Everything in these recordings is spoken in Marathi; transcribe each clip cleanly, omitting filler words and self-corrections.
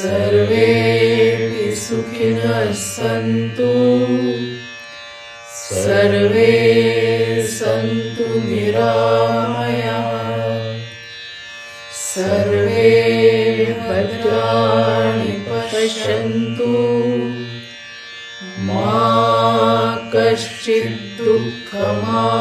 सर्वेऽपि सुखिनः सन्तु, सर्वे सन्तु निरामयाः, सर्वे भद्राणि पश्यन्तु, मा कश्चित् दुःखमाप्नुयात्।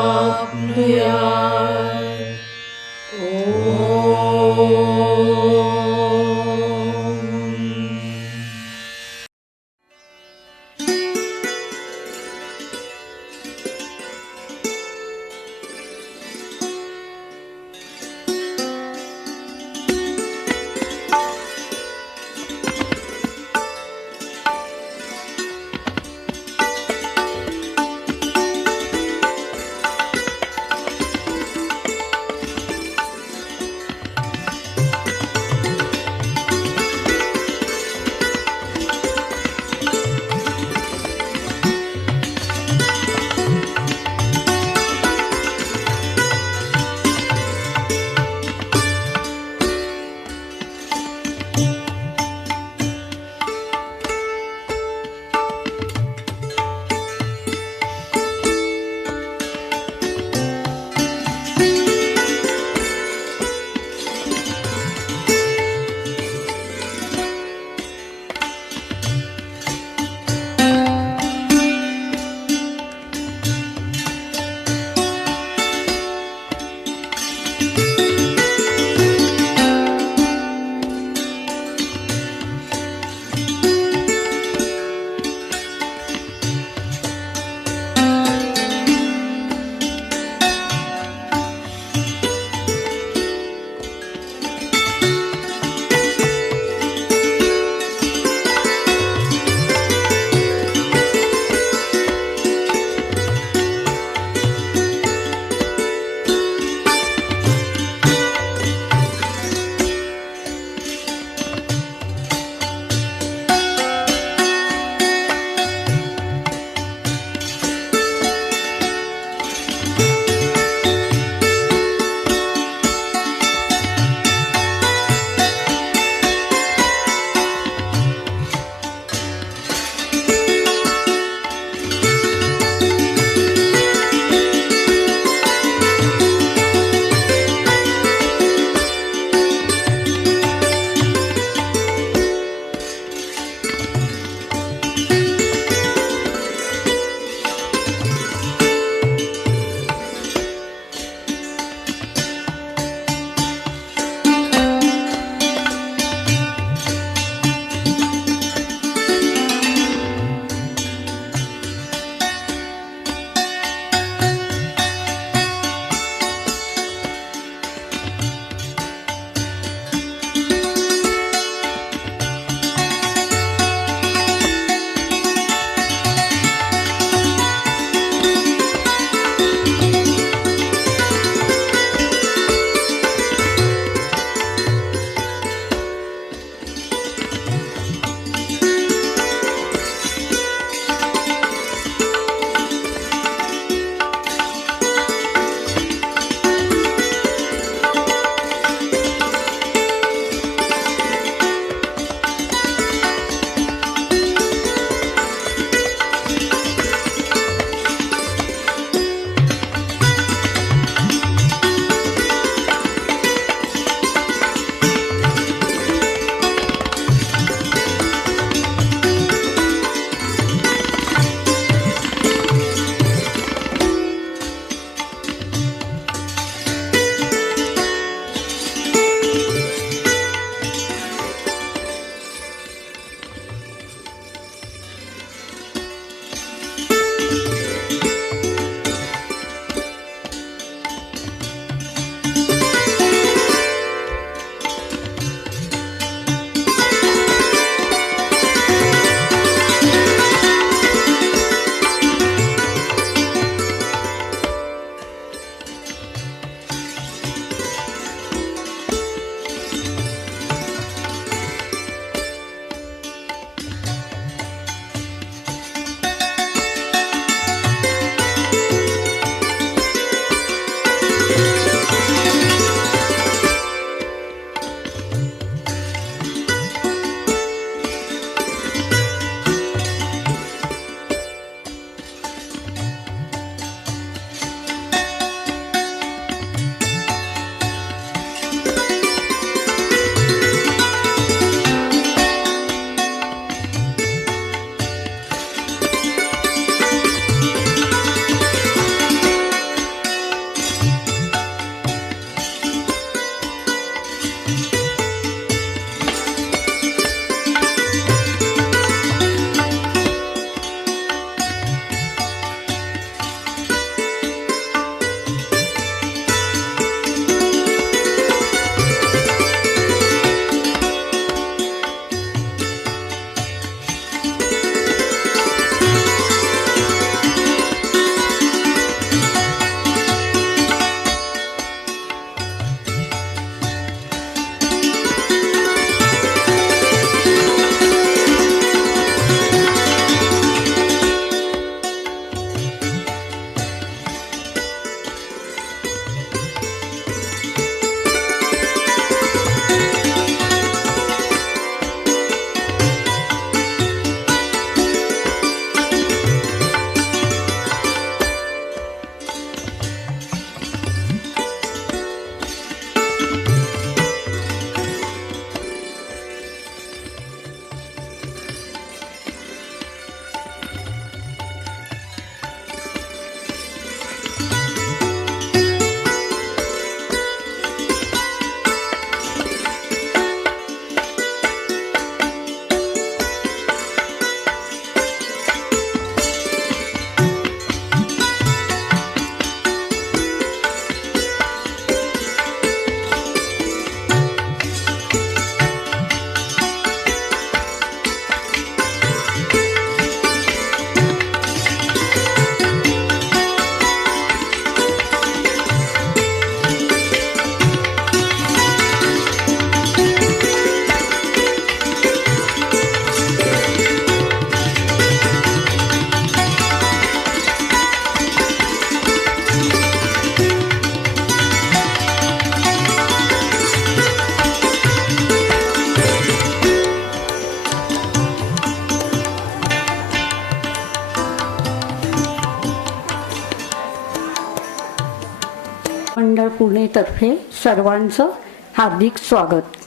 मित्रमंडळ पुणेतर्फे सर्वांचं हार्दिक स्वागत.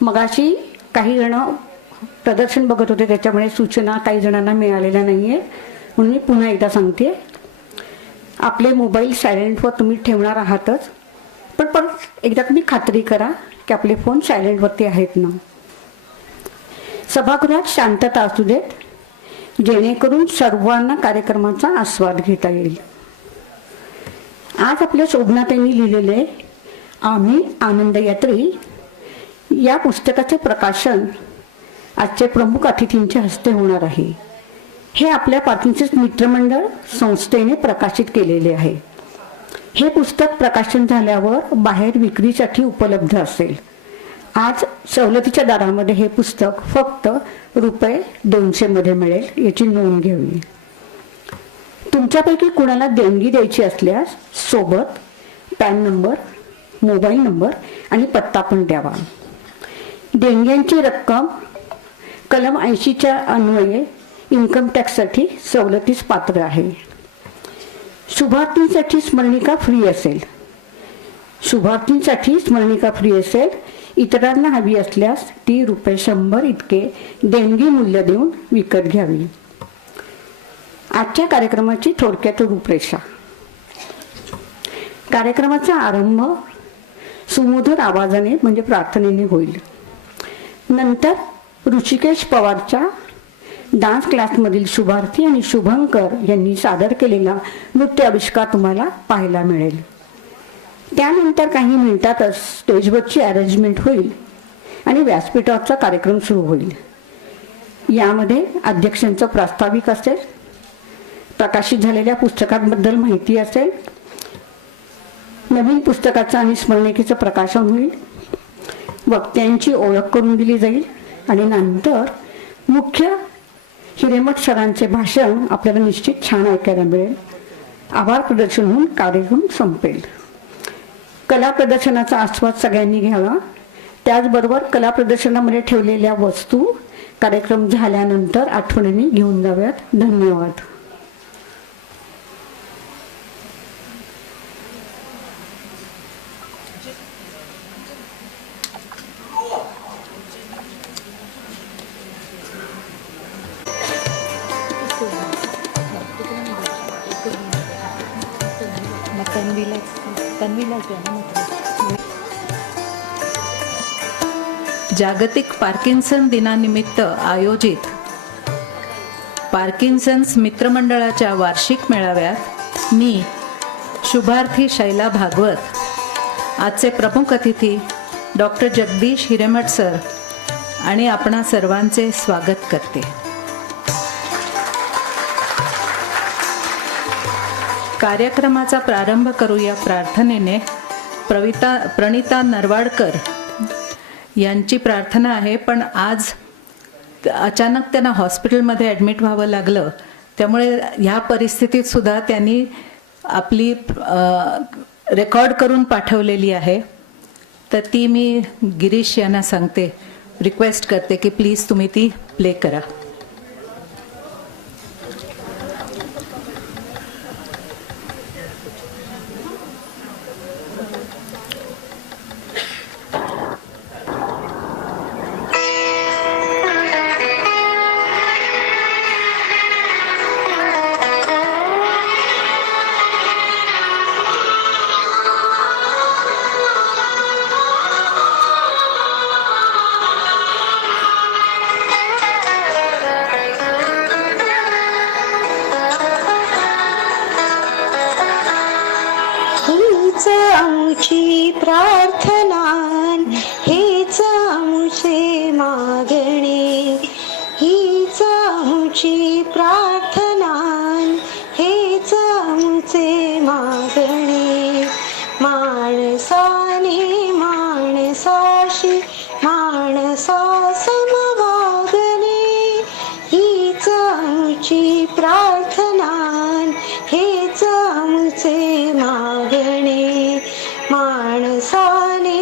मगाशी काही जण प्रदर्शन बघत होते, त्याच्यामुळे सूचना काही जणांना मिळालेल्या नाही आहे, म्हणून मी पुन्हा एकदा सांगते. आपले मोबाईल सायलेंटवर तुम्ही ठेवणार आहातच, पण परत एकदा तुम्ही खात्री करा की आपले फोन सायलेंटवरती आहेत ना. सभागृहात शांतता असू देत, जेणेकरून सर्वांना कार्यक्रमाचा आस्वाद घेता येईल. आज आपल्या शोभनाताईंनी लिहिलेले आम्ही आनंद यात्री या पुस्तकाचे प्रकाशन आजचे प्रमुख अतिथींच्या हस्ते होणार आहे. हे आपल्या पार्किन्सन्स मित्रमंडळ संस्थेने प्रकाशित केलेले आहे. हे पुस्तक प्रकाशन झाल्यावर बाहेर विक्रीसाठी उपलब्ध असेल. आज सवलतीच्या दरामध्ये हे पुस्तक फक्त ₹200 मध्ये मिळेल, याची नोंद घ्यावी. तुमच्यापैकी कुणाला देणगी द्यायची असल्यास सोबत पॅन नंबर, मोबाईल नंबर आणि पत्ता पण द्यावा. देणग्यांची रक्कम कलम 80च्या अन्वये इन्कम टॅक्ससाठी सवलतीस पात्र आहे. शुभार्थींसाठी स्मरणिका फ्री असेल. शुभार्थींसाठी स्मरणिका फ्री असेल. इतरांना हवी असल्यास ती ₹100 इतके देणगी मूल्य देऊन विकत घ्यावी. आजच्या कार्यक्रमाची थोडक्यात रूपरेषा. कार्यक्रमाचा आरंभ सुमधुर आवाजाने म्हणजे प्रार्थनेने होईल. नंतर ऋषिकेश पवारच्या डान्स क्लासमधील शुभार्थी आणि शुभंकर यांनी सादर केलेला नृत्य आविष्कार तुम्हाला पाहायला मिळेल. त्यानंतर काही मिनिटातच स्टेजवरची अरेंजमेंट होईल आणि व्यासपीठाचा कार्यक्रम सुरू होईल. यामध्ये अध्यक्षांचं प्रास्ताविक असेल, प्रकाशित झालेल्या पुस्तकांबद्दल माहिती असेल, नवीन पुस्तकाचं आणि स्मरणिकेचं प्रकाशन होईल, वक्त्यांची ओळख करून दिली जाईल आणि नंतर मुख्य हिरेमठ सरांचे भाषण आपल्याला निश्चित छान ऐकायला मिळेल. आभार प्रदर्शन होऊन कार्यक्रम संपेल. कला प्रदर्शनाचा आस्वाद सगळ्यांनी घ्यावा. त्याचबरोबर कला प्रदर्शनामध्ये ठेवलेल्या वस्तू कार्यक्रम झाल्यानंतर आठवणीने घेऊन जाव्यात. धन्यवाद. जागतिक पार्किन्सन दिनानिमित्त आयोजित पार्किन्सन्स मित्रमंडळाच्या वार्षिक मेळाव्यात मी शुभार्थी शैला भागवत, आजचे प्रमुख अतिथी डॉक्टर जगदीश हिरेमठ सर आणि आपणा सर्वांचे स्वागत करते. कार्यक्रमाचा प्रारंभ करूया प्रार्थनेने. प्रणिता नरवाडकर यांची प्रार्थना आहे, पण आज अचानक त्यांना हॉस्पिटलमध्ये ॲडमिट व्हावं लागलं, त्यामुळे ह्या परिस्थितीत सुद्धा त्यांनी आपली रेकॉर्ड करून पाठवलेली आहे. तर ती मी गिरीश यांना सांगते, रिक्वेस्ट करते की प्लीज तुम्ही ती प्ले करा. आमची प्रार्थना, हेच आमचे मागणे, हीच आमची प्रार्थना, हेच आमचे मागणे. माणसाने माणसाशी माणसासम वागणे, हीच आमची प्रार्थना, हेच आमचे मागणे. माणसाने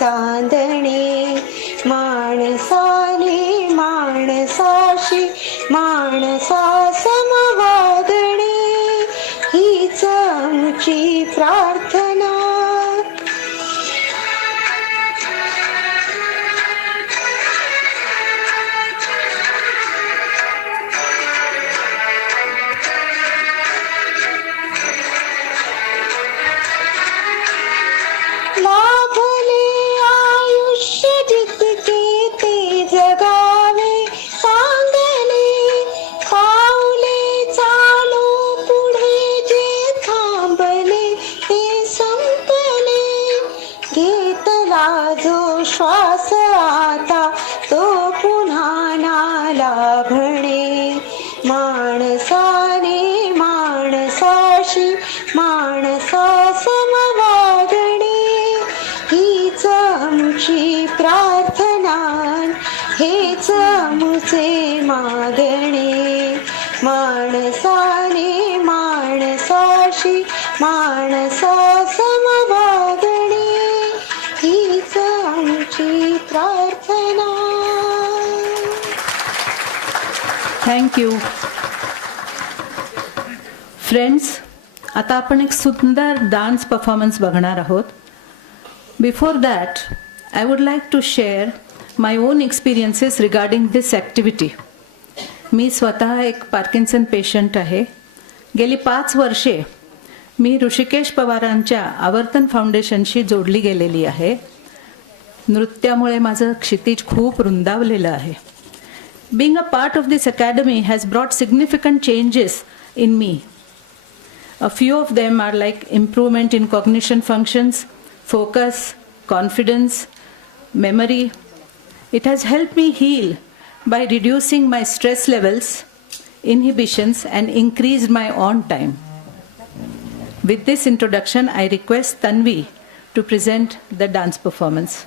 चांदणे माणसाने माणसाशी माणसा समवागणे हीच आमची प्रार्थना. लाभले आयुष्य जितके ते जगावे चांगले पाऊले चालू पुढे जे थांबले ते संपले घेतला जो श्वास आता तो पुन्हा ना लाभणे माणसाने माणसाशी माणसा समवागणे हीच आमची प्रार्थना हेच आमचे मागणे माणसाने माणसाशी माणसा समवागणे हीच आमची प्रार्थना. थँक्यू. फ्रेंड्स, आता आपण एक सुंदर डान्स परफॉर्मन्स बघणार आहोत. Before that I would like to share my own experiences regarding this activity. मी स्वतः एक पार्किन्सन पेशंट आहे. गेली 5 वर्षे मी ऋषिकेश पवारांच्या आवर्तन फाउंडेशनशी जोडली गेलेली आहे. नृत्यामुळे माझं क्षितिज खूप रुंदावलेलं आहे. Being a part of this academy has brought significant changes in me. A few of them are like improvement in cognition functions, focus, confidence, memory. It has helped me heal by reducing my stress levels, inhibitions, and increased my on time. With this introduction, I request Tanvi to present the dance performance.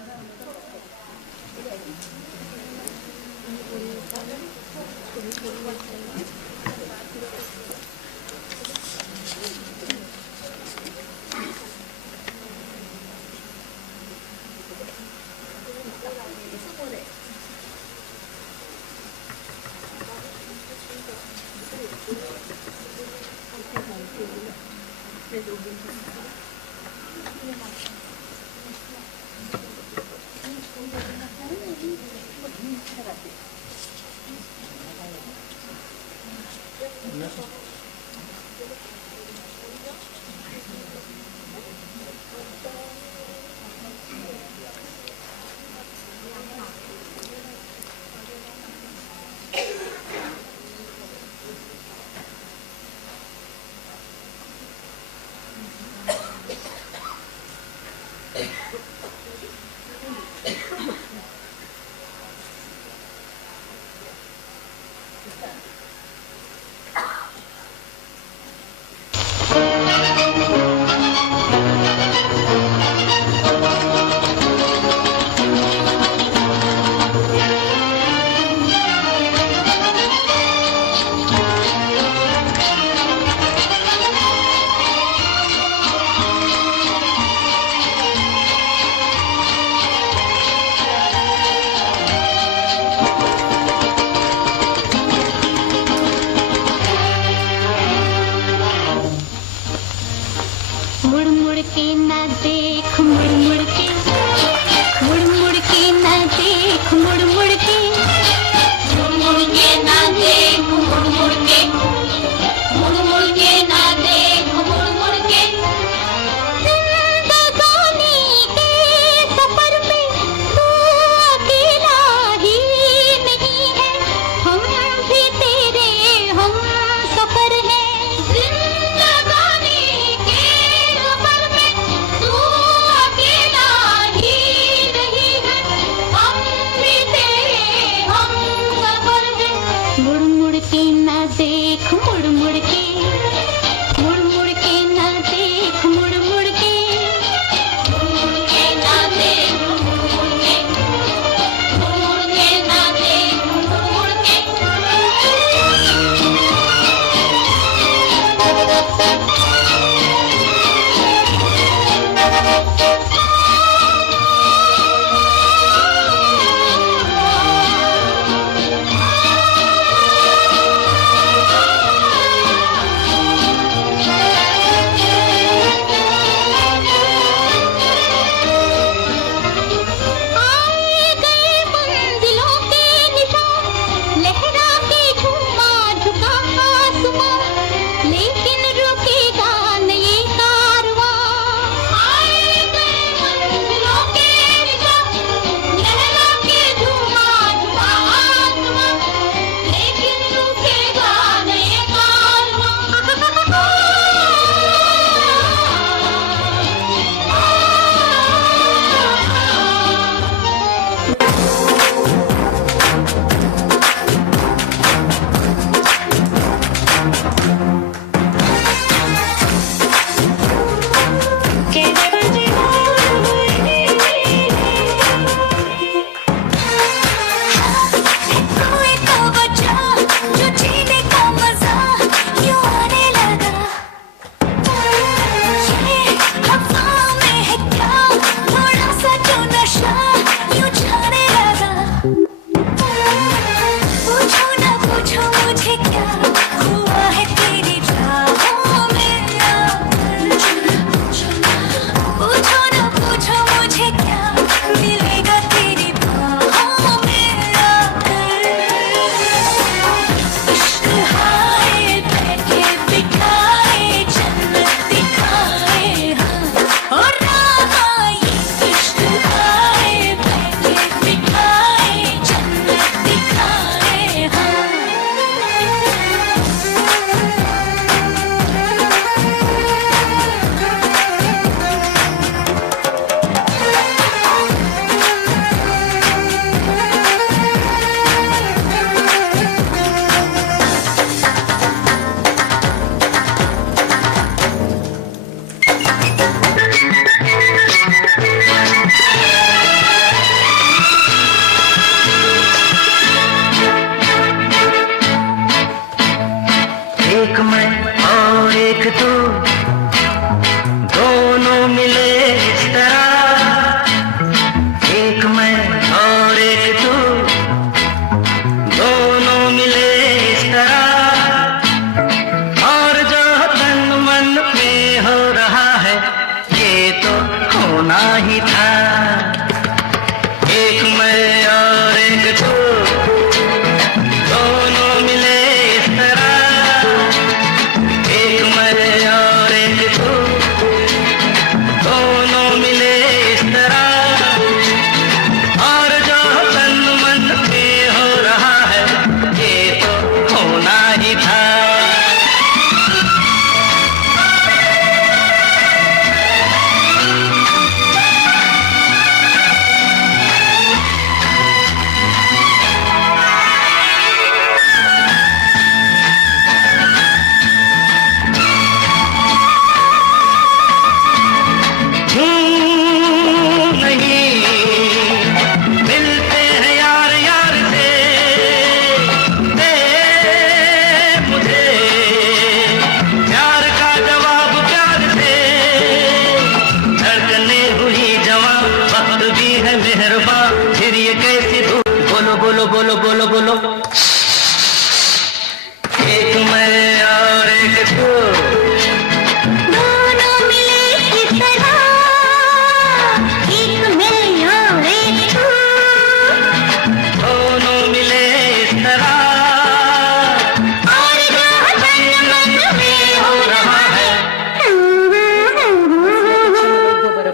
हम भी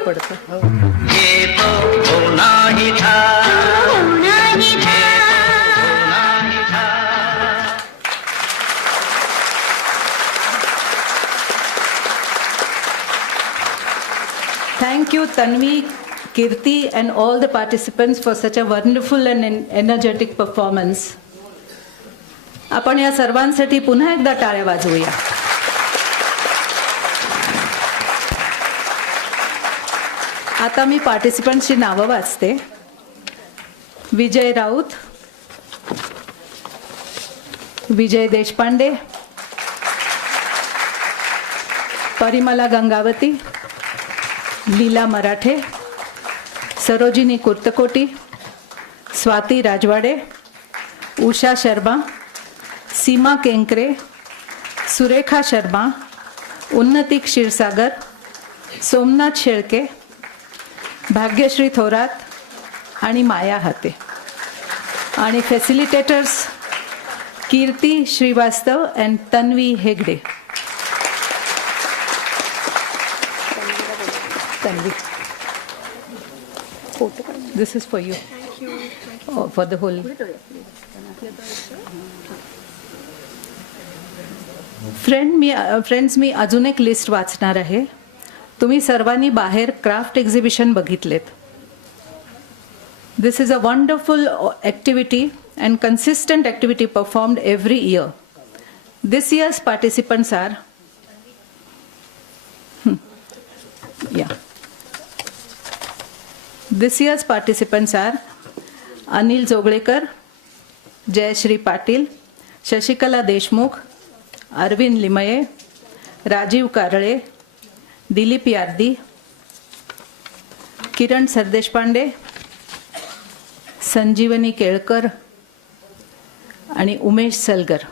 पडतं. Thank you, Tanvi, Kirti, and all the participants for such a wonderful and energetic performance. आपण या सर्वांसाठी पुन्हा एकदा टाळ्या वाजवूया. आता मी पार्टिसिपंट्सची नावं वाचते. विजय राऊत, विजय देशपांडे, परिमला गंगावती, लीला मराठे, सरोजिनी कुर्तकोटी, स्वाती राजवाडे, उषा शर्मा, सीमा केंकरे, सुरेखा शर्मा, उन्नती क्षीरसागर, सोमनाथ शेळके, भाग्यश्री थोरात आणि माया हाते. आणि facilitators Kirti Shrivastava and Tanvi Hegde. Tanvi, this is for you. Thank you. Oh, for the whole. Friends, मी अजून एक लिस्ट वाचणार आहे. तुम्ही सर्वांनी बाहेर क्राफ्ट एक्झिबिशन बघितलेत. This is a wonderful activity and consistent activity performed every year. This year's participants are This year's participants are Anil Zoglekar, Jayashri Patil, Shashikala Deshmukh, Arvind Limaye, Rajiv Karale, Dilip Yardi, Kiran Sardeshpande, Sanjeevani Kelkar आणि Umesh Salgar.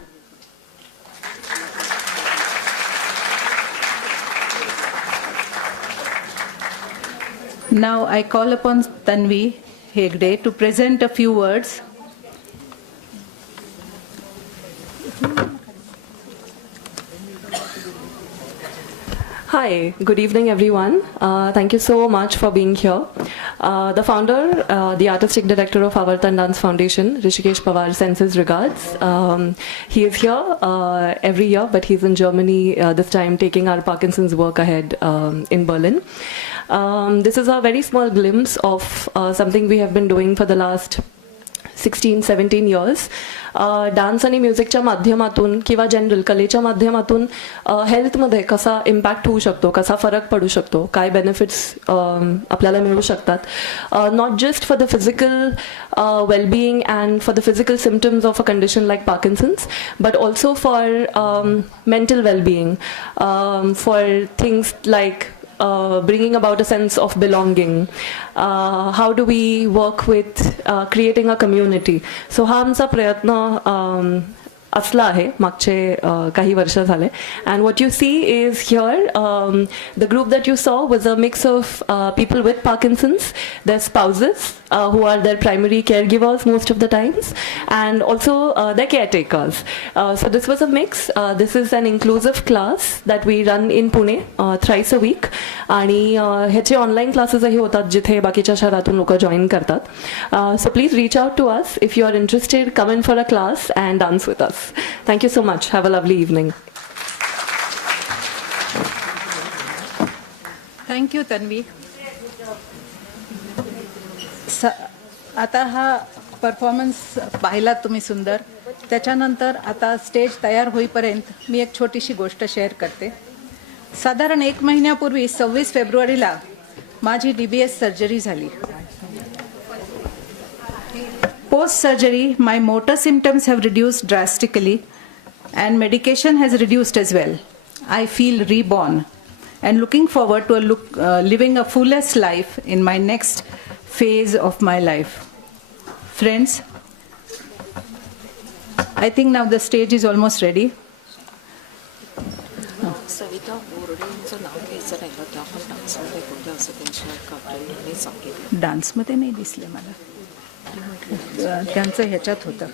Now I call upon Tanvi Hegde to present a few words. Hi, good evening everyone. Thank you so much for being here. The founder, the artistic director of Avartan Dance Foundation, Rishikesh Pawar, sends his regards. He is here every year, but he's in Germany this time taking our Parkinson's work ahead in Berlin. This is a very small glimpse of something we have been doing for the last 16-17 years. Dance आणि म्युझिकच्या माध्यमातून किंवा जनरल कलेच्या माध्यमातून हेल्थमध्ये कसा इम्पॅक्ट होऊ शकतो, कसा फरक पडू शकतो, काय बेनिफिट्स आपल्याला मिळू शकतात. Not just for the physical well-being and for the physical symptoms of a condition like Parkinson's, but also for mental well-being, for things like bringing about a sense of belonging. How do we work with creating a community? So हा आमचा प्रयत्न असला आहे मागचे काही वर्ष झाले. And what you see is here, the group that you saw was a mix of people with Parkinson's, their spouses who are their primary caregivers most of the times, and also their caretakers. So this was a mix. This is an inclusive class that we run in Pune thrice a week. आणि ह्याचे ऑनलाईन क्लासेसही होतात जिथे बाकीच्या शहरातून लोक जॉईन करतात. So please reach out to us if you are interested. Come in for a class and dance with us. Thank you so much. Have a lovely evening. Thank you, Tanvi. आता हा परफॉर्मन्स पाहिला तुम्ही सुंदर. त्याच्यानंतर आता स्टेज तयार होईपर्यंत मी एक छोटीशी गोष्ट शेअर करते. साधारण 1 महिन्यापूर्वी 26 फेब्रुवारीला माझी DBS सर्जरी झाली. Post surgery, my motor symptoms have reduced drastically and medication has reduced as well. I feel reborn and looking forward to living a fullest life in my next phase of my life. Friends, I think now the stage is almost ready. Savita बोर्डेंचं नाव घ्यायचं राहिलं होतं. आपण डान्समध्ये होत्या असं त्यांच्या काकांनी सांगितलं. डान्समध्ये नाही दिसले मला. त्यांचं ह्याच्यात होतं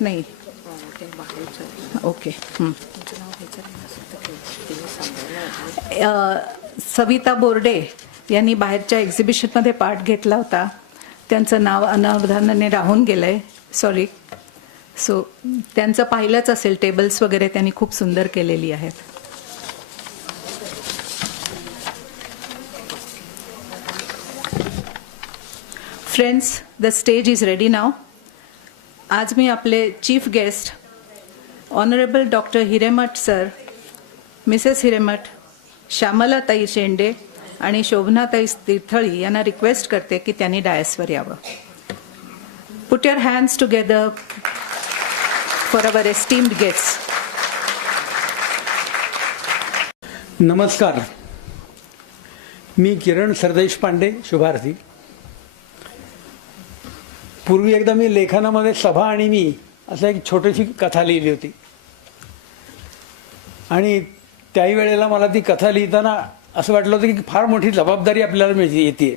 नाही. ओके. सविता बोर्डे यांनी बाहेरच्या एक्झिबिशनमध्ये पार्ट घेतला होता. त्यांचं नाव अनावधानाने राहून गेलं आहे, सॉरी. सो त्यांचं पाहिलंच असेल, टेबल्स वगैरे त्यांनी खूप सुंदर केलेली आहेत. Friends, the stage is ready now. आज मी आपले chief guest honourable doctor Hiremath sir, Mrs Hiremath, श्यामलाताई शेंडे आणि शोभनाताई तीर्थळी यांना रिक्वेस्ट करते की त्यांनी डायसवर यावं. Put your hands together for our esteemed guest. नमस्कार, मी किरण सरदेश पांडे, शुभार्थी. पूर्वी एकदा मी लेखनामध्ये सभा आणि मी असं एक छोटीशी कथा लिहिली होती आणि त्याही वेळेला मला ती कथा लिहिताना असं वाटलं होतं की फार मोठी जबाबदारी आपल्याला येते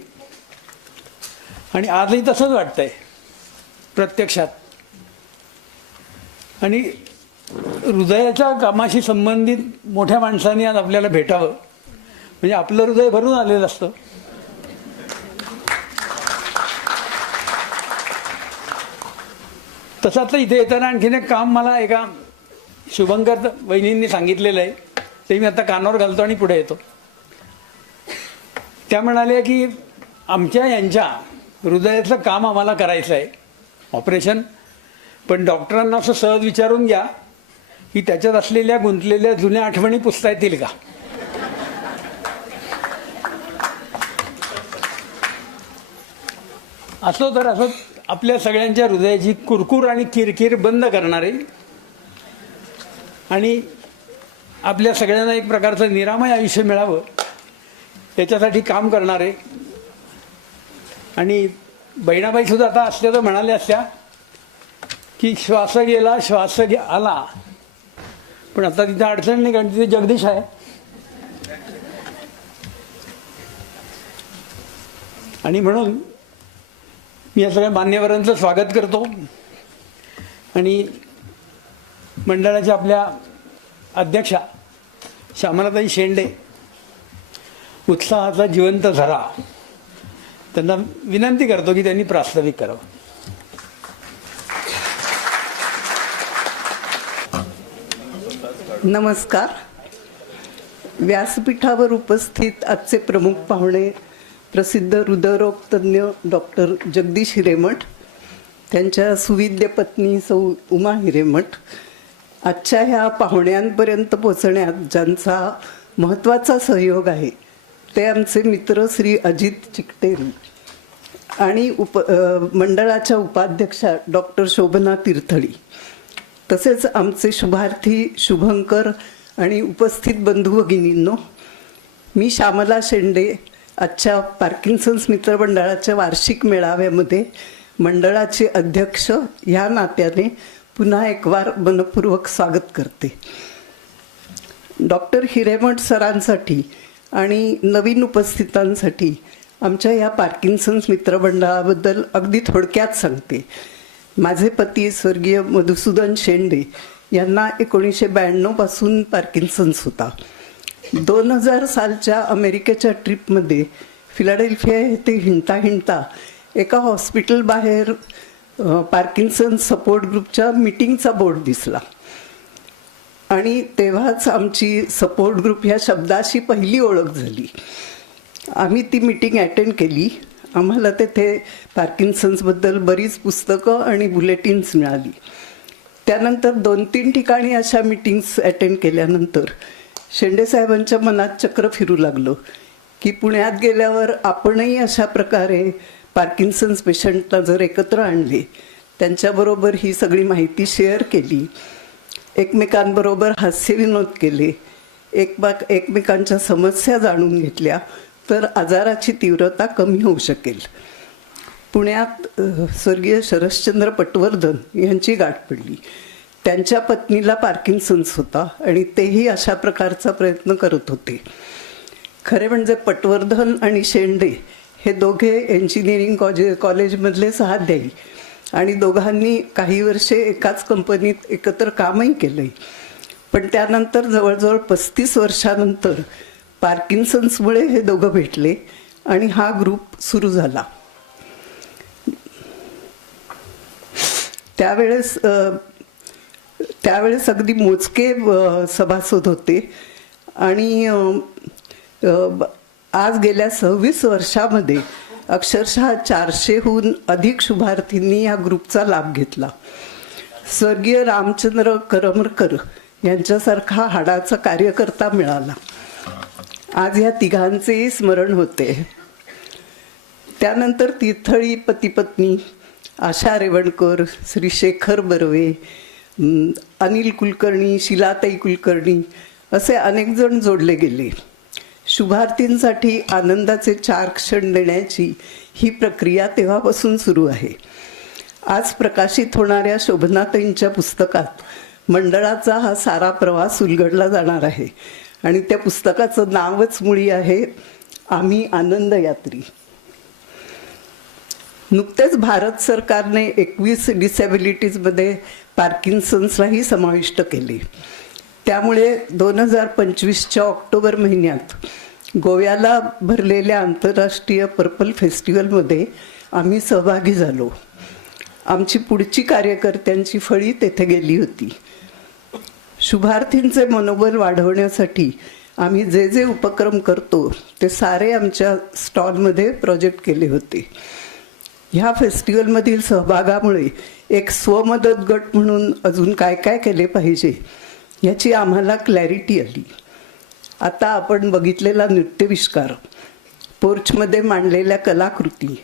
आणि आजही तसंच वाटतंय प्रत्यक्षात. आणि हृदयाच्या कामाशी संबंधित मोठ्या माणसांनी आज आपल्याला भेटावं म्हणजे आपलं हृदय भरून आलेलं असतं. तसं आता इथे येताना आणखीन एक काम मला एका शुभंकर वहिनींनी सांगितलेलं आहे, ते मी आता कानावर घालतो आणि पुढे येतो. त्या म्हणाल्या की आमच्या यांच्या हृदयाचं काम आम्हाला करायचं आहे, ऑपरेशन, पण डॉक्टरांना असं सहज विचारून घ्या की त्याच्यात असलेल्या गुंतलेल्या जुन्या आठवणी पुसता येतील का. असो तर असं आपल्या सगळ्यांच्या हृदयाची कुरकुर आणि किरकिर बंद करणारे आणि आपल्या सगळ्यांना एक प्रकारचं निरामय आयुष्य मिळावं याच्यासाठी काम करणारे. आणि बहिणाबाई सुद्धा आता असल्या तर म्हणाल्या असत्या की श्वास गेला श्वास आला, पण आता तिथं अडचण नाही कारण तिथे जगदीश आहे. आणि म्हणून मी या सगळ्या मान्यवरांचं स्वागत करतो आणि मंडळाच्या आपल्या अध्यक्षा श्यामलाताई शेंडे, उत्साहाचा जिवंत झरा, त्यांना विनंती करतो की त्यांनी प्रास्ताविक करावं. नमस्कार. व्यासपीठावर उपस्थित आजचे प्रमुख पाहुणे प्रसिद्ध हृदयरोग तज्ज्ञ डॉक्टर जगदीश हिरेमठ, त्यांच्या सुविद्य पत्नी सौ उमा हिरेमठ, आजच्या ह्या पाहुण्यांपर्यंत पोचण्यात ज्यांचा महत्त्वाचा सहयोग आहे ते आमचे मित्र श्री अजित चिकटेरी आणि मंडळाच्या उपाध्यक्षा डॉक्टर शोभना तीर्थळी, तसेच आमचे शुभार्थी शुभंकर आणि उपस्थित बंधू भगिनींनो. मी श्यामला शेंडे, आजच्या पार्किन्सन्स मित्रमंडळाच्या वार्षिक मेळाव्यामध्ये मंडळाचे अध्यक्ष ह्या नात्याने पुन्हा एक वार मनपूर्वक स्वागत करते. डॉक्टर हिरेमठ सरांसाठी आणि नवीन उपस्थितांसाठी आमच्या या पार्किन्सन्स मित्रमंडळाबद्दल अगदी थोडक्यात सांगते. माझे पती स्वर्गीय मधुसूदन शेंडे यांना 1992 पासून पार्किन्सन्स होता. 2000 सालच्या अमेरिकेच्या ट्रिपमध्ये फिलाडेल्फिया येथे हिंडता एका हॉस्पिटल बाहेर पार्किन्सन्स सपोर्ट ग्रुपच्या मीटिंगचा बोर्ड दिसला आणि तेव्हाच आमची सपोर्ट ग्रुप ह्या शब्दाशी पहिली ओळख झाली. आम्ही ती मीटिंग अटेंड केली. आम्हाला तेथे पार्किन्सन्सबद्दल बरीच पुस्तकं आणि बुलेटिन्स मिळाली. त्यानंतर 2-3 ठिकाणी अशा मीटिंग्स अटेंड केल्यानंतर शेंडे साहेबांच्या मनात चक्र फिरू लागलं की पुण्यात गेल्यावर आपणही अशा प्रकारे पार्किन्सन्स पेशंटला जर एकत्र आणले, त्यांच्याबरोबर ही सगळी माहिती शेअर केली, एकमेकांबरोबर हास्यविनोद केले, एकमेकांच्या समस्या जाणून घेतल्या, तर आजाराची तीव्रता कमी होऊ शकेल. पुण्यात स्वर्गीय शरश्चंद्र पटवर्धन यांची गाठ पडली. त्यांच्या पत्नीला पार्किन्सन्स होता आणि तेही अशा प्रकारचा प्रयत्न करत होते. खरे म्हणजे पटवर्धन आणि शेंडे हे दोघे इंजिनिअरिंग कॉलेजमधले सहाध्यायी आणि दोघांनी काही वर्षे एकाच कंपनीत एकत्र कामही केलं. पण त्यानंतर जवळजवळ 35 वर्षानंतर पार्किन्सन्समुळे हे दोघं भेटले आणि हा ग्रुप सुरू झाला. त्यावेळेस अगदी मोजके सभासद होते आणि आज गेल्या 26 वर्षामध्ये अक्षरशः 400हून अधिक शुभार्थींनी या ग्रुपचा लाभ घेतला. स्वर्गीय रामचंद्र करमरकर यांच्यासारखा हाडाचा कार्यकर्ता मिळाला. आज या तिघांचेही स्मरण होते. त्यानंतर तीर्थळी पती पत्नी आशा रेवणकर, श्री शेखर बर्वे, अनिल कुलकर्णी, शिलाताई कुलकर्णी असे अनेक जण जोडले गेले. शुभार्थींसाठी आनंदाचे 4 क्षण देण्याची ही प्रक्रिया तेव्हापासून सुरू आहे. आज प्रकाशित होणाऱ्या शोभनाताईंच्या पुस्तकात मंडळाचा हा सारा प्रवास उलगडला जाणार आहे आणि त्या पुस्तकाचं नावच मुळी आहे आम्ही आनंद यात्री. नुकतेच भारत सरकारने 21 डिसॅबिलिटीजमध्ये पार्किन्सन्सलाही समाविष्ट केले. त्यामुळे 2025च्या ऑक्टोबर महिन्यात गोव्याला भरलेल्या आंतरराष्ट्रीय पर्पल फेस्टिवलमध्ये आम्ही सहभागी झालो. आमची पुढची कार्यकर्त्यांची फळी तेथे गेली होती. शुभार्थींचे मनोबल वाढवण्यासाठी आम्ही जे जे उपक्रम करतो ते सारे आमच्या स्टॉलमध्ये प्रोजेक्ट केले होते. ह्या फेस्टिवलमधील सहभागामुळे एक स्वमदत गट म्हणून अजून काय काय केले पाहिजे याची आम्हाला क्लॅरिटी आली. आता आपण बघितलेला नृत्यविष्कार, पोर्चमध्ये मांडलेल्या कलाकृती,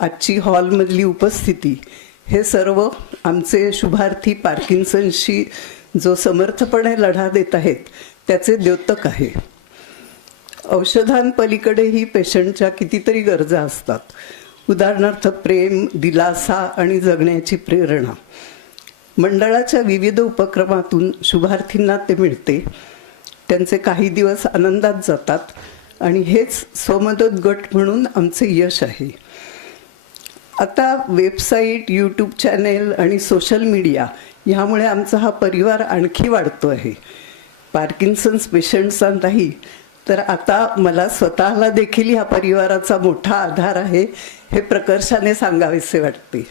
आजची हॉलमधली उपस्थिती हे सर्व आमचे शुभार्थी पार्किन्सनशी जो समर्थपणे लढा देत आहेत त्याचे द्योतक आहे. औषधांपलीकडेही पेशंटच्या कितीतरी गरजा असतात. उदाहरणार्थ प्रेम, दिलासा आणि जगण्याची प्रेरणा. मंडळाच्या विविध उपक्रमातून शुभार्थींना ते मिळते. त्यांचे काही दिवस आनंदात जातात आणि हेच स्वमदत गट म्हणून आमचे यश आहे. आता वेबसाईट, यूट्यूब चॅनेल आणि सोशल मीडिया ह्यामुळे आमचा हा परिवार आणखी वाढतो आहे. पार्किन्सन्स पेशंट्सांनाही तर आता मला स्वतःला देखील ह्या परिवाराचा मोठा आधार आहे हे प्रकर्षाने सांगावेसे वाटते.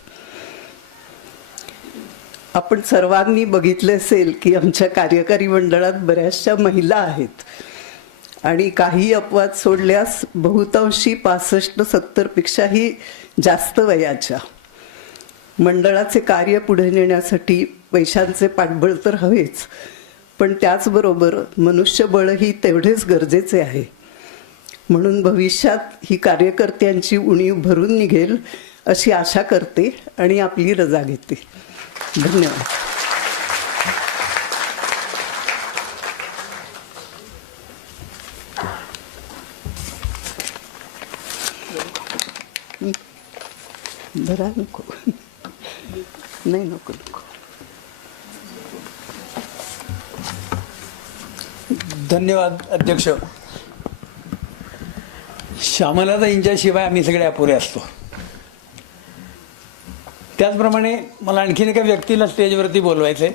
आपण सर्वांनी बघितले असेल की आमच्या कार्यकारी मंडळात बऱ्याचशा महिला आहेत आणि काही अपवाद सोडल्यास बहुतांशी 65-70 पेक्षाही जास्त वयाच्या. मंडळाचे कार्य पुढे नेण्यासाठी पैशांचे पाठबळ तर हवेच, पण त्याचबरोबर मनुष्यबळही तेवढेच गरजेचे आहे. म्हणून भविष्यात ही कार्यकर्त्यांची उणीव भरून निघेल अशी आशा करते आणि आपली रजा घेते. धन्यवाद. धरा नको, नाही नको नको. धन्यवाद अध्यक्ष. श्यामलाताईंच्याशिवाय आम्ही सगळे अपुरे असतो. त्याचप्रमाणे मला आणखीन एका व्यक्तीला स्टेजवरती बोलवायचं आहे.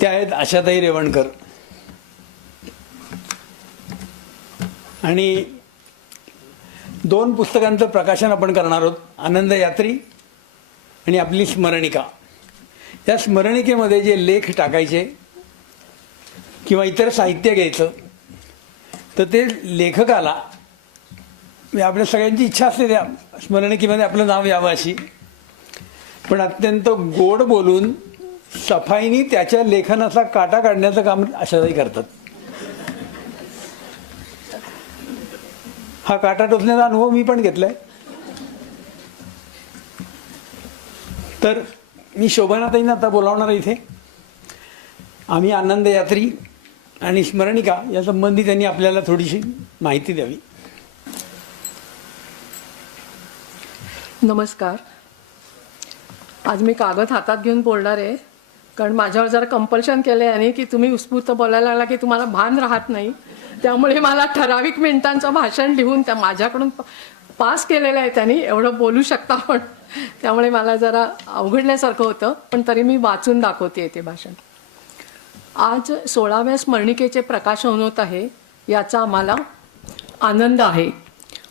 त्या आहेत आशाताई रेवणकर. आणि 2 पुस्तकांचं प्रकाशन आपण करणार आहोत, आनंद यात्री आणि आपली स्मरणिका. या स्मरणिकेमध्ये जे लेख टाकायचे किंवा इतर साहित्य घ्यायचं तर ते लेखकाला, आपल्या सगळ्यांची इच्छा असते त्या स्मरणिकेमध्ये आपलं नाव यावं अशी, पण अत्यंत गोड बोलून सफाईनी त्याच्या लेखनाचा काटा काढण्याचं काम आशाताई करतात. हा काटा टोचण्याचा अनुभव मी पण घेतलाय. तर मी शोभनाताईंना आता बोलावणार इथे. आम्ही आनंद यात्री आणि स्मरणिका या संबंधी त्यांनी आपल्याला थोडीशी माहिती द्यावी. नमस्कार. आज मी कागद हातात घेऊन बोलणार आहे, कारण माझ्यावर जरा कंपल्शन केलं आहे की तुम्ही उत्स्फूर्त बोलायला लागला की तुम्हाला भान राहत नाही. त्यामुळे मला ठराविक मिनिटांचं भाषण लिहून त्या माझ्याकडून पास केलेलं आहे त्यांनी, एवढं बोलू शकता पण. त्यामुळे मला जरा अवघडल्यासारखं होतं, पण तरी मी वाचून दाखवते ते भाषण. आज 16व्या स्मरणिकेचे प्रकाशन होत आहे. याचा आम्हाला आनंद आहे.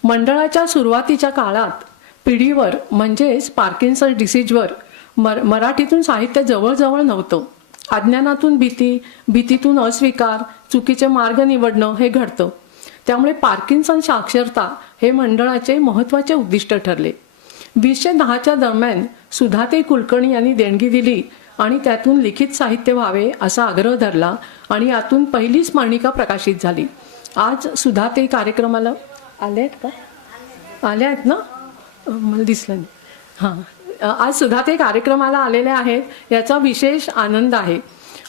मंडळाच्या सुरुवातीच्या काळात पिढीवर म्हणजेच पार्किन्सन डिसीजवर मराठीतून साहित्य जवळजवळ नव्हतं. अज्ञानातून भीती, भीतीतून अस्वीकार, चुकीचे मार्ग निवडणं हे घडतं. त्यामुळे पार्किन्सन साक्षरता हे मंडळाचे महत्त्वाचे उद्दिष्ट ठरले. 2010च्या दरम्यान सुधाताई कुलकर्णी यांनी देणगी दिली आणि त्यातून लिखित साहित्य व्हावे असा आग्रह धरला आणि यातून पहिली स्मरणिका प्रकाशित झाली. आज सुधाताई कार्यक्रमाला आल्या आहेत का? आल्या आहेत ना? मला दिसलं नाही. हां, आज सुधाताई कार्यक्रमाला आलेल्या आहेत याचा विशेष आनंद आहे.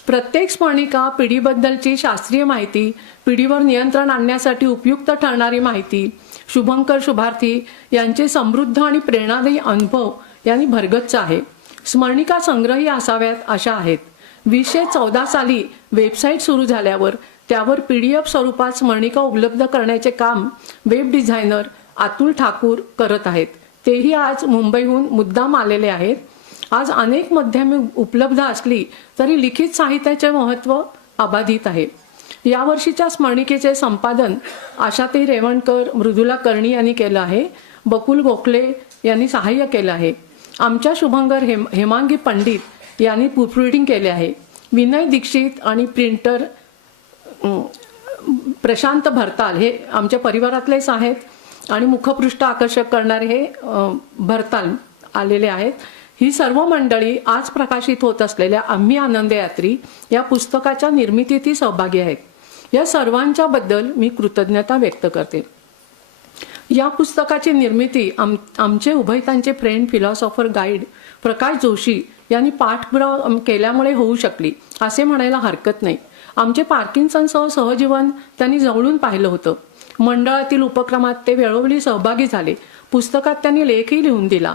प्रत्येक स्मरणिका पिढीबद्दलची शास्त्रीय माहिती, पिढीवर नियंत्रण आणण्यासाठी उपयुक्त ठरणारी माहिती, शुभंकर शुभार्थी यांचे समृद्ध आणि प्रेरणादायी अनुभव यांनी भरगच्च आहे. स्मरणिका संग्रही असाव्यात अशा आहेत. 2014 साली वेबसाईट सुरू झाल्यावर त्यावर PDF स्वरूपात स्मरणिका उपलब्ध करण्याचे काम वेब डिझायनर अतुल ठाकूर करत आहेत. तेही आज मुंबईहून मुद्दाम आलेले आहेत. आज अनेक माध्यमे उपलब्ध असली तरी लिखित साहित्याचे महत्त्व अबाधित आहे. यावर्षीच्या स्मरणिकेचे संपादन आशाताई रेवणकर, मृदुला कर्णी यांनी केलं आहे. बकुल गोखले यांनी सहाय्य केलं आहे. आमच्या शुभंकर हेमांगी पंडित यांनी प्रूफरिडिंग केले आहे. विनय दीक्षित आणि प्रिंटर प्रशांत भरताल हे आमच्या परिवारातलेच आहेत आणि मुखपृष्ठ आकर्षक करणारे हे भरताल आलेले आहेत. ही सर्व मंडळी आज प्रकाशित होत असलेल्या आम्ही आनंदयात्री या पुस्तकाच्या निर्मितीतही सहभागी आहेत. या सर्वांच्या बद्दल मी कृतज्ञता व्यक्त करते. या पुस्तकाची निर्मिती आमचे उभयतांचे friend philosopher guide Prakash Joshi यांनी पाठपुरावा केल्यामुळे होऊ शकली असे म्हणायला हरकत नाही. आमचे पार्किन्सनसह सहजीवन त्यांनी जवळून पाहिलं होतं. मंडळातील उपक्रमात ते वेळोवेळी सहभागी झाले. पुस्तकात त्यांनी लेखही लिहून दिला.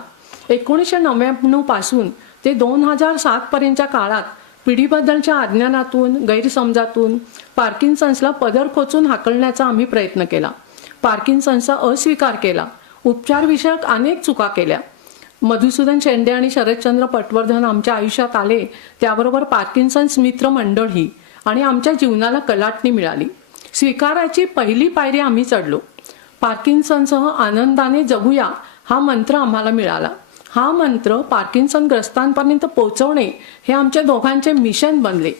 1999 पासून ते 2007 पर्यंतच्या काळात पिढीबद्दलच्या अज्ञानातून, गैरसमजातून पार्किन्सन्सला पदर खोचून हाकलण्याचा आम्ही प्रयत्न केला. पार्किन्सन्सचा अस्वीकार केला. उपचारविषयक अनेक चुका केल्या. मधुसूदन शेंडे आणि शरदचंद्र पटवर्धन आमच्या आयुष्यात आले. त्याबरोबर पार्किन्सन्स मित्र मंडळही आणि आमच्या जीवनाला कलाटणी मिळाली. स्वीकाराची पहिली पायरी आम्ही चढलो. पार्किन्सनसह आनंदाने जगूया हा मंत्र आम्हाला मिळाला. हा मंत्र पार्किन्सनग्रस्तांपर्यंत पोहोचवणे हे आमच्या दोघांचे मिशन बनले.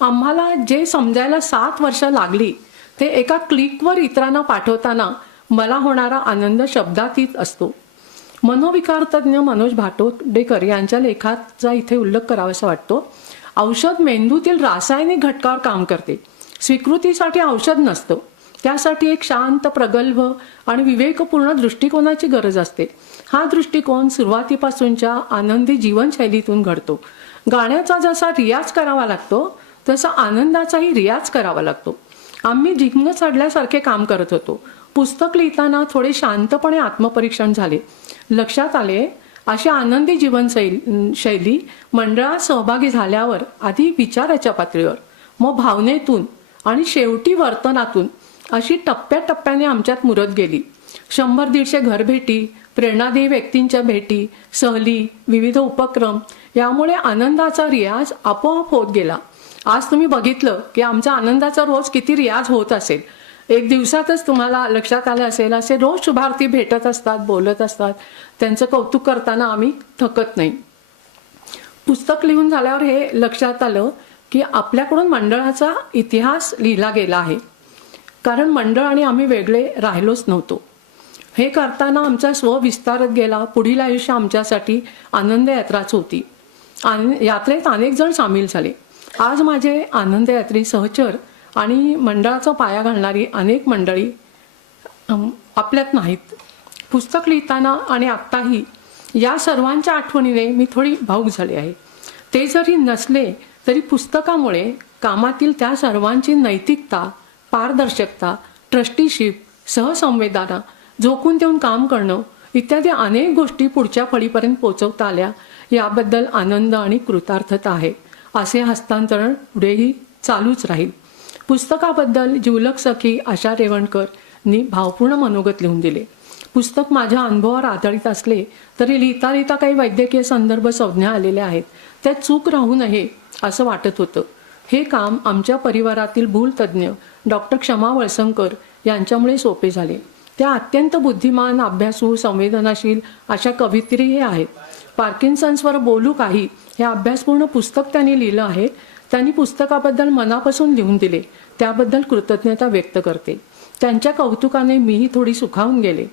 आम्हाला जे समजायला 7 वर्ष लागली ते एका क्लिकवर इतरांना पाठवताना मला होणारा आनंद शब्दातीत असतो. मनोविकार तज्ज्ञ मनोज भाटोडेकर यांच्या लेखाचा इथे उल्लेख करावासा वाटतो. औषध मेंदूतील रासायनिक घटकावर काम करते. स्वीकृतीसाठी औषध नसतं. त्यासाठी एक शांत, प्रगल्भ आणि विवेकपूर्ण दृष्टिकोनाची गरज असते. हा दृष्टिकोन सुरुवातीपासूनच्या आनंदी जीवनशैलीतून घडतो. गाण्याचा जसा रियाज करावा लागतो तसा आनंदाचाही रियाज करावा लागतो. आम्ही जिंग चढल्यासारखे काम करत होतो. पुस्तक लिहिताना थोडे शांतपणे आत्मपरीक्षण झाले. लक्षात आले अशी आनंदी जीवनशैली मंडळात सहभागी झाल्यावर आधी विचाराच्या पातळीवर, मग भावनेतून आणि शेवटी वर्तनातून अशी टप्प्याटप्प्याने आमच्यात मुरत गेली. 100-150 घरभेटी, प्रेरणादायी व्यक्तींच्या भेटी, सहली, विविध उपक्रम यामुळे आनंदाचा रियाज आपोआप होत गेला. आज तुम्ही बघितलं की आमचा आनंदाचा रोज किती रियाज होत असेल. एक दिवसातच तुम्हाला लक्षात आलं असेल असे रोज शुभार्थी भेटत असतात, बोलत असतात. त्यांचं कौतुक करताना आम्ही थकत नाही. पुस्तक लिहून झाल्यावर हे लक्षात आलं की आपल्याकडून मंडळाचा इतिहास लिहिला गेला आहे. कारण मंडळ आणि आम्ही वेगळे राहिलोच नव्हतो. हे करताना आमचा स्व विस्तारत गेला. पुढील आयुष्य आमच्यासाठी आनंद यात्राच होती. यात्रेत अनेक जण सामील झाले. आज माझे आनंद यात्री सहचर आणि मंडळाचा पाया घालणारी अनेक मंडळी आपल्यात नाहीत. पुस्तक लिहिताना आणि आत्ताही या सर्वांच्या आठवणीने मी थोडी भावूक झाली आहे. ते जरी नसले तरी पुस्तकामुळे कामातील त्या सर्वांची नैतिकता, पारदर्शकता, ट्रस्टीशिप, सहसंवेदना, झोकून देऊन काम करणं इत्यादी अनेक गोष्टी पुढच्या फळीपर्यंत पोहोचवता आल्या याबद्दल आनंद आणि कृतार्थता आहे. असे हस्तांतरण पुढेही चालूच राहील. पुस्तकाबद्दल जिवलग सखी आशा रेवणकरनी भावपूर्ण मनोगत लिहून दिले. पुस्तक माझ्या अनुभवावर आधारित असले तरी लिहिता लिहिता काही वैद्यकीय संदर्भ संज्ञा आलेल्या आहेत. त्यात चूक राहू नये असं वाटत होतं. हे काम आमच्या परिवारातील भूलतज्ज्ञ डॉक्टर क्षमा वळसंकर यांच्यामुळे सोपे झाले. त्या अत्यंत बुद्धिमान, अभ्यासू, संवेदनाशील अशा कवयित्रीही आहेत. पार्किन्सन्सवर बोलू काही हे अभ्यासपूर्ण पुस्तक त्यांनी लिहिलं आहे. त्यांनी पुस्तकाबद्दल मनापासून लिहून दिले, त्याबद्दल कृतज्ञता व्यक्त करते. त्यांच्या कौतुकाने मीही थोडी सुखावून गेले.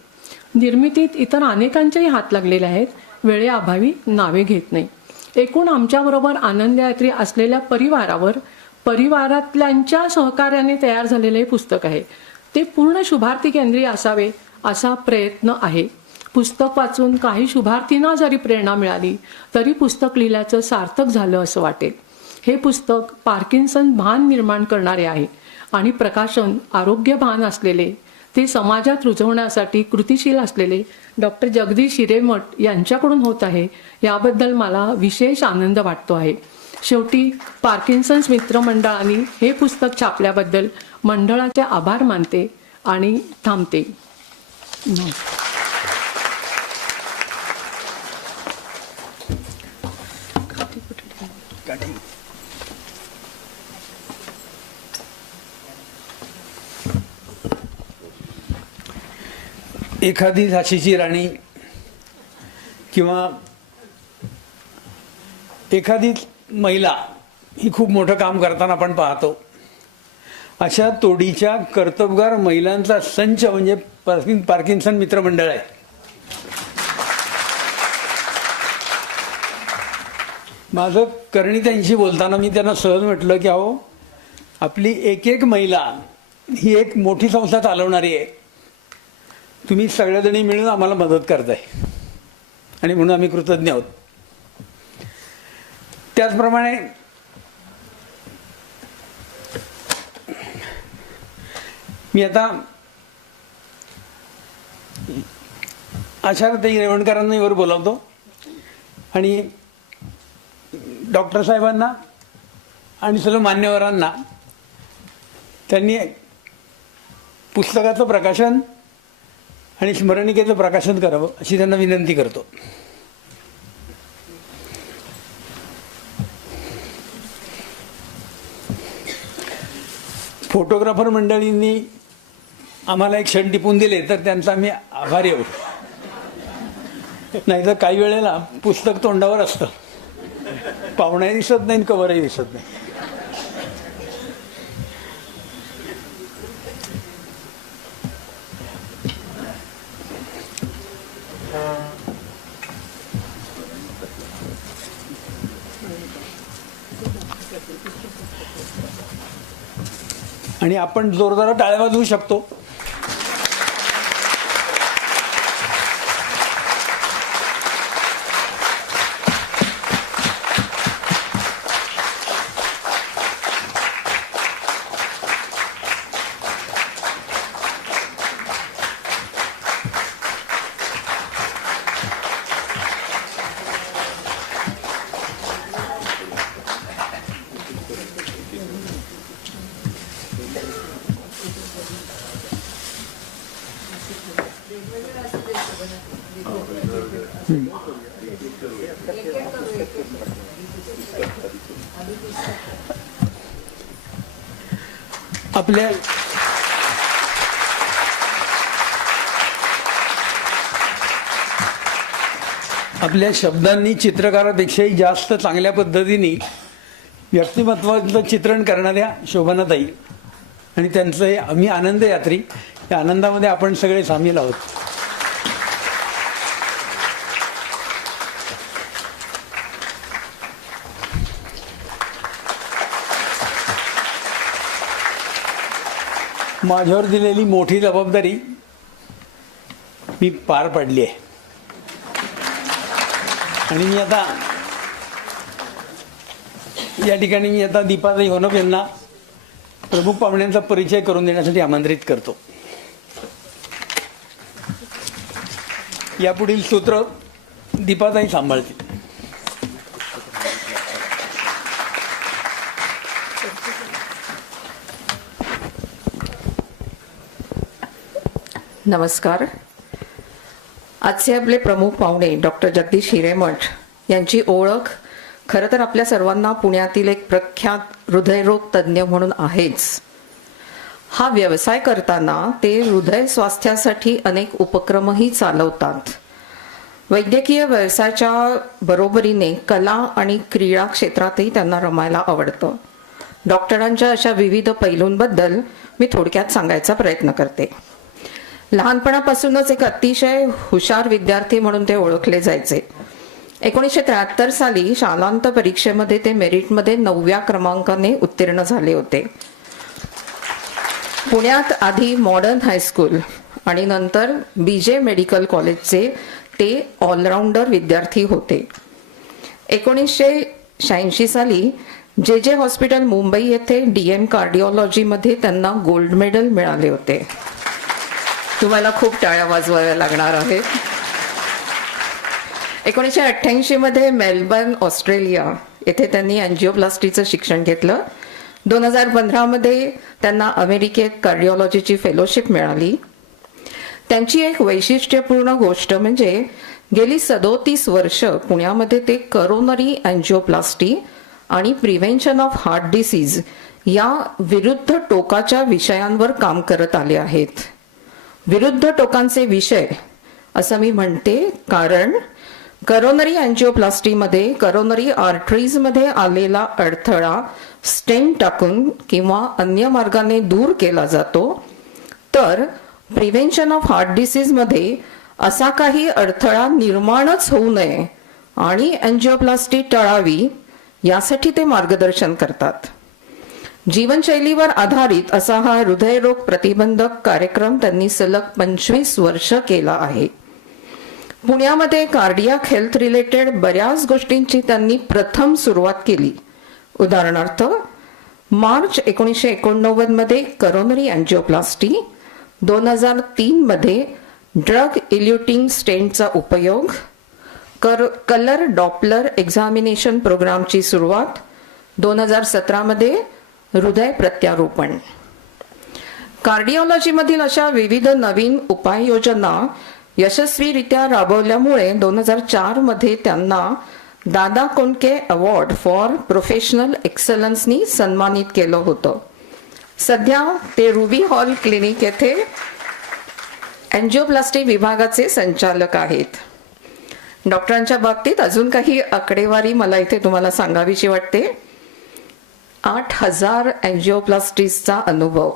निर्मितीत इतर अनेकांचेही हात लागलेले आहेत, वेळेअभावी नावे घेत नाही. एकूण आमच्याबरोबर आनंदयात्री असलेल्या परिवारातल्यांच्या सहकार्याने तयार झालेले हे पुस्तक आहे. ते पूर्ण शुभार्थी केंद्रीय असावे असा प्रयत्न आहे. पुस्तक वाचून काही शुभार्थींना जरी प्रेरणा मिळाली तरी पुस्तक लिहिल्याचं सार्थक झालं असं वाटेल. हे पुस्तक पार्किन्सन भान निर्माण करणारे आहे आणि प्रकाशन आरोग्य भान असलेले, ते समाजात रुजवण्यासाठी कृतिशील असलेले डॉक्टर जगदीश हिरेमठ यांच्याकडून होत आहे. याबद्दल मला विशेष आनंद वाटतो आहे. शेवटी पार्किन्सन्स मित्रमंडळाने हे पुस्तक छापल्याबद्दल मंडळाचे आभार मानते आणि थांबते. एखादी झाशीची राणी किंवा एखादी महिला ही खूप मोठं काम करताना आपण पाहतो. अशा तोडीच्या कर्तबगार महिलांचा संच म्हणजे पार्किन्सन मित्रमंडळ आहे. माझं करणी त्यांशी बोलताना मी त्यांना सहज म्हटलं की अहो, आपली एक एक महिला ही एक मोठी संस्था चालवणारी आहे. तुम्ही सगळ्याजणी मिळून आम्हाला मदत करताय आणि म्हणून आम्ही कृतज्ञ आहोत. त्याचप्रमाणे मी आता आशाताई रेवणकरांना वर बोलावतो आणि डॉक्टर साहेबांना आणि सर्व मान्यवरांना त्यांनी पुस्तकाचं प्रकाशन आणि स्मरणिकेचं प्रकाशन करावं अशी त्यांना विनंती करतो. फोटोग्राफर मंडळींनी आम्हाला एक क्षण टिपून दिले तर त्यांचा आम्ही आभारी आहोत. नाहीतर काही वेळेला पुस्तक तोंडावर असतं, पाहुणाही दिसत नाही, कवरही दिसत नाही. आणि आपण जोरदार टाळ्या वाजवू शकतो. आपल्या शब्दांनी चित्रकारापेक्षाही जास्त चांगल्या पद्धतीने व्यक्तिमत्वाचं चित्रण करणाऱ्या शोभनाताई आणि त्यांचं हे आम्ही आनंद यात्री, या आनंदामध्ये आपण सगळे सामील आहोत. माझ्यावर दिलेली मोठी जबाबदारी मी पार पाडली आहे आणि मी आता या ठिकाणी दीपाताई होनप यांना प्रमुख पाहुण्यांचा परिचय करून देण्यासाठी आमंत्रित करतो. यापुढील सूत्र दीपाताई सांभाळतील. नमस्कार. आजचे आपले प्रमुख पाहुणे डॉक्टर जगदीश हिरेमठ यांची ओळख खरं तर आपल्या सर्वांना पुण्यातील एक प्रख्यात हृदयरोग तज्ज्ञ म्हणून आहेच. हा व्यवसाय करताना ते हृदय स्वास्थ्यासाठी अनेक उपक्रमही चालवतात. वैद्यकीय व्यवसायाच्या बरोबरीने कला आणि क्रीडा क्षेत्रातही त्यांना रमायला आवडतं. डॉक्टरांच्या अशा विविध पैलूंबद्दल मी थोडक्यात सांगायचा प्रयत्न करते. लहानपणापासूनच एक अतिशय हुशार विद्यार्थी म्हणून ते ओळखले जायचे. 1973 साली शालांत परीक्षेमध्ये ते मेरिटमध्ये 9व्या क्रमांकाने उत्तीर्ण झाले होते. पुण्यात आधी मॉडर्न हायस्कूल आणि नंतर BJ मेडिकल कॉलेजचे ते ऑलराऊंडर विद्यार्थी होते. 1986 साली JJ हॉस्पिटल मुंबई येथे DM कार्डिओलॉजीमध्ये त्यांना गोल्ड मेडल मिळाले होते. तुम्हाला खूप टाळ्या वाजवाव्या लागणार आहेत. 1988 मध्ये मेलबर्न ऑस्ट्रेलिया येथे त्यांनी अँजिओप्लास्टीचं शिक्षण घेतलं. 2015 मध्ये त्यांना अमेरिकेत कार्डिओलॉजीची फेलोशिप मिळाली. त्यांची एक वैशिष्ट्यपूर्ण गोष्ट म्हणजे गेली 37 वर्ष पुण्यामध्ये ते करोनरी अँजिओप्लास्टी आणि प्रिव्हेन्शन ऑफ हार्ट डिसीज या विरुद्ध टोकाच्या विषयांवर काम करत आले आहेत. विरुद्ध टोकांचे विषय असं मी म्हणते कारण करोनरी अँजिओप्लास्टीमध्ये करोनरी आर्टरीजमध्ये आलेला अडथळा स्टेंट टाकून किंवा अन्य मार्गाने दूर केला जातो, तर प्रिव्हेन्शन ऑफ हार्ट डिसीजमध्ये असा काही अडथळा निर्माणच होऊ नये आणि अँजिओप्लास्टी टळावी यासाठी ते मार्गदर्शन करतात. जीवनशैलीवर आधारित असा हा हृदयरोग प्रतिबंधक कार्यक्रम त्यांनी सलग 25 वर्ष केला आहे. पुण्यामध्ये कार्डियाक हेल्थ रिलेटेड बऱ्याच गोष्टींची त्यांनी प्रथम सुरुवात केली. उदाहरणार्थ मार्च 1989 मध्ये करोनरी अँजिओप्लास्टी, 2003 मध्ये ड्रग इल्युटिंग स्टेंटचा उपयोग, कलर डॉपलर एक्झामिनेशन प्रोग्रामची सुरुवात, 2017 मध्ये हृदय प्रत्यारोपण. कार्डिओलॉजीमधील अशा विविध नवीन उपाययोजना यशस्वीरित्या राबवल्यामुळे 2004 मध्ये त्यांना Dada Kondke award for professional एक्सलन्सनी सन्मानित केलं होतं. सध्या ते रुबी हॉल क्लिनिक येथे अँजिओप्लास्टी विभागाचे संचालक आहेत. डॉक्टरांच्या बाबतीत अजून काही आकडेवारी मला इथे तुम्हाला सांगावीशी वाटते. 8,000 अँजिओप्लास्टीजचा अनुभव,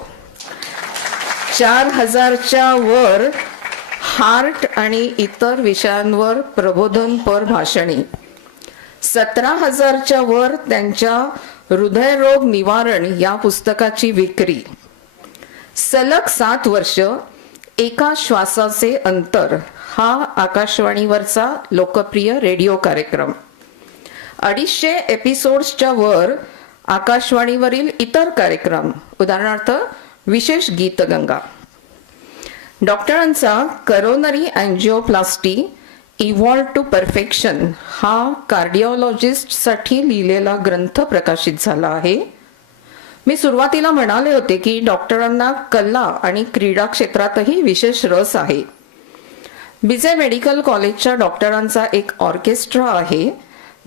4,000च्या वर हार्ट आणि इतर विषयांवर प्रबोधनपर भाषणे, 17,000च्या वर त्यांच्या हृदयरोग निवारण या पुस्तकाची विक्री, सलग 7 वर्ष एका श्वासाचे अंतर हा आकाशवाणीवरचा लोकप्रिय रेडिओ कार्यक्रम, 250 एपिसोड्सच्या वर आकाशवाणीवरील इतर कार्यक्रम, उदाहरणार्थ विशेष गीतगंगा. डॉक्टरांचा coronary angioplasty evolve to perfection हा कार्डिओलॉजिस्टसाठी लिहिलेला ग्रंथ प्रकाशित झाला आहे. मी सुरुवातीला म्हणाले होते की डॉक्टरांना कला आणि क्रीडा क्षेत्रातही विशेष रस आहे. BJ मेडिकल कॉलेजच्या डॉक्टरांचा एक ऑर्केस्ट्रा आहे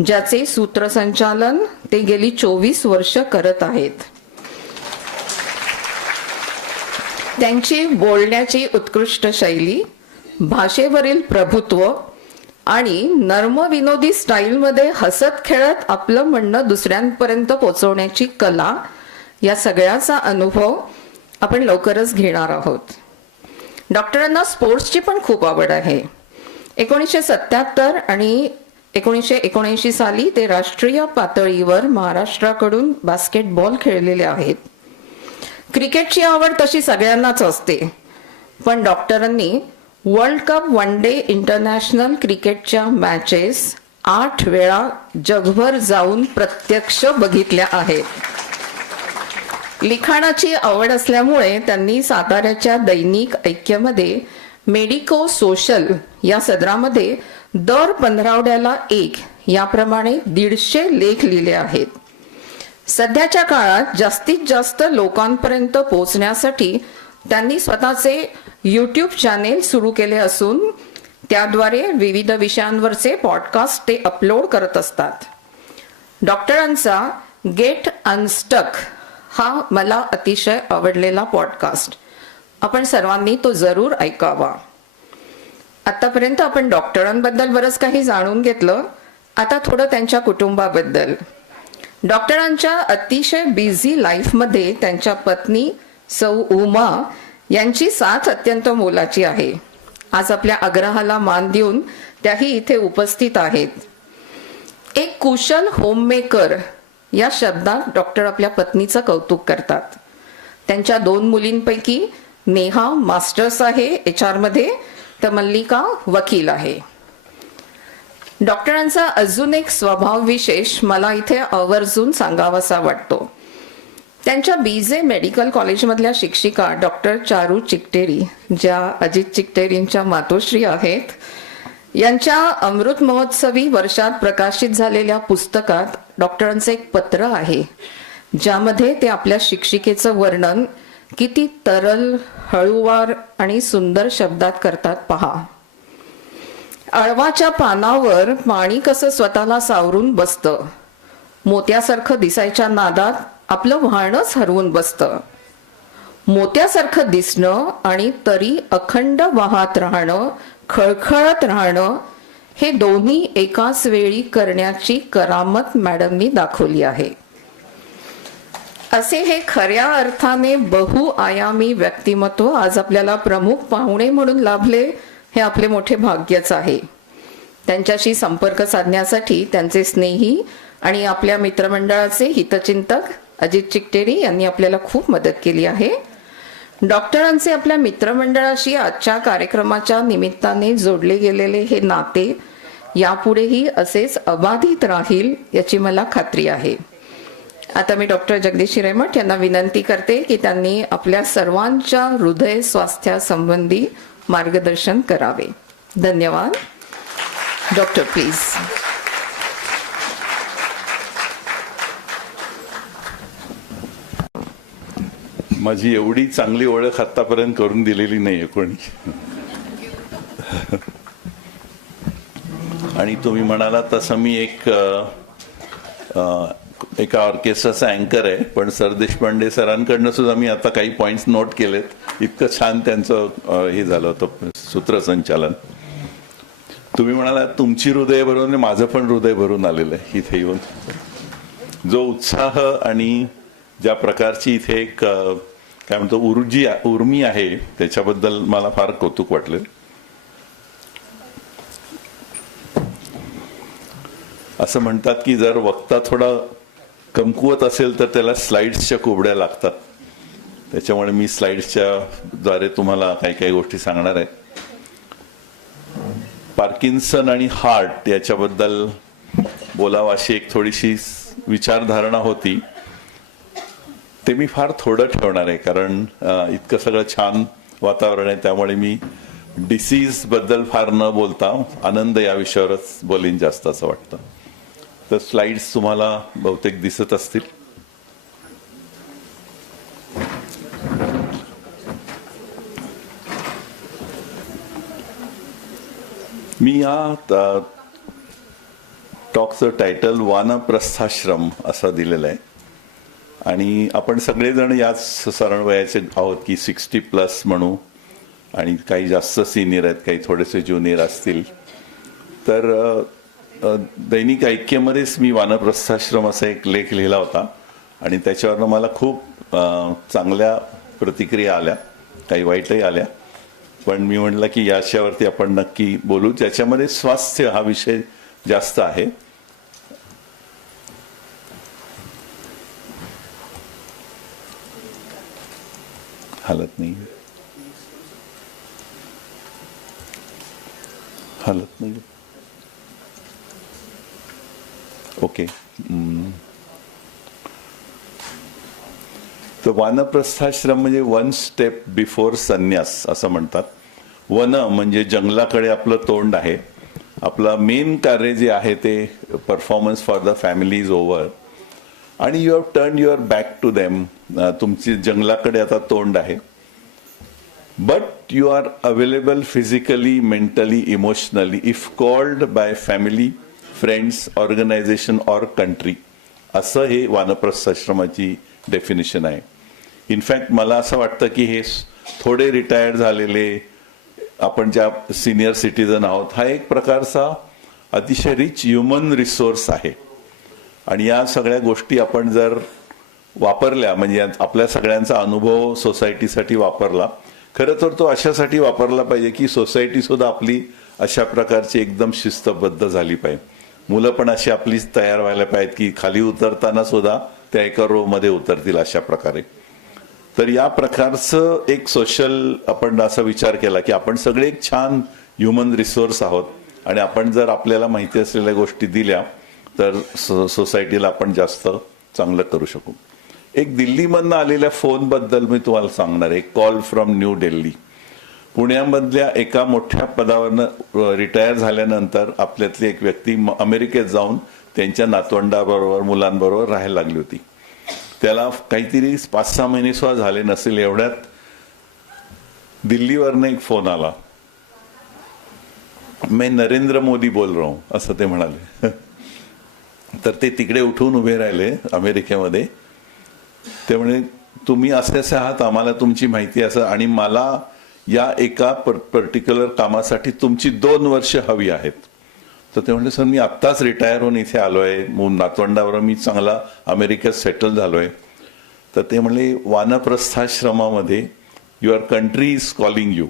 ज्याचे सूत्रसंचालन ते गेली 24 वर्ष करत आहेत. त्यांची बोलण्याची उत्कृष्ट शैली, भाषेवरील प्रभुत्व आणि नर्मविनोदी स्टाईलमध्ये हसत खेळत आपलं म्हणणं दुसऱ्यांपर्यंत पोहोचवण्याची कला या सगळ्याचा अनुभव आपण लवकरच घेणार आहोत. डॉक्टरांना स्पोर्ट्सची पण खूप आवड आहे. 1977 आणि 1979 साली ते राष्ट्रीय पातळीवर महाराष्ट्राकडून बास्केटबॉल खेळलेले आहेत. क्रिकेटची आवड तशी सगळ्यांनाच असते, पण डॉक्टरांनी world cup one day international क्रिकेटच्या मॅचेस 8 वेळा जगभर जाऊन प्रत्यक्ष बघितल्या आहेत. लिखाणाची आवड असल्यामुळे त्यांनी साताऱ्याच्या दैनिक ऐक्यमध्ये मेडिको सोशल या सदरामध्ये दर 15 एक याप्रमाणे 150 लेख लिहिले आहेत. सध्याच्या काळात जास्तीत जास्त लोकांपर्यंत पोहोचण्यासाठी त्यांनी स्वतःचे YouTube चॅनेल सुरू केले असून त्याद्वारे विविध विषयांवरचे पॉडकास्ट ते अपलोड करत असतात. डॉक्टरांचा गेट अनस्टक हा मला अतिशय आवडलेला पॉडकास्ट. आपण सर्वांनी तो जरूर ऐकावा. आतापर्यंत आपण डॉक्टरांबद्दल बरंच काही जाणून घेतलं. आता थोडं त्यांच्या कुटुंबाबद्दल. डॉक्टरांच्या अतिशय बिझी लाईफमध्ये त्यांच्या पत्नी सौ उमा यांची साथ अत्यंत मोलाची आहे. आज आपल्या आग्रहाला मान देऊन त्याही इथे उपस्थित आहेत. एक कुशल होममेकर या शब्दात डॉक्टर आपल्या पत्नीचं कौतुक करतात. त्यांच्या 2 मुलींपैकी नेहा मास्टर्स आहे HR मध्ये, तर मल्लिका वकील आहे. डॉक्टरांचा अजून एक स्वभाव विशेष मला इथे आवर्जून सांगावासा वाटतो. त्यांच्या BJ मेडिकल कॉलेजमधल्या शिक्षिका डॉक्टर चारू चिकटेरी, ज्या अजित चिकटेरींच्या मातोश्री आहेत, यांच्या अमृत महोत्सवी वर्षात प्रकाशित झालेल्या पुस्तकात डॉक्टरांचं एक पत्र आहे, ज्यामध्ये ते आपल्या शिक्षिकेचं वर्णन किती तरल, हळूवार आणि सुंदर शब्दात करतात पहा. अळवाच्या पानावर पाणी कसं स्वतःला सावरून बसतं, मोत्यासारखं दिसायच्या नादात आपलं वाहनच हरवून बसतं. मोत्यासारखं दिसणं आणि तरी अखंड वाहत राहणं, खळखळत राहणं, हे दोन्ही एकाच वेळी करण्याची करामत मॅडमनी दाखवली आहे. असे हे खऱ्या अर्थाने बहुआयामी व्यक्तिमत्व आज आपल्याला प्रमुख पाहुणे म्हणून लाभले, हे आपले मोठे भाग्यच आहे. त्यांच्याशी संपर्क साधण्यासाठी त्यांचे स्नेही आणि आपल्या मित्रमंडळाचे हितचिंतक अजित चिकटेरी यांनी आपल्याला खूप मदत केली आहे. डॉक्टरांचे आपल्या मित्रमंडळाशी आजच्या कार्यक्रमाच्या निमित्ताने जोडले गेलेले हे नाते यापुढेही असेच अबाधित राहील याची मला खात्री आहे. आता मी डॉक्टर जगदीश हिरेमठ यांना विनंती करते की त्यांनी आपल्या सर्वांच्या हृदय स्वास्थ्यासंबंधी मार्गदर्शन करावे. धन्यवाद. Doctor please. माझी एवढी चांगली ओळख आतापर्यंत करून दिलेली नाहीये कोणी. आणि तुम्ही म्हणाला तसं मी एका ऑर्केस्ट्राचा अँकर आहे, पण सर देशपांडे सरांकडनं सुद्धा मी आता काही पॉइंट्स नोट केलेत. इतकं छान त्यांचं हे झालं होतं सूत्रसंचालन. तुम्ही म्हणाला तुमची हृदय भरून, माझं पण हृदय भरून आलेलं आहे इथे येऊन. जो उत्साह आणि ज्या प्रकारची इथे एक काय म्हणतो उर्मी आहे, त्याच्याबद्दल मला फार कौतुक वाटले. असं म्हणतात की जर वक्ता थोडा कमकुवत असेल तर त्याला स्लाइड्सच्या कुबड्या लागतात. त्याच्यामुळे मी स्लाइड्सच्या द्वारे तुम्हाला काही काही गोष्टी सांगणार आहे. पार्किन्सन आणि हार्ट याच्याबद्दल बोलावं अशी एक थोडीशी विचारधारणा होती. ते मी फार थोडं ठेवणार आहे, कारण इतकं सगळं छान वातावरण आहे. त्यामुळे मी डिसीज बद्दल फार न बोलता आनंद या विषयावरच बोलीन जास्त असं वाटतं. तर स्लाइड्स तुम्हाला बहुतेक दिसत असतील. मी या टॉकचं टायटल वानप्रस्थाश्रम असं दिलेलं आहे. आणि आपण सगळेजण याच सरण वयाचे आहोत की 60+ म्हणू, आणि काही जास्त सिनियर आहेत, काही थोडेसे ज्युनियर असतील. तर दैनिक ऐक्यमध्येच मी वानप्रस्थाश्रम असा एक लेख लिहिला होता आणि त्याच्यावरनं मला खूप चांगल्या प्रतिक्रिया आल्या, काही वाईटही आल्या. पण मी म्हटलं की याच्यावरती आपण नक्की बोलू, ज्याच्यामध्ये स्वास्थ्य हा विषय जास्त आहे. हालत नाही. ओके. तर वानप्रस्थाश्रम म्हणजे 1 स्टेप बिफोर संन्यास असं म्हणतात. वन म्हणजे जंगलाकडे आपलं तोंड आहे. आपलं मेन कार्य जे आहे ते performance for the family is over आणि you have turn your back to them. तुमची जंगलाकडे आता तोंड आहे. But you are available physically, mentally, emotionally if called by family, friends, organisation or country. असं हे वानप्रस्थाश्रमाची डेफिनेशन आहे. इनफॅक्ट मला असं वाटतं की हे थोडे रिटायर्ड झालेले आपण ज्या सिनियर सिटीजन आहोत, हा एक प्रकारचा अतिशय रिच ह्युमन रिसोर्स आहे. आणि या सगळ्या गोष्टी आपण जर वापरल्या, म्हणजे आपल्या सगळ्यांचा अनुभव सोसायटीसाठी वापरला, खरं तर तो अशासाठी वापरला पाहिजे की सोसायटी सुद्धा आपली अशा प्रकारची एकदम शिस्तबद्ध झाली पाहिजे. मुलं पण अशी आपलीच तयार व्हायला पाहिजेत की खाली उतरताना सुद्धा त्या एका रो मध्ये उतरतील अशा प्रकारे. तर या प्रकारचं एक सोशल आपण असा विचार केला की आपण सगळे एक छान ह्युमन रिसोर्स आहोत आणि आपण जर आपल्याला माहिती असलेल्या गोष्टी दिल्या तर सोसायटीला आपण जास्त चांगलं करू शकू. एक दिल्लीमधनं आलेल्या फोनबद्दल मी तुम्हाला सांगणार आहे. Call from New Delhi. पुण्यामधल्या एका मोठ्या पदावरनं रिटायर झाल्यानंतर आपल्यातली एक व्यक्ती अमेरिकेत जाऊन त्यांच्या नातवंडाबरोबर मुलांबरोबर राहायला लागली होती. त्याला काहीतरी 5-6 महिने सुद्धा झाले नसेल एवढ्यात दिल्लीवरनं एक फोन आला. मैं नरेंद्र मोदी बोल रहा हूं असं ते म्हणाले. तर ते तिकडे उठून उभे राहिले अमेरिकेमध्ये. ते म्हणे तुम्ही असे आहात, आम्हाला तुमची माहिती असं, आणि मला या एका पर्टिक्युलर कामासाठी तुमची 2 वर्ष हवी आहेत. तर ते म्हणले सर मी आत्ताच रिटायर होऊन इथे आलोय, नातवंडावर मी चांगला अमेरिकेत सेटल झालोय. तर ते म्हणले वानप्रस्थाश्रमामध्ये your country is calling you.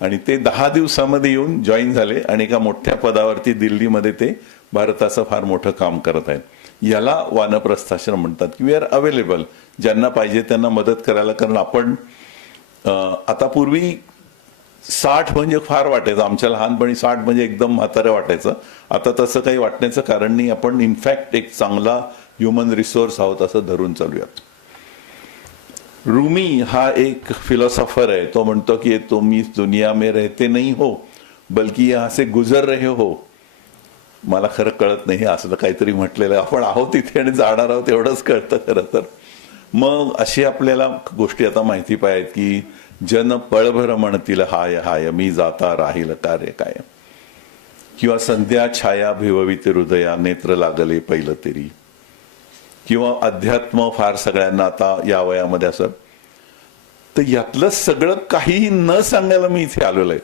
आणि ते 10 दिवसामध्ये येऊन जॉईन झाले आणि एका मोठ्या पदावरती दिल्लीमध्ये ते भारताचं फार मोठं काम करत आहेत. याला वानप्रस्थाश्रम म्हणतात की वी आर अवेलेबल, ज्यांना पाहिजे त्यांना मदत करायला. कारण आपण आता पूर्वी 60 म्हणजे फार वाटायचं, आमच्या लहानपणी 60 म्हणजे एकदम म्हातारं वाटायचं. आता तसं काही वाटण्याचं कारण नाही. आपण इनफॅक्ट एक चांगला ह्युमन रिसोर्स आहोत असं धरून चालूयात. रूमी हा एक फिलॉसॉफर आहे. तो म्हणतो की तुम इस दुनिया में रहते नहीं हो बल्कि यहाँ से गुजर रहे हो. मला खरं कळत नाही असं काहीतरी म्हटलेलं. आपण आहोत इथे आणि जाणार आहोत एवढंच कळतं खरं तर. मग अशी आपल्याला गोष्टी आता माहिती पाहिजेत की जन पळभर म्हणतील हाय हाय मी जाता राहील कार्य काय. किंवा संध्या छाया भिवविते हृदया नेत्र लागले पहिलं तरी. किंवा अध्यात्म फार सगळ्यांना आता या वयामध्ये असं. तर यातलं सगळं काहीही न सांगायला मी इथे आलेलो आहे.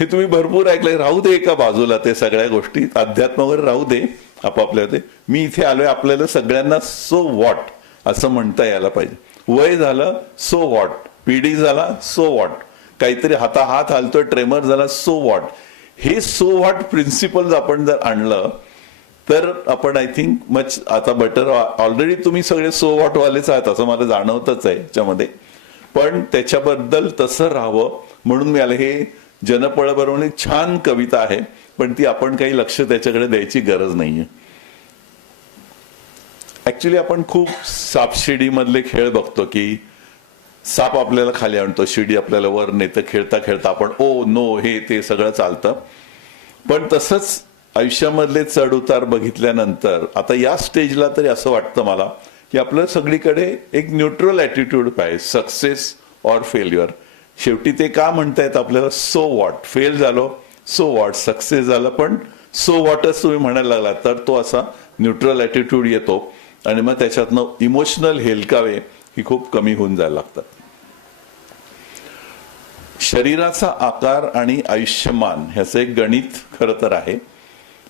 हे तुम्ही भरपूर ऐकलंय. राहू दे एका बाजूला ते सगळ्या गोष्टी, अध्यात्म वगैरे राहू दे आपापल्या होते. मी इथे आलोय आपल्याला सगळ्यांना सो वॉट असं म्हणता यायला पाहिजे. वय झालं सो वॉट, पिढी झाला सो वॉट, काहीतरी हात हालतोय ट्रेमर झाला सो वॉट. हे सो वॉट प्रिन्सिपल्स आपण जर आणलं तर आपण आय थिंक मच आता बेटर. ऑलरेडी तुम्ही सगळे सो वॉट वालेच आहात असं मला जाणवतच आहे याच्यामध्ये. पण त्याच्याबद्दल तसं राहावं म्हणून मी आलं. हे जनपळभर एक छान कविता आहे पण ती आपण काही लक्ष त्याच्याकडे द्यायची गरज नाहीये. ऍक्च्युली आपण खूप सापशिडी मधले खेळ बघतो की साप आपल्याला खाली आणतो, शिडी आपल्याला वर नेतं. खेळता खेळता आपण ओ नो हे ते सगळं चालतं. पण तसंच आयुष्यामधले चढ उतार बघितल्यानंतर आता या स्टेजला तरी असं वाटतं मला की आपलं सगळीकडे एक न्यूट्रल ॲटिट्यूड पाहिजे. सक्सेस ऑर फेल्युअर, शेवटी ते का म्हणतायत आपल्याला सो वॉट. फेल झालो सो वॉट, सक्सेस झालं पण सो वॉटच तुम्ही म्हणायला लागला तर तो असा न्यूट्रल ॲटिट्यूड येतो आणि मग त्याच्यातनं इमोशनल हेलकावे ही खूप कमी होऊन जायला लागतात. शरीराचा आकार आणि आयुष्यमान ह्याचं एक गणित खरं तर आहे.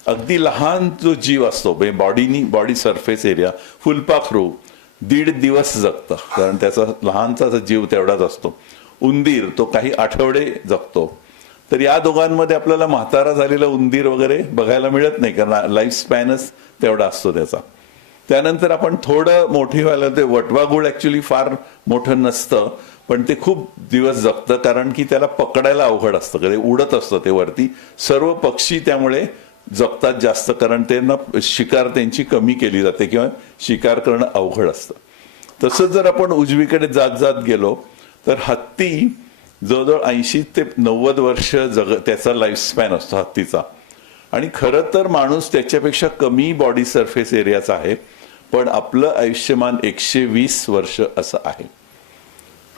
अगदी लहान जो जीव असतो बॉडी सरफेस एरिया, फुलपाखरू 1.5 दिवस जगतं कारण त्याचा लहानचा जीव तेवढाच असतो. उंदीर तो काही आठवडे जगतो. तर या दोघांमध्ये आपल्याला म्हातारा झालेला उंदीर वगैरे बघायला मिळत नाही कारण लाईफ स्पॅनच तेवढा असतो त्याचा. त्यानंतर आपण थोडं मोठी व्हायला ते वटवाघूळ ऍक्च्युली फार मोठं नसतं पण ते खूप दिवस जगतं कारण की त्याला पकडायला अवघड असतं, कधी उडत असतं ते वरती. सर्व पक्षी त्यामुळे जगतात जास्त कारण त्यांना शिकार त्यांची कमी केली जाते किंवा शिकार करणं अवघड असतं. तसंच जर आपण उजवीकडे जात जात गेलो तर हत्ती जवळजवळ 80 ते 90 वर्ष त्याचा लाईफ स्पॅन असतो हत्तीचा. आणि खरं तर माणूस त्याच्यापेक्षा कमी बॉडी सरफेस एरियाचा आहे पण आपलं आयुष्यमान 120 वर्ष असं आहे.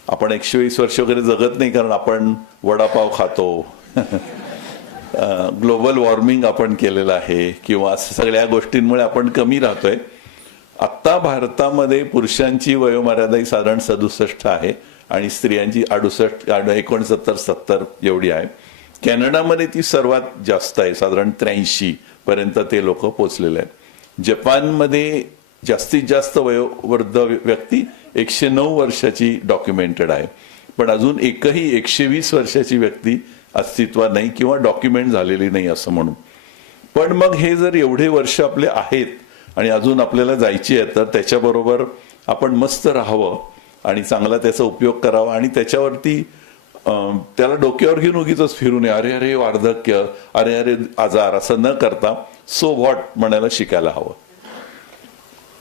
आपण 120 वर्ष वगैरे जगत नाही कारण आपण वडापाव खातो, ग्लोबल वॉर्मिंग आपण केलेलं आहे किंवा सगळ्या गोष्टींमुळे आपण कमी राहतोय. आत्ता भारतामध्ये पुरुषांची वयोमर्यादा ही साधारण 67 आहे आणि स्त्रियांची 69-70 एवढी आहे. कॅनडामध्ये ती सर्वात जास्त आहे, साधारण 83 पर्यंत ते लोक पोचलेले आहेत. जपानमध्ये जास्तीत जास्त वयोवृद्ध व्यक्ती 109 वर्षाची डॉक्युमेंटेड आहे, पण अजून एकही 120 वर्षाची व्यक्ती अस्तित्वात नाही किंवा डॉक्युमेंट झालेली नाही असं म्हणून. पण मग हे जर एवढे वर्ष आपले आहेत आणि अजून आपल्याला जायची आहे, तर त्याच्याबरोबर आपण मस्त राहावं आणि चांगला त्याचा उपयोग करावा आणि त्याच्यावरती त्याला डोक्यावर घेऊन उगीच फिरू नये, अरे अरे वार्धक्य, अरे अरे आजार, असं न करता सो व्हॉट म्हणायला शिकायला हवं.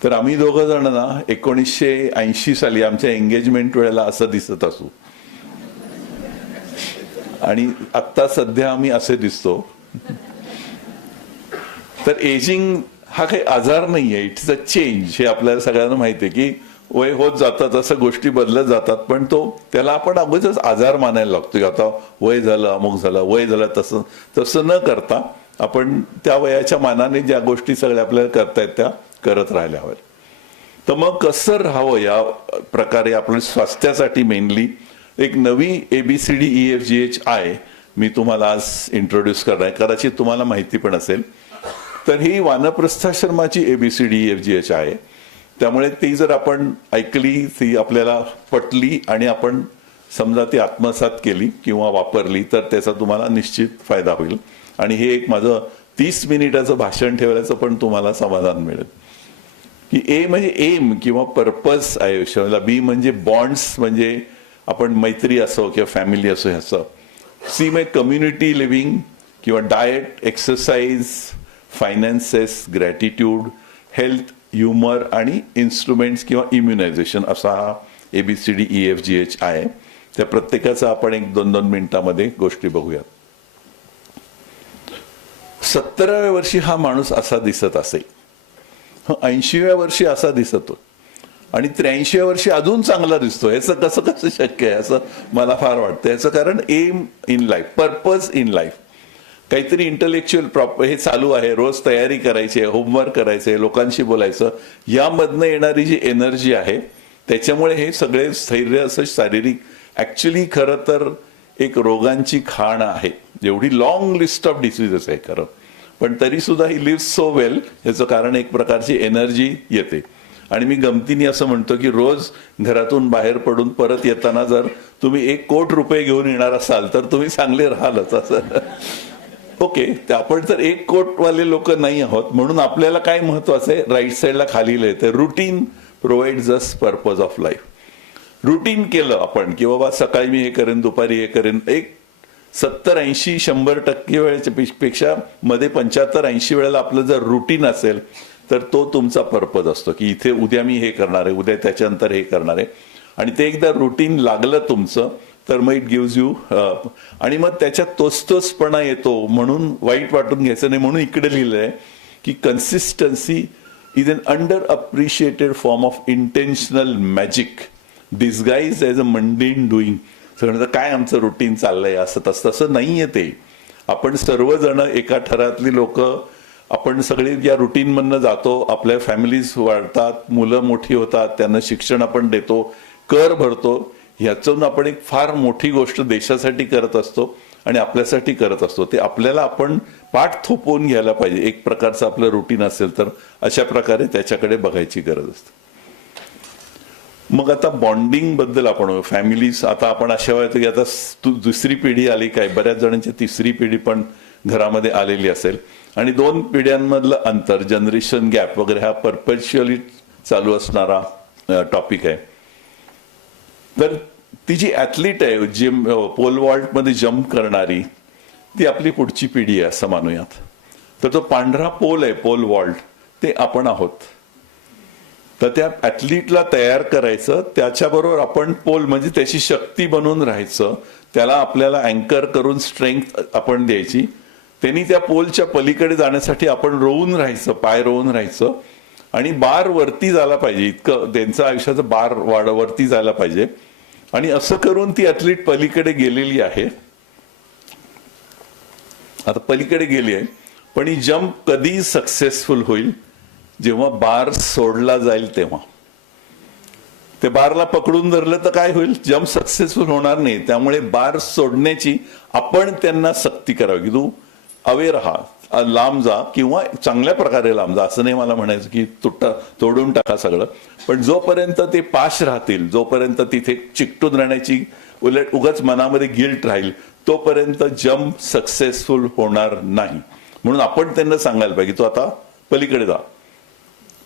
तर आम्ही दोघं जण ना 1980 साली आमच्या एंगेजमेंट वेळेला असं दिसत असू आणि आत्ता सध्या आम्ही असे दिसतो. तर एजिंग हा काही आजार नाहीये, इट्स अ चेंज. हे आपल्याला सगळ्यांना माहिती आहे की वय होत जातात, असं गोष्टी बदलत जातात, पण त्याला आपण अगोदरच आजार मानायला लागतो की आता वय झालं, अमुक झालं, वय झालं, तसं न करता आपण त्या वयाच्या मानाने ज्या गोष्टी सगळ्या आपल्याला करतायत त्या करत राहिल्या हव्यात. तर मग कसं राहावं या प्रकारे आपल्या स्वास्थ्यासाठी मेनली एक नवी ABCDEFGHI मी तुम्हाला आज इंट्रोड्यूस करणार, कदाचित तुम्हाला माहिती पण असेल. तर ही वानप्रस्थाश्रमाची ABCDEFGHI आहे, त्यामुळे ती जर आपण ऐकली, ती आपल्याला पटली आणि आपण समजा ती आत्मसात केली किंवा वापरली, तर त्याचा तुम्हाला निश्चित फायदा होईल. आणि हे एक माझं 30 मिनिटाचं भाषण ठेवल्याचं पण तुम्हाला समाधान मिळेल की ए म्हणजे एम किंवा पर्पज आयुष्याला, बी म्हणजे बॉन्ड्स, म्हणजे आपण मैत्री असो किंवा फॅमिली असो ह्याचं, सी म्हणजे कम्युनिटी लिव्हिंग किंवा diet, exercise, finances, gratitude, health, humour आणि इन्स्ट्रुमेंट्स किंवा इम्युनायझेशन असा हा ABCDEFGHI आहे. त्या प्रत्येकाचा आपण 1-2 मिनिटामध्ये गोष्टी बघूयात. 70व्या वर्षी हा माणूस असा दिसत असेल, 80व्या वर्षी असा दिसतो आणि 83व्या वर्षी अजून चांगला दिसतो. याचं कसं शक्य आहे असं मला फार वाटतं. याचं कारण aim in life, purpose in life, काहीतरी इंटलेक्च्युअल हे चालू आहे, रोज तयारी करायची आहे, होमवर्क करायचंय, लोकांशी बोलायचं, यामधनं येणारी जी एनर्जी आहे त्याच्यामुळे हे सगळे स्थैर्य असं शारीरिक, ऍक्च्युली खरं तर एक रोगांची खाण आहे, एवढी लॉंग लिस्ट ऑफ डिसीजेस आहे खरं, पण तरी सुद्धा ही लिव्ह सो वेल. याचं कारण एक प्रकारची एनर्जी येते. आणि मी गमतीने असं म्हणतो की रोज घरातून बाहेर पडून परत येताना जर तुम्ही 1 कोटी रुपये घेऊन येणार असाल तर तुम्ही चांगले राहालच असं. ओके, ते आपण तर 1 कोटीवाले लोक नाही आहोत, म्हणून आपल्याला काय महत्वाचं आहे, राईट साईडला खाली लिहिलंय, routine provides us purpose of life. Routine केलं आपण की बाबा सकाळी मी हे करेन, दुपारी हे करेन, एक 70-80-100% वेळेच्या पेक्षा मध्ये 75-80 वेळेला आपलं जर रुटीन असेल तर तो तुमचा पर्पज असतो की इथे उद्या मी हे करणार आहे, उद्या त्याच्यानंतर हे करणार आहे. आणि ते एकदा रुटीन लागलं तुमचं तर मग इट गिव्ज यू, आणि मग त्याच्यात तोचपणा येतो, म्हणून वाईट वाटून घ्यायचं नाही. म्हणून इकडे लिहिलंय की consistency is an under appreciated form of intentional magic disguise as a mundane doing. काय आमचं रुटीन चाललंय असं तसं नाहीये ते. आपण सर्वजण एका थरातली लोक, आपण सगळे या रुटीन मधनं जातो, आपल्या फॅमिलीज वाढतात, मुलं मोठी होतात, त्यांना शिक्षण आपण देतो, कर भरतो, ह्यातून आपण एक फार मोठी गोष्ट देशासाठी करत असतो आणि आपल्यासाठी करत असतो. ते आपल्याला आपण पाठ थोपवून घ्यायला पाहिजे. एक प्रकारचं आपलं रुटीन असेल तर अशा प्रकारे त्याच्याकडे बघायची गरज असते. मग आता बॉन्डिंग बद्दल आपण, फॅमिलीज, आता आपण अशा वेळेत की आता दुसरी पिढी आली काय, बऱ्याच जणांची तिसरी पिढी पण घरामध्ये आलेली असेल आणि 2 पिढ्यांमधलं अंतर, जनरेशन गॅप वगैरे हा परपेच्युअली चालू असणारा टॉपिक आहे. तर ती जी ऍथलीट आहे, जी पोल वॉल्ट मध्ये जम्प करणारी, ती आपली पुढची पिढी आहे असं मानूयात. तर तो पांढरा पोल आहे, पोल वॉल्ट, ते आपण आहोत. तर त्या ऍथलीटला तयार करायचं, त्याच्याबरोबर आपण पोल म्हणजे त्याची शक्ती बनून राहायचं, त्याला आपल्याला अँकर करून स्ट्रेंथ आपण द्यायची. त्यांनी त्या पोलच्या पलीकडे जाण्यासाठी आपण रोवून राहायचं, पाय रोवून राहायचं आणि बार वरती झाला पाहिजे, इतकं त्यांचं आयुष्याचं बार वरती जायला पाहिजे. आणि असं करून ती ऍथलीट पलीकडे गेलेली आहे. आता पलीकडे गेली आहे, पण ही जम्प कधी सक्सेसफुल होईल जेव्हा बार सोडला जाईल तेव्हा. ते बारला पकडून धरलं तर काय होईल, जम्प सक्सेसफुल होणार नाही. त्यामुळे बार सोडण्याची आपण त्यांना सक्ती करावी की तू अवेअर राहा, लांब जा किंवा चांगल्या प्रकारे लांब जा. असं नाही मला म्हणायचं की तोडून टाका सगळं, पण जोपर्यंत ते पाश राहतील, जोपर्यंत तिथे चिकटून राहण्याची उलट उगाच मनामध्ये गिल्ट राहील, तोपर्यंत जम्प सक्सेसफुल होणार नाही. म्हणून आपण त्यांना सांगायला पाहिजे तू आता पलीकडे जा.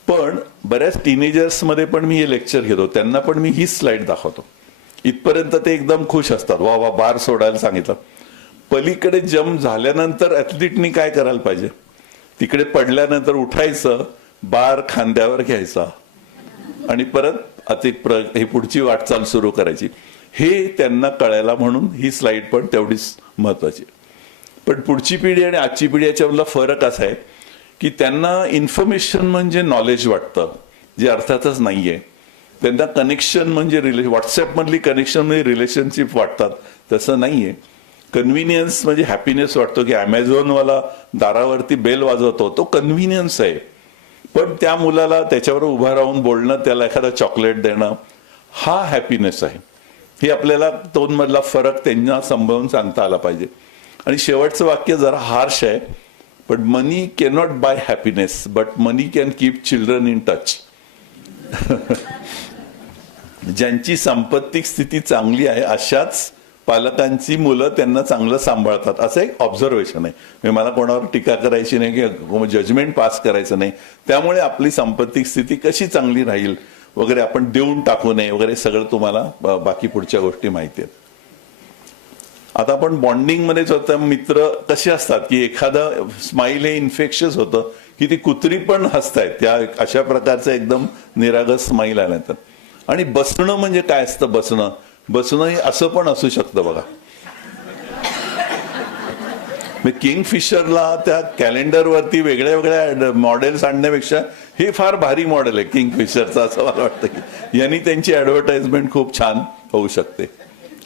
पण बऱ्याच टीनेजर्स मध्ये पण मी हे लेक्चर घेतो, त्यांना पण मी ही स्लाइड दाखवतो. इथपर्यंत ते एकदम खुश असतात, वा वा बार सोडायला सांगितलं. पलीकडे जम्प झाल्यानंतर ऍथलीटनी काय करायला पाहिजे, तिकडे पडल्यानंतर उठायचं, बार खांद्यावर घ्यायचा आणि परत ही पुढची वाटचाल सुरू करायची. हे त्यांना कळायला म्हणून ही स्लाइड पण तेवढीच महत्वाची. पण पुढची पिढी आणि आजची पिढी याच्यामधला फरक असा आहे की त्यांना इन्फॉर्मेशन म्हणजे नॉलेज वाटतं, जे अर्थातच नाहीये. त्यांना कनेक्शन म्हणजे व्हॉट्सअप मधली कनेक्शन म्हणजे रिलेशनशिप वाटतात, तसं नाहीये. कन्व्हिनियन्स म्हणजे हॅपीनेस वाटतो की अमेझॉनवाला दारावरती बेल वाजवतो, तो कन्व्हिनियन्स आहे. पण त्या मुलाला त्याच्यावर उभं राहून बोलणं, त्याला एखादा चॉकलेट देणं, हा हॅपीनेस आहे. हे आपल्याला दोन मधला फरक त्यांना समजावून सांगता आला पाहिजे. आणि शेवटचं वाक्य जरा हार्श आहे, पण money cannot buy happiness but money can keep children in touch. ज्यांची सांपत्तिक स्थिती चांगली आहे अशाच पालकांची मुलं त्यांना चांगलं सांभाळतात, असं एक ऑब्झर्वेशन आहे. मला कोणावर टीका करायची नाही की जजमेंट पास करायचं नाही. त्यामुळे आपली सांपत्तिक स्थिती कशी चांगली राहील वगैरे, आपण देऊन टाकू नये वगैरे, सगळं तुम्हाला बाकी पुढच्या गोष्टी माहिती आहेत. आता आपण बॉन्डिंग मध्येच होतं, मित्र कसे असतात की एखादं स्माईल हे इन्फेक्शियस होतं की ती कुत्री पण हसतायत, त्या अशा प्रकारचं एकदम निरागस स्माईल आल्यानंतर. आणि बसणं म्हणजे काय असतं, बसणं हे असं पण असू शकतं बघा. किंगफिशरला त्या कॅलेंडरवरती वेगळ्या वेगळ्या मॉडेल्स आणण्यापेक्षा हे फार भारी मॉडेल आहे किंगफिशरचं, असं मला वाटतं की यांनी त्यांची ऍडव्हर्टाइजमेंट खूप छान होऊ शकते.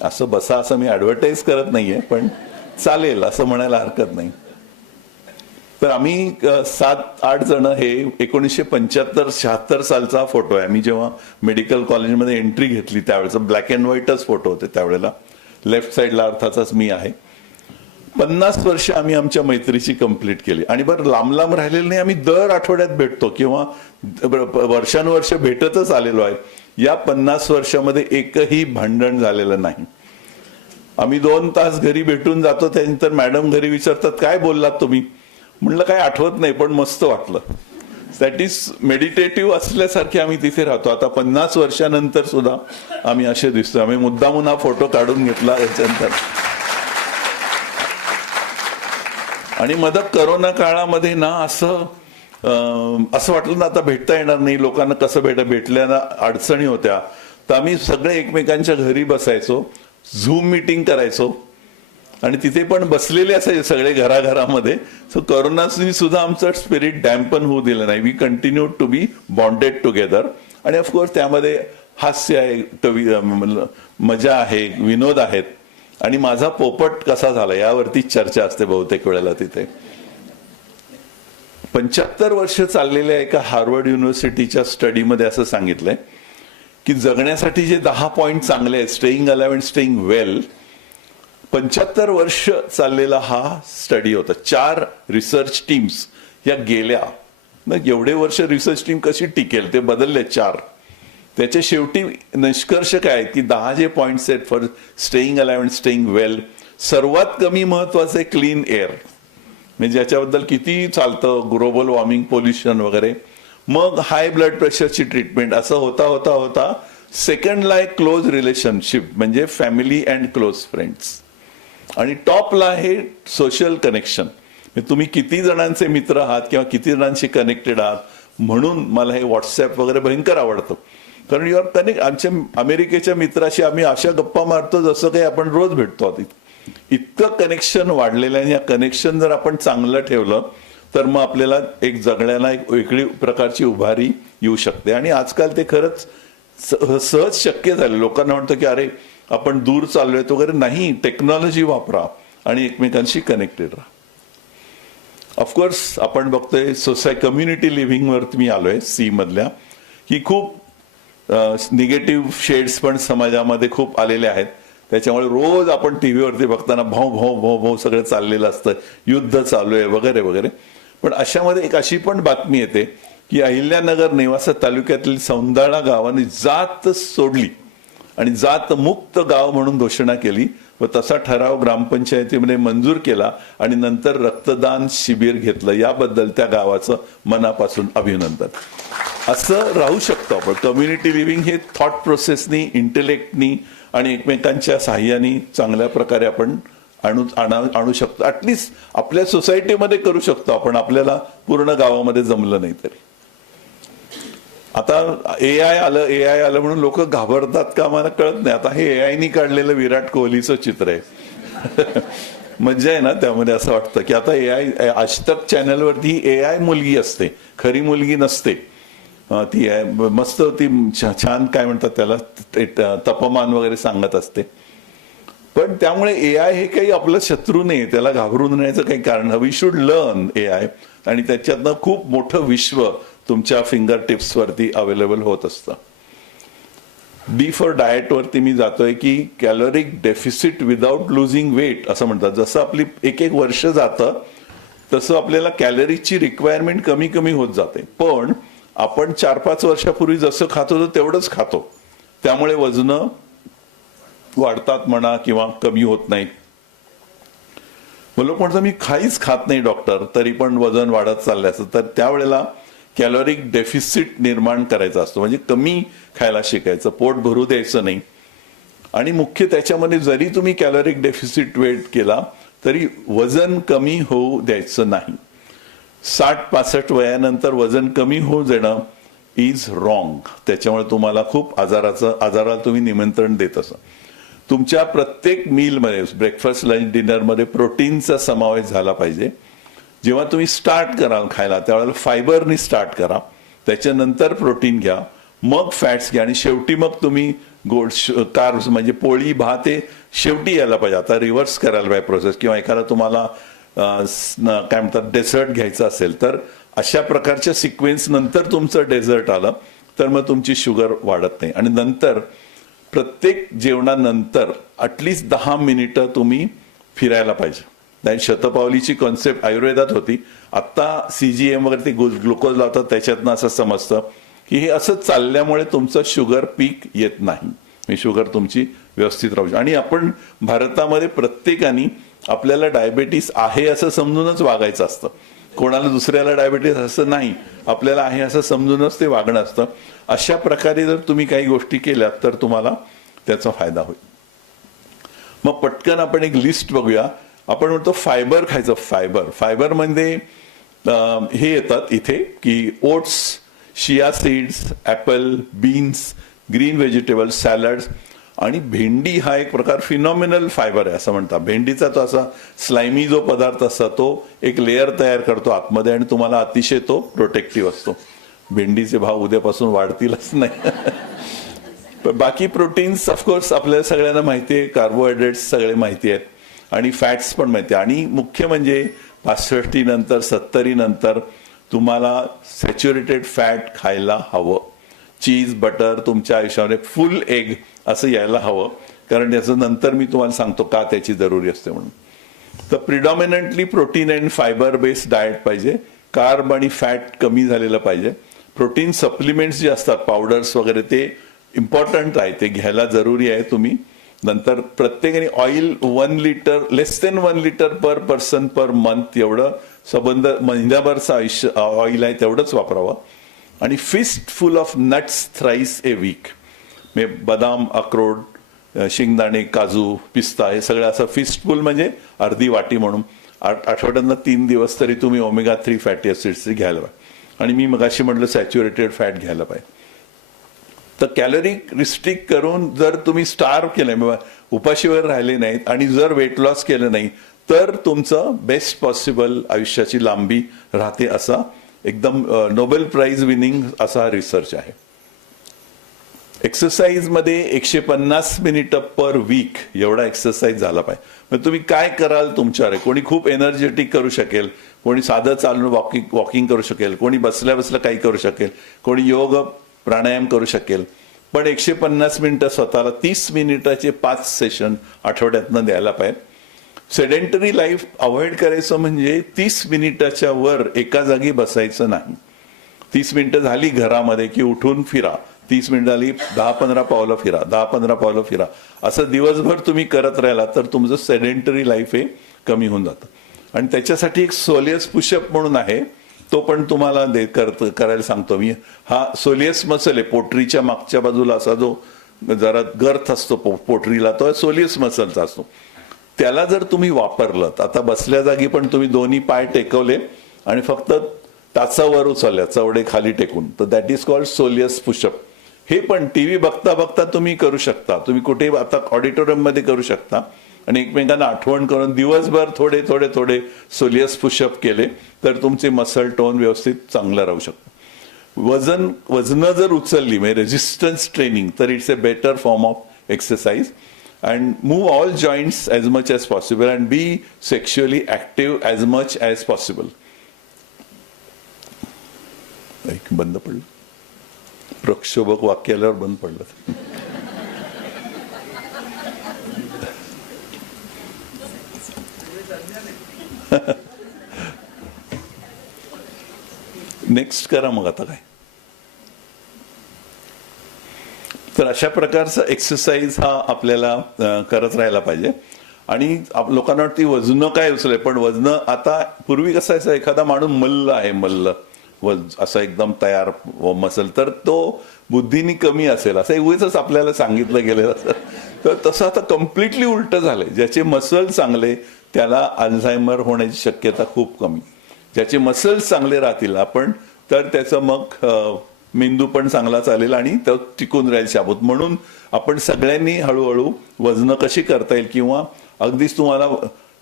असं बसा असं मी ऍडव्हर्टाईज करत नाहीये, पण चालेल असं म्हणायला हरकत नाही. तर आम्ही 7-8 जण, हे 1975-76 सालचा फोटो आहे. मी जेव्हा मेडिकल कॉलेजमध्ये एंट्री घेतली त्यावेळेचा ब्लॅक अँड व्हाईटच फोटो होते त्यावेळेला. लेफ्ट साईडला अर्थातच मी आहे. 50 वर्ष आम्ही आमच्या मैत्रीची कंप्लीट केली. आणि बरं लांब लांब राहिलेलं नाही, आम्ही दर आठवड्यात भेटतो किंवा वर्षानुवर्ष भेटतच आलेलो आहे. या 50 वर्षामध्ये एकही भांडण झालेलं नाही. आम्ही 2 तास घरी भेटून जातो, त्यानंतर मॅडम घरी विचारतात काय बोललात तुम्ही, म्हणलं काय आठवत नाही पण मस्त वाटलं. दॅट इज मेडिटेटिव्ह असल्यासारखे आम्ही तिथे राहतो. आता 50 वर्षानंतर सुद्धा आम्ही असे दिसतो. आम्ही मुद्दामून हा फोटो काढून घेतला याच्यानंतर. आणि मदत करोना काळामध्ये ना असं वाटलं ना आता भेटता येणार नाही लोकांना, कसं भेटल्यानं अडचणी होत्या. तर आम्ही सगळे एकमेकांच्या घरी बसायचो, झूम मीटिंग करायचो आणि तिथे पण बसलेले असायचे सगळे घराघरामध्ये. सो करोनाने सुद्धा आमचं स्पिरिट डॅम्पन होऊ दिलं नाही. We continue to be bonded together. आणि ऑफकोर्स त्यामध्ये हास्य आहे, मजा आहे, विनोद आहेत. आणि माझा पोपट कसा झाला यावरती चर्चा असते बहुतेक वेळेला तिथे. 75 वर्ष चाललेल्या एका हार्वर्ड युनिव्हर्सिटीच्या स्टडीमध्ये असं सांगितलंय की जगण्यासाठी जे 10 पॉइंट चांगले आहेत, स्टेईंग अलाइव्ह अँड स्टेईंग वेल, 75 वर्ष चाललेला हा स्टडी होता. 4 रिसर्च टीम्स या गेल्या. मग एवढे वर्ष रिसर्च टीम कशी टिकेल, ते बदलले 4. त्याच्या शेवटी निष्कर्ष काय की 10 जे पॉइंट्स आहेत for staying alive and staying well, सर्वात कमी महत्वाचं आहे क्लीन एअर, म्हणजे ज्याच्याबद्दल किती चालतं, ग्लोबल वॉर्मिंग, पोल्युशन वगैरे. मग हाय ब्लड प्रेशरची ट्रीटमेंट. असं होता होता होता सेकंडला एक क्लोज रिलेशनशिप म्हणजे फॅमिली अँड क्लोज फ्रेंड्स. आणि टॉपला आहे सोशल कनेक्शन, तुम्ही किती जणांचे मित्र आहात किंवा किती जणांशी कनेक्टेड आहात. म्हणून मला हे व्हॉट्सअप वगैरे भयंकर आवडतं, कारण युआर कनेक्ट. आमच्या अमेरिकेच्या मित्राशी आम्ही अशा गप्पा मारतो जसं काही आपण रोज भेटतो. इतकं कनेक्शन वाढलेलं आहे. या कनेक्शन जर आपण चांगलं ठेवलं तर मग आपल्याला एक जगण्याला एक वेगळी प्रकारची उभारी येऊ शकते. आणि आजकाल ते खरंच सहज शक्य झाले. लोकांना वाटतं की अरे आपण दूर चाललोय वगैरे, नाही, टेक्नॉलॉजी वापरा आणि एकमेकांशी कनेक्टेड राहा. ऑफकोर्स आपण बघतोय कम्युनिटी लिव्हिंगवर मी आलोय सी मधल्या, की खूप निगेटिव्ह शेड्स पण समाजामध्ये खूप आलेले आहेत. त्याच्यामुळे रोज आपण टीव्हीवरती बघताना भाऊ भाऊ भाऊ भाऊ सगळं चाललेलं असतं, युद्ध चालू आहे वगैरे वगैरे. पण अशामध्ये एक अशी पण बातमी येते की अहिल्यानगर नेवासा तालुक्यातील सौंदाळा गावाने जात सोडली आणि जात मुक्त गाव म्हणून घोषणा केली व तसा ठराव ग्रामपंचायतीमध्ये मंजूर केला आणि नंतर रक्तदान शिबिर घेतलं. याबद्दल त्या गावाचं मनापासून अभिनंदन. असं राहू शकतो आपण. कम्युनिटी लिव्हिंग हे थॉट प्रोसेसनी, इंटेलेक्टनी आणि एकमेकांच्या साह्याने चांगल्या प्रकारे आपण आणू शकतो. ऍटलिस्ट आपल्या सोसायटीमध्ये करू शकतो आपण, आपल्याला पूर्ण गावामध्ये जमलं नाही तरी. आता एआय आलं म्हणून लोक घाबरतात का मला कळत नाही. आता हे एआयनी काढलेलं विराट कोहलीचं चित्र आहे. मजा आहे ना त्यामध्ये. असं वाटतं की आता एआय, आज तक चॅनलवरती एआय मुलगी असते, खरी मुलगी नसते. ती मस्त, ती छान काय म्हणतात त्याला, तापमान वगैरे सांगत असते. पण त्यामुळे एआय हे काही आपलं शत्रू नाही, त्याला घाबरून येण्याचं काही कारण. वी शुड लर्न एआय आणि त्याच्यातनं खूप मोठं विश्व तुमच्या फिंगर टिप्स वरती अवेलेबल होत असतं. डी फॉर डाएट वरती मी जातोय की कॅलरिक डेफिसिट विदाउट लुझिंग वेट असं म्हणतात. जसं आपली एक एक वर्ष जातं तसं आपल्याला कॅलरीजची रिक्वायरमेंट कमी कमी होत जाते. पण आपण 4-5 वर्षापूर्वी जसं खात होतो तेवढंच खातो, त्यामुळे वजन वाढतात म्हणा किंवा कमी होत नाहीत. लोक म्हणतात मी काहीच खात नाही डॉक्टर तरी पण वजन वाढत चाललं असतं. तर त्यावेळेला कॅलरिक डेफिसिट निर्माण करायचा असतो, म्हणजे कमी खायला शिकायचं, पोट भरू द्यायचं नाही. आणि मुख्य त्याच्यामध्ये जरी तुम्ही कॅलरिक डेफिसिट वेट केला तरी वजन कमी होऊ द्यायचं नाही. 60-65 वयानंतर वजन कमी होऊ देणं इज रॉंग. त्याच्यामुळे तुम्हाला खूप आजाराला तुम्ही निमंत्रण देत असं. तुमच्या प्रत्येक मीलमध्ये, ब्रेकफास्ट, लंच, डिनरमध्ये प्रोटीनचा समावेश झाला पाहिजे. जेव्हा तुम्ही स्टार्ट कराल खायला त्यावेळेला फायबरनी स्टार्ट करा, त्याच्यानंतर प्रोटीन घ्या, मग फॅट्स घ्या आणि शेवटी मग तुम्ही गोड कार्ब्स म्हणजे पोळी भात हे शेवटी यायला पाहिजे. आता रिव्हर्स करायला पाहिजे प्रोसेस. किंवा एखादा तुम्हाला काय म्हणतात डेझर्ट घ्यायचं असेल तर अशा प्रकारच्या सिक्वेन्स नंतर तुमचं डेझर्ट आलं तर मग तुमची शुगर वाढत नाही. आणि नंतर प्रत्येक जेवणानंतर ॲटलिस्ट 10 मिनिटं तुम्ही फिरायला पाहिजे. शतपावलीची कॉन्सेप्ट आयुर्वेदात होती. आता CGM वगैरे ते ग्लुकोज लावतात, त्याच्यातनं असं समजतं की हे असं चालल्यामुळे तुमचं शुगर पीक येत नाही, ही शुगर तुमची व्यवस्थित राहू शकते. आणि आपण भारतामध्ये प्रत्येकाने आपल्याला डायबेटीस आहे असं समजूनच वागायचं असतं. कोणाला दुसऱ्याला डायबेटीस असं नाही, आपल्याला आहे असं समजूनच ते वागणं असतं. अशा प्रकारे जर तुम्ही काही गोष्टी केल्यात तर तुम्हाला त्याचा फायदा होईल. मग पटकन आपण एक लिस्ट बघूया. आपण म्हणतो फायबर खायचं. फायबर म्हणजे हे येतात इथे की oats, chia seeds, apple, beans, green vegetable, salads आणि भेंडी हा एक प्रकार फिनॉमिनल फायबर आहे असं म्हणतात. भेंडीचा तो असा स्लाइमी जो पदार्थ असतो तो एक लेअर तयार करतो आतमध्ये आणि तुम्हाला अतिशय तो प्रोटेक्टिव्ह असतो. भेंडीचे भाव उद्यापासून वाढतीलच नाही. बाकी प्रोटीन्स ऑफकोर्स आपल्याला सगळ्यांना माहिती आहे, कार्बोहायड्रेट्स सगळे माहिती आहेत आणि फॅट्स पण माहिती आहे. आणि मुख्य म्हणजे 65 नंतर 70 नंतर तुम्हाला सॅच्युरेटेड फॅट खायला हवं. चीज, बटर तुमच्या आयुष्यामध्ये फुल एग असं यायला हवं, कारण त्याचं नंतर मी तुम्हाला सांगतो का त्याची जरुरी असते म्हणून. तर predominantly protein and fibre based diet पाहिजे. कार्ब आणि फॅट कमी झालेलं पाहिजे. प्रोटीन सप्लिमेंट्स जे असतात, पावडर्स वगैरे, ते इम्पॉर्टंट आहे, ते घ्यायला जरुरी आहे तुम्ही. नंतर प्रत्येकाने oil 1 litre, less than 1 litre per person per month एवढं संबंध महिन्याभरचं आयुष्य ऑइल आहे तेवढंच वापरावं. आणि fistful of nuts thrice a week. बदाम, अक्रोड, शेंगदाणे, काजू, पिस्ता हे सगळं असं फिस्टफुल म्हणजे अर्धी वाटी म्हणून आठवड्यातनं 3 दिवस तरी तुम्ही ओमेगा 3 फॅटी ऍसिड्स घ्यायला पाहिजे. आणि मी मगाशी म्हटलं सॅच्युरेटेड फॅट घ्यायला पाहिजे. तर कॅलरी रिस्ट्रिक्ट करून जर तुम्ही स्टार्व केलं, उपाशीवर राहिले नाहीत आणि जर वेट लॉस केलं नाही तर तुमचं बेस्ट पॉसिबल आयुष्याची लांबी राहते. असा एकदम नोबेल प्राइज विनिंग असा रिसर्च आहे. एक्सरसाइजमध्ये 150 मिनिटं पर वीक एवढा एक्सरसाइज झाला पाहिजे. मग तुम्ही काय कराल तुमच्यावर आहे. कोणी खूप एनर्जेटिक करू शकेल, कोणी साधं चालून वॉकिंग करू शकेल, कोणी बसल्या बसल्या काही करू शकेल, कोणी योग प्राणायाम करू शकेल. पण 150 मिनिटं स्वतःला 30 मिनिटाचे 5 सेशन आठवड्यातनं द्यायला पाहिजे. सेडेंटरी लाईफ अवॉइड करायचं म्हणजे 30 मिनिटाच्या वर एका जागी बसायचं नाही. 30 मिनिटं झाली घरामध्ये की उठून फिरा, 30 मिनिटं झाली 10-15 पावलं फिरा, 10-15 पावलं फिरा. असं दिवसभर तुम्ही करत राहिला तर तुमचं सेडेंटरी लाईफ हे कमी होऊन जातं. आणि त्याच्यासाठी एक सोलियस पुशअप म्हणून आहे, तो पण तुम्हाला करायला सांगतो मी. हा सोलियस मसल आहे, पोटरीच्या मागच्या बाजूला असा जो जरा गर्थ असतो पोटरीला, तो सोलियस मसलचा असतो. त्याला जर तुम्ही वापरलं, आता बसल्या जागी पण तुम्ही दोन्ही पाय टेकवले आणि फक्त टाचावर उचलल्या चवडे खाली टेकून, तर that is called soleus pushup. हे पण टीव्ही बघता बघता तुम्ही करू शकता. तुम्ही कुठे आता ऑडिटोरियम मध्ये करू शकता आणि एकमेकांना आठवण करून दिवसभर थोडे थोडे थोडे सोलियस पुशअप केले तर तुमचे मसल टोन व्यवस्थित चांगलं राहू शकतं. वजन जर उचलली म्हणजे रेजिस्टन्स ट्रेनिंग, तर it's a better form of exercise. And move all joints as much as possible and be sexually active as much as possible. बंद पडलं, प्रक्षोभक वाक्य आल्यावर बंद पडलं. नेक्स्ट करा मग आता काय. तर अशा प्रकारचा एक्सरसाइज हा आपल्याला करत राहायला पाहिजे. आणि लोकांना वाटतं वजन काय उचलय, पण वजन आता पूर्वी कसं आहे, एखादा माणूस मल्ल आहे, मल्ल असा एकदम तयार मसल, तर तो बुद्धीनी कमी असेल असं उगीच आपल्याला सांगितलं गेलेलं असतं. तर तसं आता कम्प्लिटली उलट झालंय. ज्याचे मसल चांगले त्याला अल्झायमर होण्याची शक्यता खूप कमी. ज्याचे मसल्स चांगले राहतील आपण, तर त्याचं मग मेंदू पण चांगला चालेल आणि तो टिकून राहील शाबूत. म्हणून आपण सगळ्यांनी हळूहळू वजन कशी करता येईल, किंवा अगदीच तुम्हाला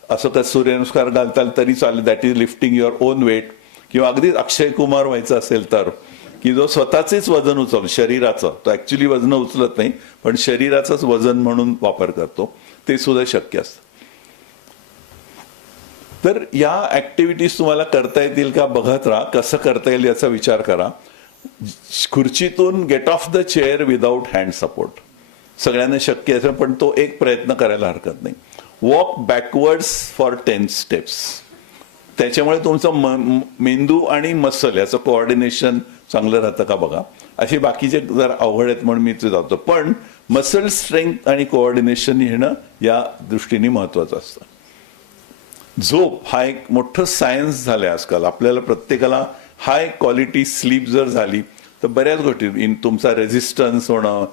असं का सूर्यनमस्कार घालताल तरी चालेल, that is lifting your own weight. किंवा अगदीच अक्षय कुमार व्हायचं असेल तर, की जो स्वतःचेच वजन उचल शरीराचं, तो ऍक्च्युली वजन उचलत नाही पण शरीराचंच वजन म्हणून वापर करतो, ते सुद्धा शक्य असतं. तर या ऍक्टिव्हिटीज तुम्हाला करता येतील का बघत राहा. कसं करता येईल याचा विचार करा. खुर्चीतून get off the chair without hand support सगळ्यांना शक्य असेल, पण तो एक प्रयत्न करायला हरकत नाही. Walk बॅकवर्ड्स for 10 steps. त्याच्यामुळे तुमचं मेंदू आणि मसल याचं कोऑर्डिनेशन चांगलं राहतं का बघा. असे बाकीचे जर अवघड आहेत म्हणून मी ते जातो, पण मसल स्ट्रेंथ आणि कोऑर्डिनेशन येणं या दृष्टीने महत्वाचं असतं. झोप हा एक मोठं सायन्स झालंय आजकाल. आपल्याला प्रत्येकाला हाय क्वालिटी स्लीप जर झाली तर बऱ्याच गोष्टी, तुमचा रेझिस्टन्स होणं,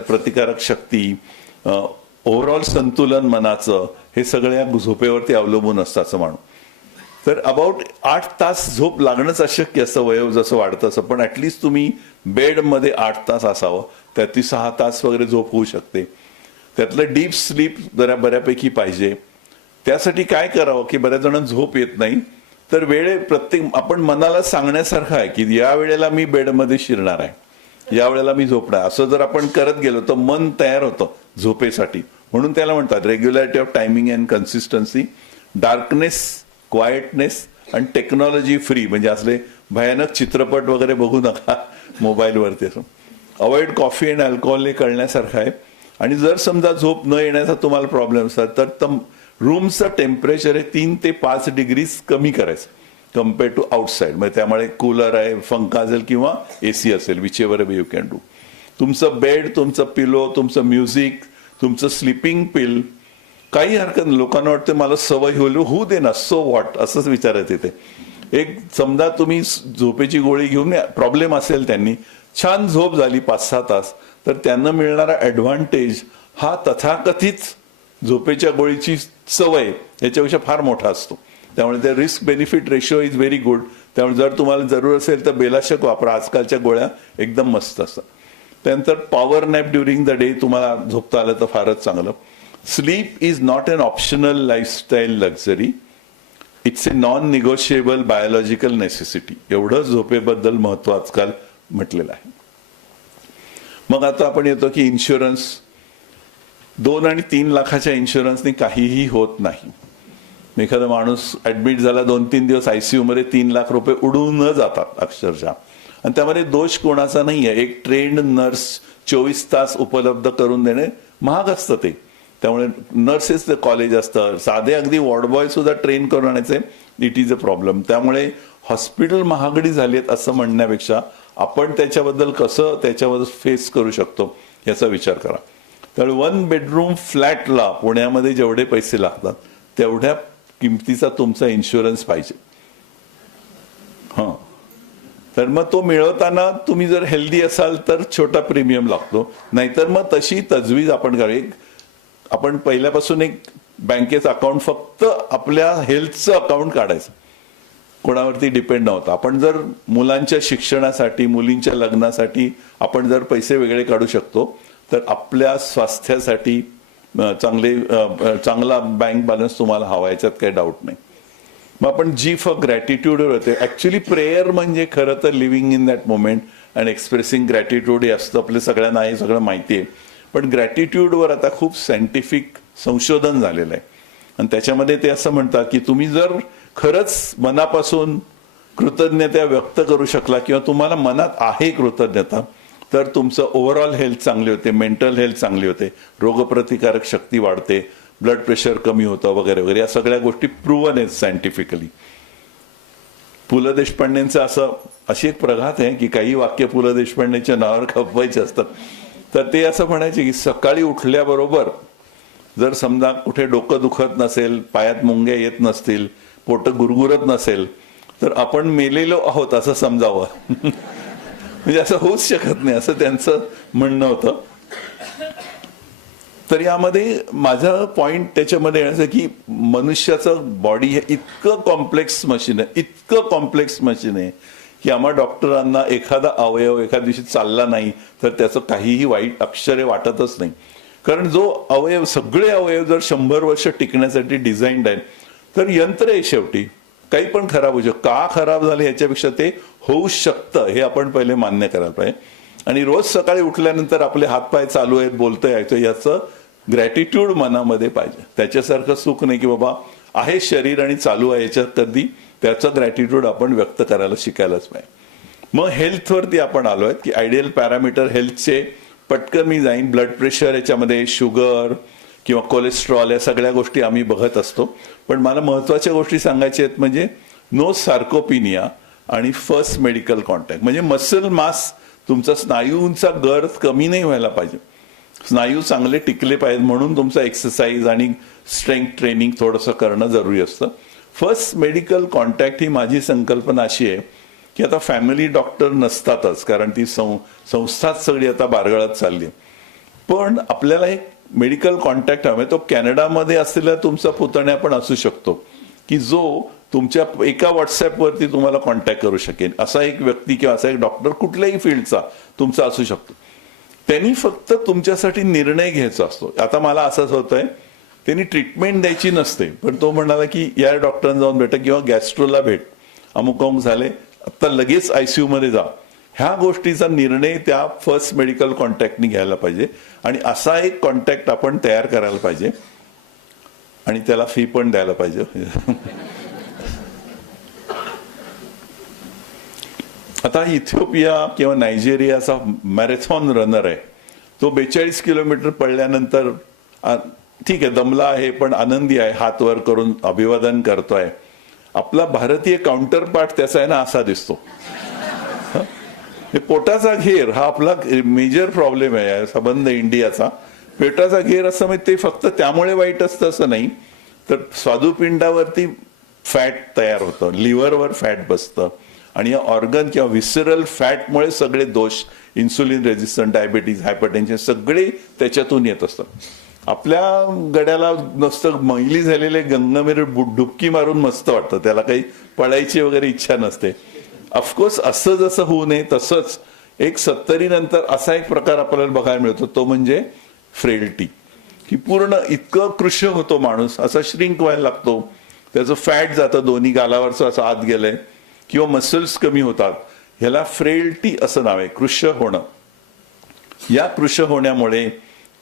प्रतिकारक शक्ती, ओव्हरऑल संतुलन मनाचं, हे सगळ्या झोपेवरती अवलंबून असतं असं म्हणून. तर अबाउट 8 तास झोप लागणंच अशक्य असतं वय जसं वाढतं असं, पण ऍटलिस्ट तुम्ही बेडमध्ये 8 तास असावं. त्यातली 6 तास वगैरे झोप होऊ शकते. त्यातलं डीप स्लीप जरा बऱ्यापैकी पाहिजे. त्यासाठी काय करावं, की बऱ्याच जणांना झोप येत नाही, तर आपण मनाला सांगण्यासारखं आहे की या वेळेला मी बेडमध्ये शिरणार आहे, या वेळेला मी झोपणार, असं जर आपण करत गेलो तर मन तयार होतं झोपेसाठी. म्हणून त्याला म्हणतात regularity of timing and consistency. Darkness, quietness आणि टेक्नॉलॉजी फ्री, म्हणजे असले भयानक चित्रपट वगैरे बघू नका मोबाईलवरती. असं अवॉइड कॉफी अँड अल्कोहोल हे कळण्यासारखं आहे. आणि जर समजा झोप न येण्याचा तुम्हाला प्रॉब्लेम असतात तर रूमचं टेम्परेचर हे 3 ते 5 डिग्रीज कमी करायचं कम्पेअर टू आउटसाइड. म्हणजे त्यामुळे कूलर आहे, पंखा असेल किंवा एसी असेल, which ever you can do. तुमचं बेड, तुमचं पिलो, तुमचं म्युझिक, तुमचं स्लिपिंग पिल, काही हरकत नाही. लोकांना वाटतं मला सवय होऊ दे ना, सो व्हॉट असंच विचारत येते. एक समजा तुम्ही झोपेची गोळी घेऊन प्रॉब्लेम असेल, त्यांनी छान झोप झाली 5-6 तास, तर त्यांना मिळणारा ऍडव्हान्टेज हा तथाकथित झोपेच्या गोळीची सवय याच्यापेक्षा फार मोठा असतो. त्यामुळे ते risk benefit ratio is very good. त्यामुळे जर तुम्हाला जरूर असेल तर बेलाशक वापरा. आजकालच्या गोळ्या एकदम मस्त असतात. त्यानंतर power nap during the day तुम्हाला झोपता आलं तर फारच चांगलं. Sleep is not an optional lifestyle luxury, it's a non negotiable biological necessity. एवढं झोपेबद्दल महत्व आजकाल म्हटलेलं आहे. मग आता आपण येतो की इन्शुरन्स, 2 आणि 3 लाखाच्या इन्शुरन्सने काहीही होत नाही. एखादा माणूस ऍडमिट झाला, 2-3 दिवस ICU मध्ये 3 लाख रुपये उडून जातात अक्षरशः. आणि त्यामध्ये दोष कोणाचा नाहीये. एक ट्रेंड नर्स 24 तास उपलब्ध करून देणे महाग असतं ते. त्यामुळे नर्सेसचं कॉलेज असतं, साधे अगदी वॉर्ड बॉय सुद्धा ट्रेन करून आणायचे, इट इज अ प्रॉब्लेम. त्यामुळे हॉस्पिटल महागडी झाली आहेत असं म्हणण्यापेक्षा आपण त्याच्याबद्दल कसं त्याच्याबद्दल फेस करू शकतो याचा विचार करा. त्यामुळे 1 बेडरूम फ्लॅटला पुण्यामध्ये जेवढे पैसे लागतात तेवढ्या किमतीचा तुमचा इन्शुरन्स पाहिजे. हां, तर मग तो मिळवताना तुम्ही जर हेल्दी असाल तर छोटा प्रीमियम लागतो, नाहीतर मग तशी तजवीज आपण करावी. आपण पहिल्यापासून एक बँकेचं अकाउंट, फक्त आपल्या हेल्थचं अकाउंट काढायचं, कोणावरती डिपेंड नव्हतं. आपण जर मुलांच्या शिक्षणासाठी, मुलींच्या लग्नासाठी आपण जर पैसे वेगळे काढू शकतो तर आपल्या स्वास्थ्यासाठी चांगला बँक बॅलन्स तुम्हाला हवा, याच्यात काही डाऊट नाही. मग आपण जी फॉर ग्रॅटिट्यूडवर होते. ऍक्च्युली प्रेयर म्हणजे खरं तर living in that moment and expressing gratitude हे असतं. आपल्या सगळ्यांना हे सगळं माहिती आहे. पण ग्रॅटिट्यूडवर आता खूप सायंटिफिक संशोधन झालेलं आहे आणि त्याच्यामध्ये ते असं म्हणतात की तुम्ही जर खरंच मनापासून कृतज्ञता व्यक्त करू शकला किंवा तुम्हाला मनात आहे कृतज्ञता, तर तुमचं ओव्हरऑल हेल्थ चांगली होते, मेंटल हेल्थ चांगली होते, रोगप्रतिकारक शक्ती वाढते, ब्लड प्रेशर कमी होतं वगैरे वगैरे. या सगळ्या गोष्टी प्रूव्हन आहेत सायंटिफिकली. पु ल देशपांडेंचं अशी एक प्रघात आहे की काही वाक्य पु ल देशपांडेंच्या नावावर खपवायचे असतात. तर ते असं म्हणायचे की सकाळी उठल्याबरोबर जर समजा कुठे डोकं दुखत नसेल, पायात मुंग्या येत नसतील, पोट गुरगुरत नसेल, तर आपण मेलेलो आहोत असं समजावं. म्हणजे असं होऊच शकत नाही असं त्यांचं म्हणणं होतं. तर यामध्ये माझा पॉइंट त्याच्यामध्ये येण्याचं की मनुष्याचं बॉडी हे इतकं कॉम्प्लेक्स मशीन आहे, इतकं कॉम्प्लेक्स मशीन आहे की आम्हा डॉक्टरांना एखादा अवयव एखाद्या दिवशी चालला नाही तर त्याचं काहीही वाईट अक्षरे वाटतच नाही. कारण जो अवयव, सगळे अवयव जर 100 वर्ष टिकण्यासाठी डिझाईन्ड आहे, तर यंत्र आहे शेवटी, काही पण खराब होऊ शकतं. का खराब झालं याच्यापेक्षा ते होऊ शकतं हे आपण पहिले मान्य करायला पाहिजे. आणि रोज सकाळी उठल्यानंतर आपले हातपाय चालू आहेत, बोलतोय, ऐकतोय, याचं ग्रॅटिट्यूड मनामध्ये पाहिजे. त्याच्यासारखं सुख नाही की बाबा आहे शरीर आणि चालू आहे, याच्यात कधी त्याचं ग्रॅटिट्यूड आपण व्यक्त करायला शिकायलाच पाहिजे. मग हेल्थवरती आपण आलोय की आयडियल पॅरामीटर हेल्थचे पटकन मी जाईन. ब्लड प्रेशर, याच्यामध्ये शुगर किंवा कोलेस्ट्रॉल, या सगळ्या गोष्टी आम्ही बघत असतो. पण मला महत्वाच्या गोष्टी सांगायच्या आहेत, म्हणजे नो सार्कोपिनिया आणि फर्स्ट मेडिकल कॉन्टॅक्ट. म्हणजे मसल मास, तुमचा स्नायूंचा गर्थ कमी नाही व्हायला पाहिजे, स्नायू चांगले टिकले पाहिजेत, म्हणून तुमचा एक्सरसाइज आणि स्ट्रेंथ ट्रेनिंग थोडंसं करणं जरुरी असतं. फर्स्ट मेडिकल कॉन्टॅक्ट ही माझी संकल्पना अशी आहे की आता फॅमिली डॉक्टर नसतातच, कारण ती संस्थाच सगळी आता बारगळत चालली आहे. पण आपल्याला एक मेडिकल कॉन्टॅक्ट हवा. तो कॅनडामध्ये असलेला तुमचा पुतण्या पण असू शकतो की जो तुमच्या एका व्हॉट्सअपवरती तुम्हाला कॉन्टॅक्ट करू शकेल. असा एक व्यक्ती किंवा असा एक डॉक्टर कुठल्याही फील्डचा तुमचा असू शकतो. त्यांनी फक्त तुमच्यासाठी निर्णय घ्यायचा असतो. आता मला असंच होतंय, त्यांनी ट्रीटमेंट द्यायची नसते, पण तो म्हणाला की या डॉक्टरांना जाऊन भेटा किंवा गॅस्ट्रोला भेट, अमुक अमुक झाले, आता लगेच ICU मध्ये जा. ह्या गोष्टीचा निर्णय त्या फर्स्ट मेडिकल कॉन्टॅक्टनी घ्यायला पाहिजे. आणि असा एक कॉन्टॅक्ट आपण तयार करायला पाहिजे आणि त्याला फी पण द्यायला पाहिजे. आता इथिओपिया किंवा नायजेरियाचा मॅरेथॉन रनर आहे, तो 42 किलोमीटर पडल्यानंतर ठीक आहे, दमला आहे पण आनंदी आहे, हात वर करून अभिवादन करतोय. आपला भारतीय काउंटर पार्ट त्याचा आहे ना, असा दिसतो. पोटाचा घेर हा आपला मेजर प्रॉब्लेम आहे संबंध इंडियाचा. पेटाचा घेर असं म्हणजे ते फक्त त्यामुळे वाईट असतं असं नाही, तर स्वादुपिंडावरती फॅट तयार होतं, लिव्हरवर फॅट बसतं आणि या ऑर्गन किंवा विसरल फॅटमुळे सगळे दोष, इन्सुलिन रेझिस्टंट, डायबिटीज, हायपरटेन्शन सगळे त्याच्यातून येत असतात. आपल्या गड्याला नुसतं मैली झालेले गंगामेर डुबकी मारून मस्त वाटतं, त्याला काही पडायची वगैरे इच्छा नसते. ऑफकोर्स असं जसं होऊ नये तसंच एक 70 नंतर असा एक प्रकार आपल्याला बघायला मिळतो, तो म्हणजे फ्रेल्टी, की पूर्ण इतकं कृश होतो माणूस, असा श्रिंक व्हायला लागतो, त्याचं फॅट जातं दोन्ही गालावरचं असं आत गेलंय किंवा मसल्स कमी होतात. ह्याला फ्रेल्टी असं नाव आहे, कृश होणं. या कृश होण्यामुळे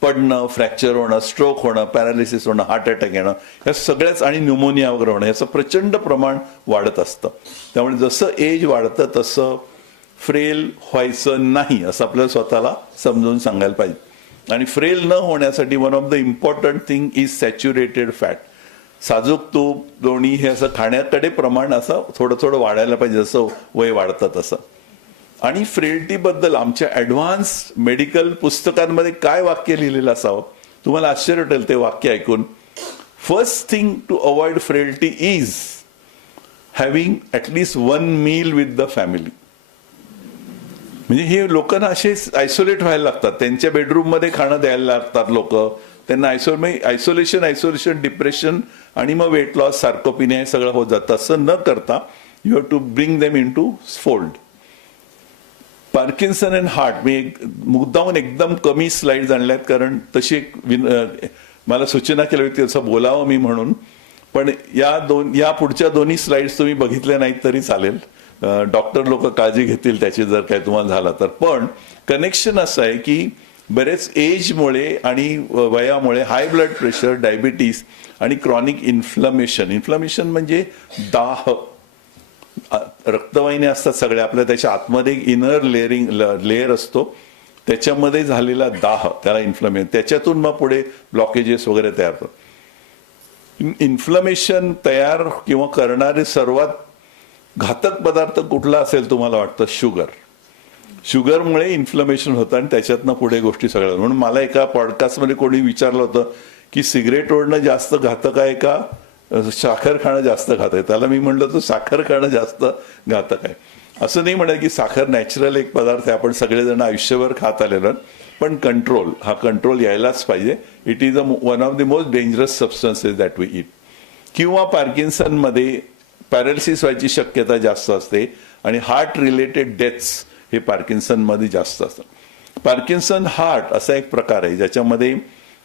पडणं, फ्रॅक्चर होणं, स्ट्रोक होणं, पॅरालिसिस होणं, हार्ट अटॅक येणं, ह्या सगळ्याच आणि न्यूमोनिया वगैरे होणं याचं प्रचंड प्रमाण वाढत असतं. त्यामुळे जसं एज वाढतं तसं फ्रेल व्हायचं नाही असं आपल्याला स्वतःला समजून सांगायला पाहिजे. आणि फ्रेल न होण्यासाठी one of the important thing is saturated fat. साजूक तूप, लोणी हे असं खाण्याकडे प्रमाण असं थोडं थोडं वाढायला पाहिजे जसं वय वाढतं तसं. आणि फ्रेलटीबद्दल आमच्या ॲडव्हान्स मेडिकल पुस्तकांमध्ये काय वाक्य लिहिलेलं असावं, तुम्हाला आश्चर्य वाटेल ते वाक्य ऐकून. First thing to avoid frailty is having at least 1 meal with the family. म्हणजे हे लोकांना असे आयसोलेट व्हायला लागतात, त्यांच्या बेडरूममध्ये खाणं द्यायला लागतात लोक, त्यांना आयसोलेशन, डिप्रेशन आणि मग वेट लॉस, सार्कोपिनिया हे सगळं होत जातं. तसं न करता you have to bring them in to fold. Parkinson and heart मी मुद्दाहून एकदम कमी स्लाइड्स आणल्यात कारण तशी एक मला सूचना केली होती असं बोलावं मी म्हणून. पण या पुढच्या दोन्ही स्लाइड्स तुम्ही बघितल्या नाहीत तरी चालेल, डॉक्टर लोक काळजी घेतील त्याची जर काय तुम्हाला झाला तर. पण कनेक्शन असं आहे की बरेच एजमुळे आणि वयामुळे हाय ब्लड प्रेशर, डायबिटीस आणि क्रॉनिक इन्फ्लमेशन म्हणजे दाह, रक्तवाहिन्या असतात सगळ्या आपल्या, त्याच्या आतमध्ये एक इनर लेअर असतो, त्याच्यामध्ये झालेला दाह त्याला इन्फ्लमेशन, त्याच्यातून मग पुढे ब्लॉकेजेस वगैरे तयार होतात. इन्फ्लमेशन तयार किंवा करणारे सर्वात घातक पदार्थ कुठला असेल तुम्हाला वाटतं? शुगरमुळे इन्फ्लमेशन होतं आणि त्याच्यातनं पुढे गोष्टी सगळ्या. म्हणून मला एका पॉडकास्टमध्ये कोणी विचारलं होतं की सिगरेट ओढणं जास्त घातक आहे का साखर खाणं जास्त घातक आहे? त्याला मी म्हणलं तर साखर खाणं जास्त घातक आहे. असं नाही म्हणत की साखर नॅचरल एक पदार्थ आहे, आपण सगळेजण आयुष्यभर खात आलेलो, पण कंट्रोल यायलाच पाहिजे. It is one of the most dangerous substances that we eat. किंवा पार्किन्सनमध्ये पॅरालिसिस व्हायची शक्यता जास्त असते आणि हार्ट रिलेटेड डेथ्स हे पार्किन्सनमध्ये जास्त असतात. पार्किन्सन हार्ट असा एक प्रकार आहे ज्याच्यामध्ये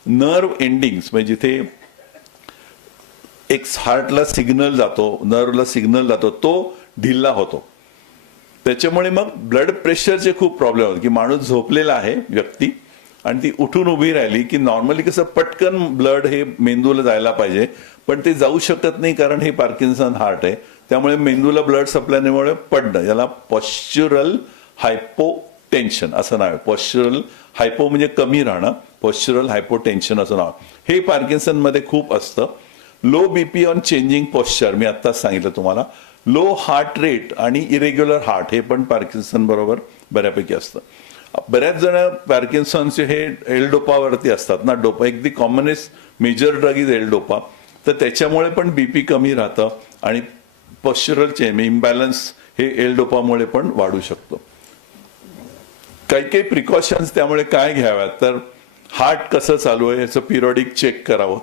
नर्व एंडिंग्स म्हणजे जिथे एक हार्टला सिग्नल जातो, नर्वला सिग्नल जातो, तो ढिल्ला होतो. त्याच्यामुळे मग ब्लड प्रेशरचे खूप प्रॉब्लेम होतात की माणूस झोपलेला आहे व्यक्ती आणि ती उठून उभी राहिली की नॉर्मली कसं पटकन ब्लड हे मेंदूला जायला पाहिजे पण ते जाऊ शकत नाही कारण हे पार्किन्सन हार्ट आहे. त्यामुळे मेंदूला ब्लड सप्लायमुळे पडणं, याला पॉश्चरल हायपोटेन्शन असं नाव आहे. पॉश्चरल हायपो म्हणजे कमी राहणं, पॉश्चरल हायपोटेन्शन असं नाव. हे पार्किन्सनमध्ये खूप असतं. Low BP on changing posture मी आत्ताच सांगितलं तुम्हाला. लो हार्ट रेट आणि इरेग्युलर हार्ट हे पण पार्किन्सन बरोबर बऱ्यापैकी असतं. बऱ्याच जण पार्किन्सनचे हे एल डोपावरती असतात ना, डोपा एक the commonest major drug is L dopa, तर त्याच्यामुळे पण बीपी कमी राहतं आणि पॉश्चरल चेंज इम्बॅलन्स हे एल डोपामुळे पण वाढू शकतो. काही प्रिकॉशन्स त्यामुळे काय घ्याव्यात तर हार्ट कसं चालू आहे याचं पिरियडिक चेक करावं.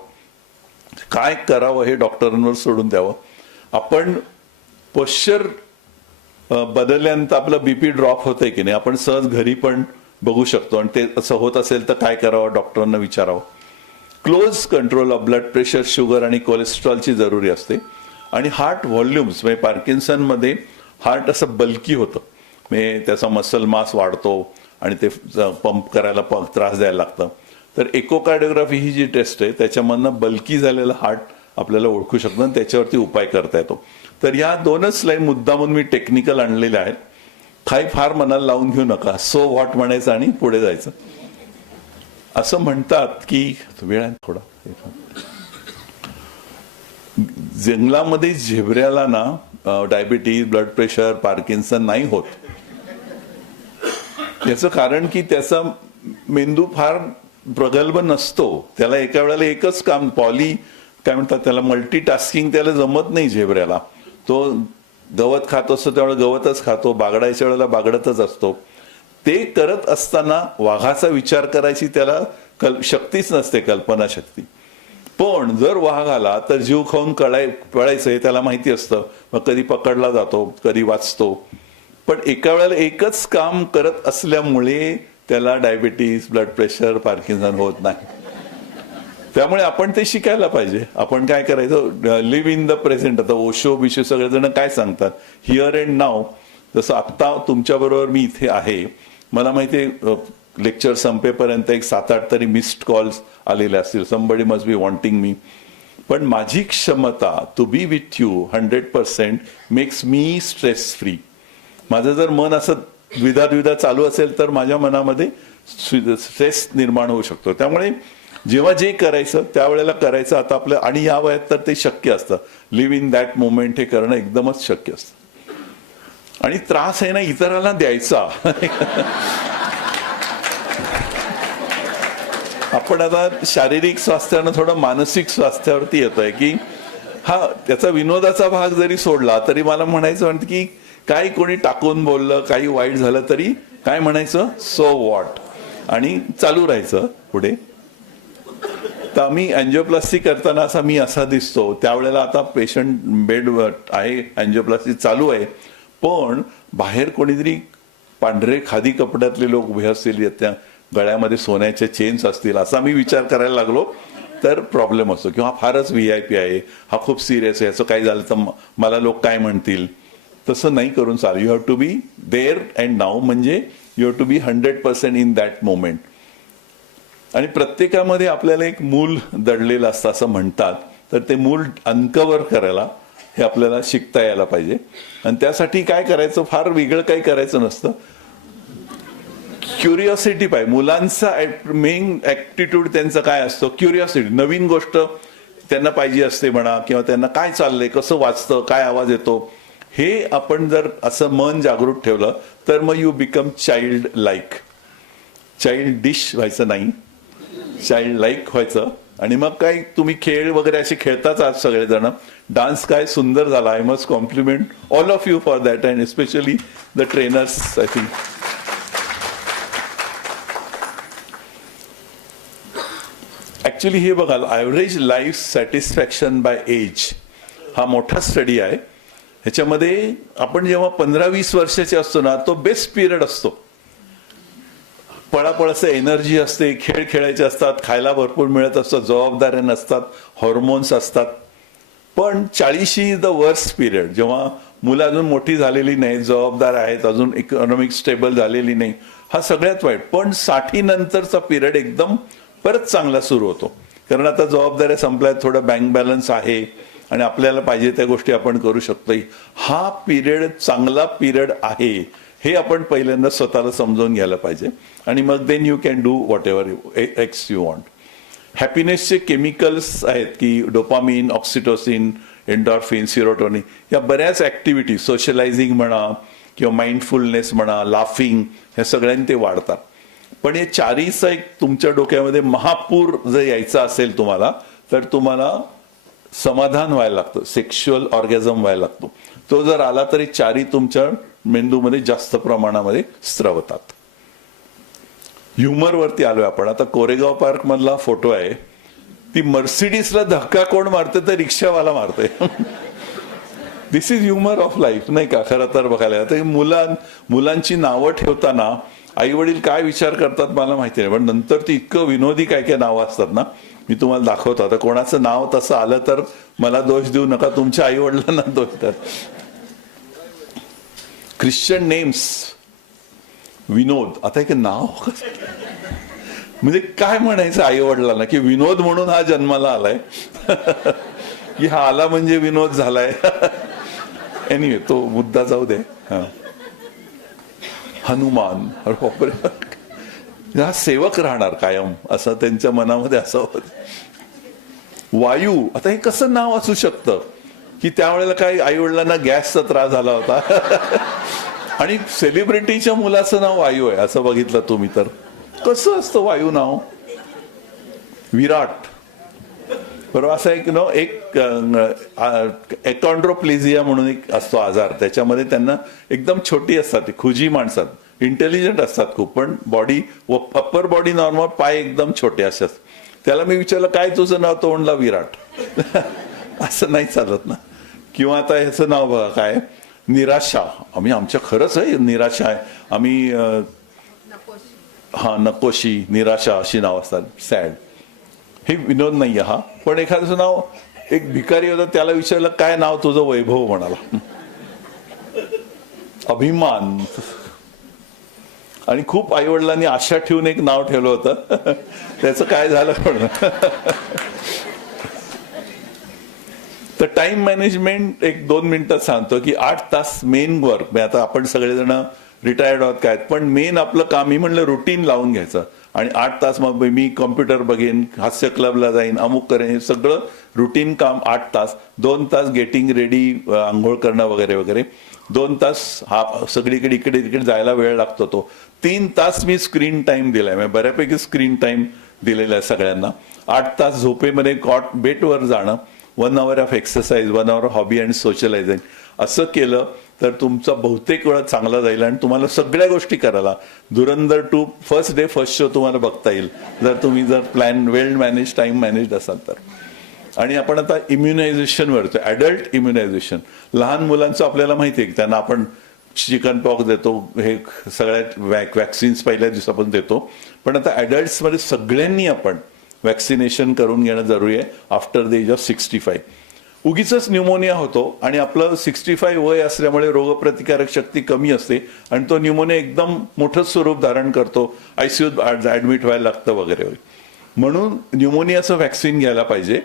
काय करावं हे डॉक्टरांवर सोडून द्यावं. आपण पॉश्चर बदलल्यानंतर आपलं बीपी ड्रॉप होतंय की नाही आपण सहज घरी पण बघू शकतो आणि ते असं होत असेल तर काय करावं डॉक्टरांना विचारावं. Close control of blood pressure, sugar आणि कोलेस्ट्रॉलची जरुरी असते. आणि हार्ट व्हॉल्युम्स म्हणजे पार्किन्सनमध्ये हार्ट असं बल्की होतं, म्हणजे त्याचा मसल मास वाढतो आणि ते पंप करायला त्रास द्यायला लागतं. तर इकोकार्डिओग्राफी ही जी टेस्ट आहे त्याच्यामधनं बल्की झालेलं हार्ट आपल्याला ओळखू शकतं आणि त्याच्यावरती उपाय करता येतो. तर या दोनच स्लाईड मुद्दामून मी टेक्निकल आणलेल्या आहेत. काही फार मनाला लावून घेऊ नका, सो व्हॉट म्हणायचं आणि पुढे जायचं. असं म्हणतात की वेळ आहे थोडा, जंगलामध्ये झेब्र्याला ना डायबिटीज, ब्लड प्रेशर, पार्किन्सन नाही होत. याचं कारण की त्याचा मेंदू फार प्रगल्भ नसतो, त्याला एका वेळेला एकच काम, काय म्हणतात त्याला, मल्टीटास्किंग त्याला जमत नाही झेब्र्याला. तो गवत खात असतो त्यावेळेला गवतच खातो, बागडायच्या वेळेला बागडतच असतो. ते करत असताना वाघाचा विचार करायची त्याला शक्तीच नसते, कल्पना शक्ती. पण जर वाघ आला तर जीव खाऊन पळायचं हे त्याला माहिती असतं. मग कधी पकडला जातो, कधी वाचतो. पण एका वेळेला एकच काम करत असल्यामुळे त्याला डायबिटीज, ब्लड प्रेशर, पार्किन्सन होत नाही. त्यामुळे आपण ते शिकायला पाहिजे. आपण काय करायचं, लिव्ह इन द प्रेझेंट. आता ओशो बिशो सगळेजण काय सांगतात, हिअर अँड नाव. जसं आत्ता तुमच्याबरोबर मी इथे आहे, मला माहिती आहे लेक्चर संपेपर्यंत एक 7-8 तरी मिस्ड कॉल्स आलेले असतील. Somebody must be wanting me. पण माझी क्षमता to be with you 100% makes me stress free. माझं जर मन असं द्विधा चालू असेल तर माझ्या मनामध्ये स्ट्रेस निर्माण होऊ शकतो. त्यामुळे जेव्हा जे करायचं त्यावेळेला करायचं. आता आपलं आणि या वयात तर ते शक्य असतं. लिव्ह इन दॅट मोमेंट हे करणं एकदमच शक्य असतं. आणि त्रास आहे ना इतरांना द्यायचा. आपण आता शारीरिक स्वास्थ्यानं थोडं मानसिक स्वास्थ्यावरती येतोय की हा त्याचा विनोदाचा भाग जरी सोडला तरी मला म्हणायचं म्हणतं की काही कोणी टाकून बोललं, काही वाईट झालं तरी काय म्हणायचं, सो वॉट, आणि चालू राहायचं पुढे. तर आम्ही अँजिओप्लास्टी करताना असा दिसतो. त्यावेळेला आता पेशंट बेडवर आहे, अँजिओप्लास्टी चालू आहे, पण बाहेर कोणीतरी पांढरे खादी कपड्यातले लोक उभे असतील, त्या गळ्यामध्ये सोन्याच्या चेन्स असतील, असा मी विचार करायला लागलो तर प्रॉब्लेम असतो. किंवा फारच VIP आहे, हा खूप सिरियस आहे, असं काही झालं तर मला लोक काय म्हणतील. तसं नाही करून चालू. You have to be there and now. म्हणजे you have to be 100% in that moment. आणि प्रत्येकामध्ये आपल्याला एक मूल दडलेलं असतं असं म्हणतात. तर ते मूल अनकव्हर करायला हे आपल्याला शिकता यायला पाहिजे. आणि त्यासाठी काय करायचं, फार वेगळं काही करायचं नसतं. क्युरिओसिटी पाहिजे. मुलांचा मेन ऍटिट्यूड त्यांचा काय असतो, क्युरिओसिटी. नवीन गोष्ट त्यांना पाहिजे असते म्हणा, किंवा त्यांना काय चाललंय, कसं वाचतं, काय आवाज येतो, हे आपण जर असं मन जागृत ठेवलं तर मग you become child like. Child dish व्हायचं नाही, चाइल्ड लाईक व्हायचं. आणि मग काय तुम्ही खेळ वगैरे असे खेळताच आज सगळेजण. डान्स काय सुंदर झाला. I must compliment all of you for that and especially the trainers. I think actually हे बघा, average life satisfaction by age हा मोठा स्टडी आहे. ह्याच्यामध्ये आपण जेव्हा 15-20 वर्षाचे असतो ना, तो बेस्ट पिरियड असतो. पळापळाचं एनर्जी असते, खेळ खेळायचे असतात, खायला भरपूर मिळत असतं, जबाबदाऱ्या नसतात, हॉर्मोन्स असतात. पण 40 इज द वर्स्ट पिरियड. जेव्हा मुलं अजून मोठी झालेली नाही, जबाबदार आहेत, अजून इकॉनॉमिक स्टेबल झालेली नाही, हा सगळ्यात वाईट. पण 60 नंतरचा पिरियड एकदम परत चांगला सुरू होतो. कारण आता जबाबदाऱ्या संपल्यात, थोडं बँक बॅलन्स आहे आणि आपल्याला पाहिजे त्या गोष्टी आपण करू शकतो. हा पिरियड चांगला पिरियड आहे हे आपण पहिल्यांदा स्वतःला समजून घ्यायला पाहिजे. आणि मग then you can do whatever x you want. हॅपीनेसचे केमिकल्स आहेत की डोपामिन, ऑक्सिटोसिन, एन्डॉर्फिन, सिरोटोनिन, या बऱ्याच ऍक्टिव्हिटी, सोशलायझिंग म्हणा किंवा माइंडफुलनेस म्हणा, लाफिंग, ह्या सगळ्यांनी ते वाढतात. पण हे चारीचा एक तुमच्या डोक्यामध्ये महापूर जर यायचा असेल तुम्हाला, तर तुम्हाला समाधान व्हायला लागतं, सेक्शुअल ऑर्गॅझम व्हायला लागतो. तो जर आला तरी चारी तुमच्या मेंदूमध्ये जास्त प्रमाणामध्ये स्त्रवतात. ह्युमर वरती आलोय आपण. आता कोरेगाव पार्क मधला फोटो आहे. ती मर्सिडीजला धक्का कोण मारते, तर रिक्षावाला मारते. दिस इज ह्युमर ऑफ लाईफ, नाही का? खरं तर बघायला आता मुलांची नावं ठेवताना आई वडील काय विचार करतात मला माहिती नाही, पण नंतर ती इतकं विनोदी काय काय नावं असतात ना, मी तुम्हाला दाखवतो. आता कोणाचं नाव तसं आलं तर मला दोष देऊ नका, तुमच्या आई वडिलांना दोष द्या. ख्रिश्चन नेम्स, विनोद. आता एक नाव म्हणजे काय म्हणायचं आई वडिलांना की विनोद म्हणून हा जन्माला आलाय, की हा आला म्हणजे विनोद झालाय. एनिवे तो मुद्दा जाऊ दे. हनुमान, हा सेवक राहणार कायम, असं त्यांच्या मनामध्ये असं होत. वायू, आता हे कसं नाव असू शकतं की त्यावेळेला काही आई वडिलांना गॅसचा त्रास झाला होता आणि सेलिब्रिटीच्या मुलाचं नाव वायू आहे असं बघितलं तुम्ही तर. कसं असतं वायू नाव? विराट, बरोबर. असं एक एकॉन्ड्रोप्लेझिया म्हणून एक असतो आजार, त्याच्यामध्ये त्यांना एकदम छोटी असतात, खुजी माणसात, इंटेलिजंट असतात खूप, पण बॉडी अप्पर बॉडी नॉर्मल, पाय एकदम छोटे असतात. त्याला मी विचारलं काय तुझं नाव, तो म्हणला विराट. असं नाही चालत ना. किंवा आता ह्याचं नाव बघा काय, निराशा. आम्ही आमच्या खरंच आहे निराशा आहे आम्ही, हा नकोशी, निराशा अशी नाव असतात. सॅड, हे विनोद नाहीये हा. पण एखादं नाव, एक भिकारी होता त्याला विचारलं काय नाव तुझं, वैभव म्हणाला. अभिमान. आणि खूप आईवडिलांनी आशा ठेवून एक नाव ठेवलं होतं. त्याचं काय झालं पण. तर टाइम मॅनेजमेंट एक 2 मिनिटात सांगतो की 8 तास मेन वर्क. आता आपण सगळेजण रिटायर्ड आहोत काय, पण मेन आपलं काम मी म्हणलं रुटीन लावून घ्यायचं. आणि 8 तास मग मी कॉम्प्युटर बघेन, हास्य क्लबला जाईन, अमुक करेन, हे सगळं रुटीन काम 8 तास. 2 तास गेटिंग रेडी, आंघोळ करणं वगैरे वगैरे. 2 तास हा सगळीकडे इकडे तिकडे जायला वेळ लागतो तो. 3 तास मी स्क्रीन टाइम दिलाय, म्हणजे बऱ्यापैकी स्क्रीन टाइम दिलेला आहे सगळ्यांना. 8 तास झोपेमध्ये बेटवर जाणं, 1 hour of exercise, 1 hour hobby and socialising, असं केलं तर तुमचा बहुतेक वेळा चांगला जाईल आणि तुम्हाला सगळ्या गोष्टी करायला. धुरंधर 2 फर्स्ट डे फर्स्ट शो तुम्हाला बघता येईल जर प्लॅन वेल मॅनेज, टाइम मॅनेज असाल तर. आणि आपण आता इम्युनायझेशन वरतो, ॲडल्ट इम्युनायझेशन. लहान मुलांचं आपल्याला माहिती आहे की त्यांना आपण चिकन पॉक्स देतो, हे सगळ्यात वॅक्सिन्स पहिल्या दिवसापासून देतो. पण आता ॲडल्ट्समध्ये सगळ्यांनी आपण वॅक्सिनेशन करून घेणं जरुरी आहे आफ्टर द एज ऑफ 65. उगीच न्यूमोनिया होतो आणि आपलं 65 वय असल्यामुळे रोगप्रतिकारक शक्ती कमी असते आणि तो न्यूमोनिया एकदम मोठं स्वरूप धारण करतो, आयसीयूत ऍडमिट व्हायला लागतं वगैरे वगैरे. म्हणून न्यूमोनियाचं वॅक्सिन घ्यायला पाहिजे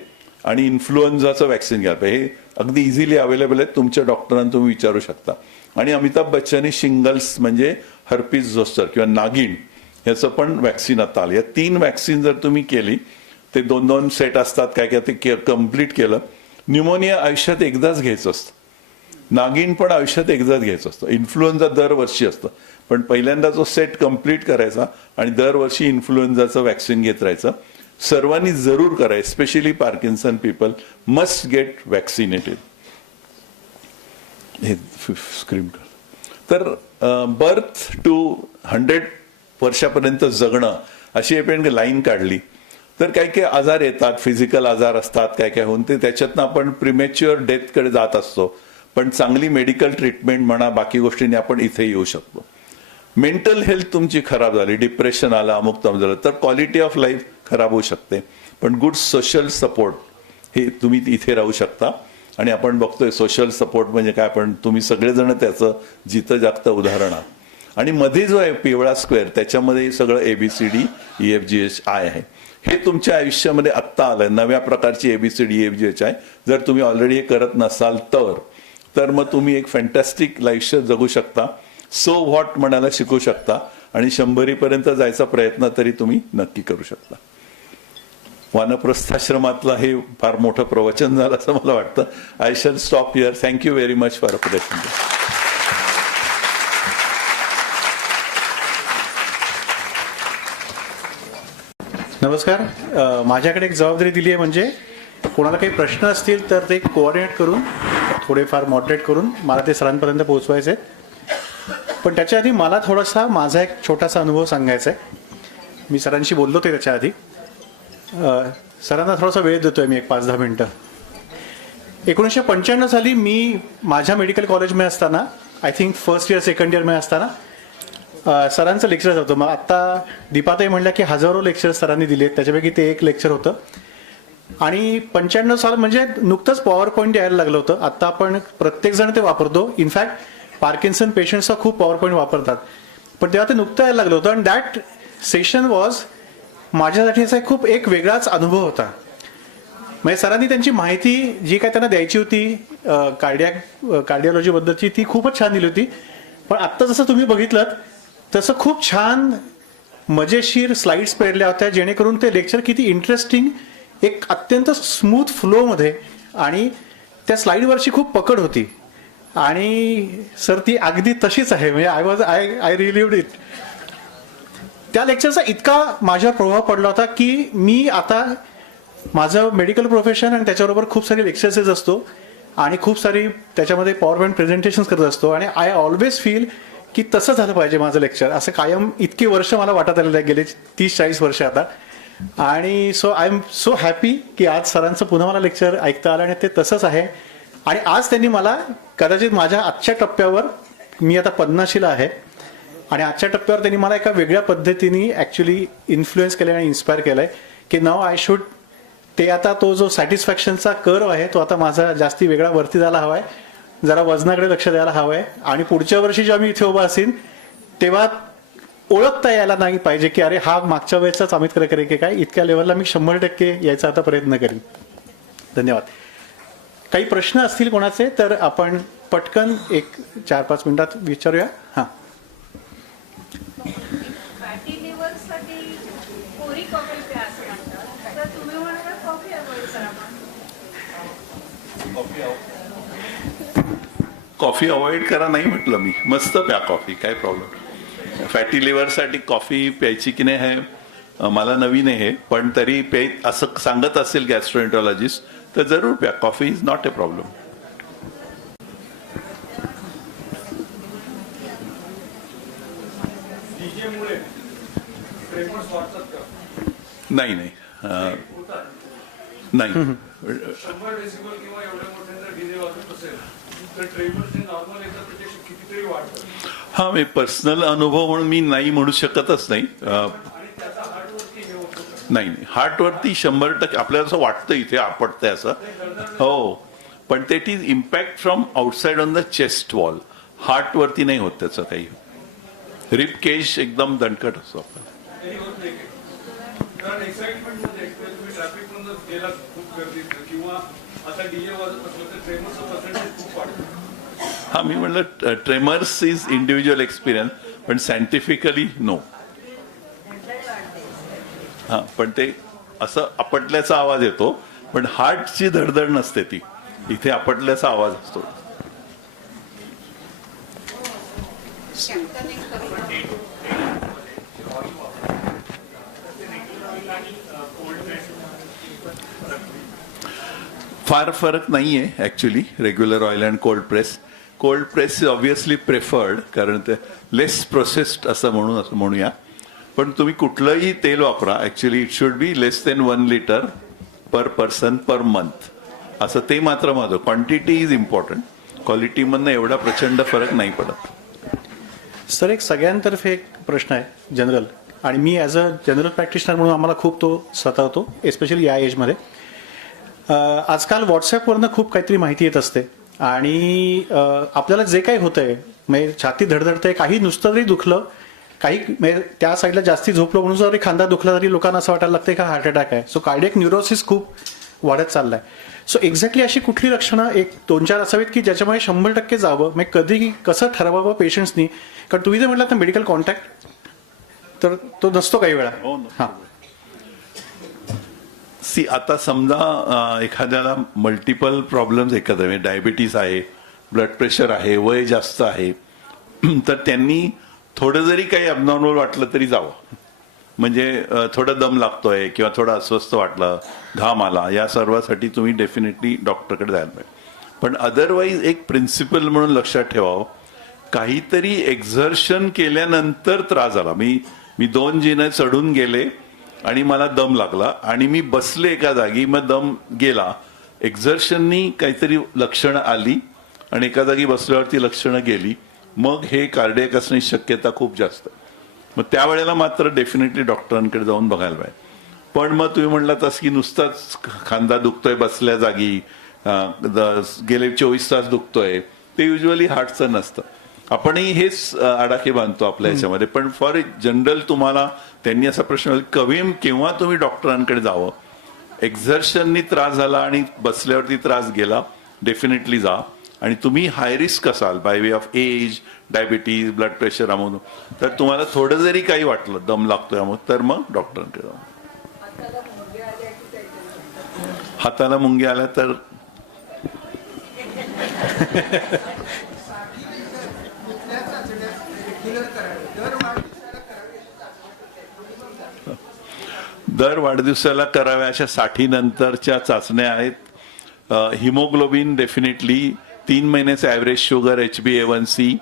आणि इन्फ्लुएन्झाचं वॅक्सिन घ्यायला पाहिजे. हे अगदी इझिली अवेलेबल आहेत, तुमच्या डॉक्टरांना तुम्ही विचारू शकता. आणि अमिताभ बच्चननी शिंगल्स म्हणजे हर्पीज झोस्टर किंवा नागिन याचं पण वॅक्सिन आता आलं. या 3 वॅक्सिन जर तुम्ही केली, ते 2-2 सेट असतात, काय काय ते कम्प्लीट केलं. न्यूमोनिया आयुष्यात एकदाच घ्यायचं असतं, नागिन पण आयुष्यात एकदाच घ्यायचं असतं, इन्फ्लुएन्झा दरवर्षी असतं. पण पहिल्यांदा तो सेट कम्प्लीट करायचा आणि दरवर्षी इन्फ्लुएन्झाचं वॅक्सिन घेत राहायचं. सर्वांनी जरूर करायचं, specially Parkinson people must get vaccinated. हे स्क्रीन तर बर्थ टू 100 वर्षापर्यंत जगणं अशी आपण लाईन काढली तर काही काही आजार येतात, फिजिकल आजार असतात, काय काय होऊन ते त्याच्यातनं आपण प्रिमॅच्युअर डेथकडे जात असतो. पण चांगली मेडिकल ट्रीटमेंट म्हणा, बाकी गोष्टींनी आपण इथे येऊ शकतो. मेंटल हेल्थ तुमची खराब झाली, डिप्रेशन आलं, अमुक तम झालं, तर क्वालिटी ऑफ लाईफ खराब होऊ शकते. पण गुड सोशल सपोर्ट हे तुम्ही इथे राहू शकता. आणि आपण बघतोय सोशल सपोर्ट म्हणजे काय, पण तुम्ही सगळेजण त्याचं जिथं जागतं उदाहरण आहात. आणि मध्ये जो आहे पिवळा स्क्वेअर, त्याच्यामध्ये सगळं ABCD EFGH I आहे. हे तुमच्या आयुष्यामध्ये आत्ता आलंय, नव्या प्रकारची ABCD EFGH आहे. जर तुम्ही ऑलरेडी हे करत नसाल तर मग तुम्ही एक फॅन्टॅस्टिक लाईफ जगू शकता. सो व्हॉट म्हणायला शिकू शकता आणि 100पर्यंत जायचा प्रयत्न तरी तुम्ही नक्की करू शकता. वानप्रस्थाश्रमातलं हे फार मोठं प्रवचन झालं असं मला वाटतं. I shall stop here. Thank you very much for appreciation. नमस्कार. माझ्याकडे एक जबाबदारी दिली आहे, म्हणजे कोणाला काही प्रश्न असतील तर ते कोऑर्डिनेट करून, थोडेफार मॉडरेट करून मला ते सरांपर्यंत पोहोचवायचे. पण त्याच्या आधी मला थोडासा माझा एक छोटासा अनुभव सांगायचा आहे. मी सरांशी बोललो ते त्याच्या आधी. सरांना थोडासा वेळ देतोय मी, एक 5-10 मिनटं. 1995 साली मी माझ्या मेडिकल कॉलेजमध्ये असताना, I think first year second इयरमध्ये असताना सरांचं लेक्चर होतं. मग आत्ता दीपाताई म्हणल्या की हजारो लेक्चर सरांनी दिले, त्याच्यापैकी ते एक लेक्चर होतं. आणि 95 साल म्हणजे नुकतंच पॉवर पॉईंट यायला लागलं होतं. आत्ता आपण प्रत्येकजण ते वापरतो. इनफॅक्ट पार्किन्सन पेशंट्सचा खूप पॉवर पॉईंट वापरतात. पण तेव्हा ते नुकतं यायला लागलं होतं. आणि दॅट सेशन वॉज माझ्यासाठीचा खूप एक वेगळाच अनुभव होता. म्हणजे सरांनी त्यांची माहिती जी काय त्यांना द्यायची होती कार्डिओलॉजीबद्दलची, ती खूपच छान दिली होती. पण आत्ता जसं तुम्ही बघितलं तसं खूप छान मजेशीर स्लाइड्स पेरल्या होत्या, जेणेकरून ते लेक्चर किती इंटरेस्टिंग, एक अत्यंत स्मूथ फ्लोमध्ये, आणि त्या स्लाइडवरची खूप पकड होती. आणि सर ती अगदी तशीच आहे. म्हणजे आय रिलिव्हड इट. त्या लेक्चरचा इतका माझ्यावर प्रभाव पडला होता की मी आता माझं मेडिकल प्रोफेशन आणि त्याच्याबरोबर खूप सारी लेक्चर्सेस असतो आणि खूप सारी त्याच्यामध्ये पॉवर पॉईंट प्रेझेंटेशन्स करत असतो. आणि आय ऑलवेज फील की तसं झालं पाहिजे माझं लेक्चर. असं कायम इतकी वर्ष मला वाटत आलेलं आहे, गेले 30-40 वर्ष आता. आणि so I am so happy की आज सरांचं पुन्हा मला लेक्चर ऐकता आलं आणि ते तसंच आहे. आणि आज त्यांनी मला कदाचित माझ्या आजच्या टप्प्यावर, मी आता 50शीला आहे, आणि आजच्या टप्प्यावर त्यांनी मला एका वेगळ्या पद्धतीने ॲक्च्युली इन्फ्लुएन्स केलं आणि इन्स्पायर केलं आहे की नाव आय शुड, ते आता तो जो सॅटिस्फॅक्शनचा कर्व आहे तो आता माझा जास्ती वेगळा वरती जायला हवा आहे, जरा वजनाकडे लक्ष द्यायला हवं आहे. आणि पुढच्या वर्षी जेव्हा मी इथे उभा असेल तेव्हा ओळखता यायला नाही पाहिजे की अरे हा मागच्या वेळेचाच अमित करकरे की काय, इतक्या लेवलला मी 100% यायचा आता प्रयत्न करीन. धन्यवाद. काही प्रश्न असतील कोणाचे तर आपण पटकन एक 4-5 मिनिटात विचारूया. हां, फॅटी लिव्हरसाठी कोरी कॉफी प्या असं म्हणतात, तर तुम्ही म्हणता कॉफी अवॉइड करा. कॉफी अवॉइड करा नाही म्हटलं मी, मस्त प्या कॉफी, काय प्रॉब्लेम. फॅटी लिव्हरसाठी कॉफी प्यायची की नाही हे मला नवीन आहे, पण तरी असं सांगत असेल गॅस्ट्रोएंटरोलॉजिस्ट तर जरूर प्या. Coffee is not a problem. नाही नाही नाही. हा, मी पर्सनल अनुभव म्हणून मी नाही म्हणू शकतच नाही. नाही, हार्टवरती 100% आपल्याला असं वाटतं इथे आपटतंय असं, हो, पण ते is impact from outside on the chest wall. हार्टवरती नाही होत त्याचं काही. रिप केज एकदम दणकट असतो आपला. हा, मी म्हणलं ट्रेमर्स इज इंडिव्हिज्युअल एक्सपिरियन्स, पण सायंटिफिकली नो. हा, पण ते असं आपटल्याचा आवाज येतो, पण हार्टची धडधड नसते ती, इथे आपटल्याचा आवाज असतो. फार फरक नाहीये actually. Regular oil and cold press. Cold press is obviously preferred, कारण ते लेस प्रोसेस्ड असं म्हणूया. पण तुम्ही कुठलंही तेल वापरा, actually it should be less than 1 litre per person per month, असं ते मात्र माझं. क्वांटिटी इज इम्पॉर्टंट, क्वालिटीमधनं एवढा प्रचंड फरक नाही पडत. सर एक सगळ्यांतर्फे एक प्रश्न आहे जनरल, आणि मी ॲज अ जनरल प्रॅक्टिशनर म्हणून आम्हाला खूप तो सतावतो, एस्पेशली या एजमध्ये. आजकाल व्हॉट्सॲपवरनं खूप काहीतरी माहिती येत असते, आणि आपल्याला जे काही होतंय, म्हणजे छाती धडधडते, काही नुसतं जरी दुखलं, काही म्हणजे त्या साईडला जास्ती झोपलो म्हणून जरी खांदा दुखला तरी लोकांना असं वाटायला लागतं का हार्ट अटॅक आहे. सो कार्डियक न्यूरोसिस खूप वाढत चाललाय. सो एक्झॅक्टली अशी कुठली लक्षणं 1-2-4 असावीत की ज्याच्यामुळे 100% जावं, म्हणजे कधी कसं ठरवावं पेशंट्सनी, कारण तुम्ही जर म्हटलं तर मेडिकल कॉन्टॅक्ट तर तो नसतो काही वेळा. हां, सी, आता समजा एखाद्याला मल्टिपल प्रॉब्लेम्स एखाद्या, म्हणजे डायबिटीस आहे, ब्लड प्रेशर आहे, वय जास्त आहे, तर त्यांनी थोडं जरी काही अबनॉर्मल वाटलं तरी जावं. म्हणजे थोडं दम लागतोय किंवा थोडं अस्वस्थ वाटलं, घाम आला, या सर्वासाठी तुम्ही डेफिनेटली डॉक्टरकडे जायला पाहिजे. पण अदरवाईज एक प्रिन्सिपल म्हणून लक्षात ठेवावं, काहीतरी एक्झर्शन केल्यानंतर त्रास झाला. मी 2 जिने चढून गेले आणि मला दम लागला आणि मी बसले एका जागी, मग दम गेला. एक्झर्शननी काहीतरी लक्षणं आली आणि एका जागी बसल्यावरती लक्षणं गेली, मग हे कार्डियक असण्याची शक्यता खूप जास्त. मग त्यावेळेला मात्र डेफिनेटली डॉक्टरांकडे जाऊन बघायला पाहिजे. पण मग तुम्ही म्हणला तसं की नुसताच खांदा दुखतोय बसल्या जागी, गेले 24 तास दुखतोय, ते युजली हार्टचं नसतं. आपणही हेच आडाखे बांधतो आपल्या ह्याच्यामध्ये. पण फॉर जनरल तुम्हाला त्यांनी असा प्रश्न केव्हा तुम्ही डॉक्टरांकडे जावं, एक्झर्शननी त्रास झाला आणि बसल्यावरती त्रास गेला, डेफिनेटली जा. आणि तुम्ही हाय रिस्क असाल by way of age, diabetes, blood pressure अमोन, तर तुम्हाला थोडं जरी काही वाटलं, दम लागतोय अमोन, तर मग डॉक्टरांकडे जाऊ. हाताला मुंग्या आल्या तर दर वाढदिवसाला कराव्या अशा 60 नंतरच्या चाचण्या आहेत. हिमोग्लोबिन डेफिनेटली, 3 महिन्याचं ॲव्हरेज शुगर, HbA1c,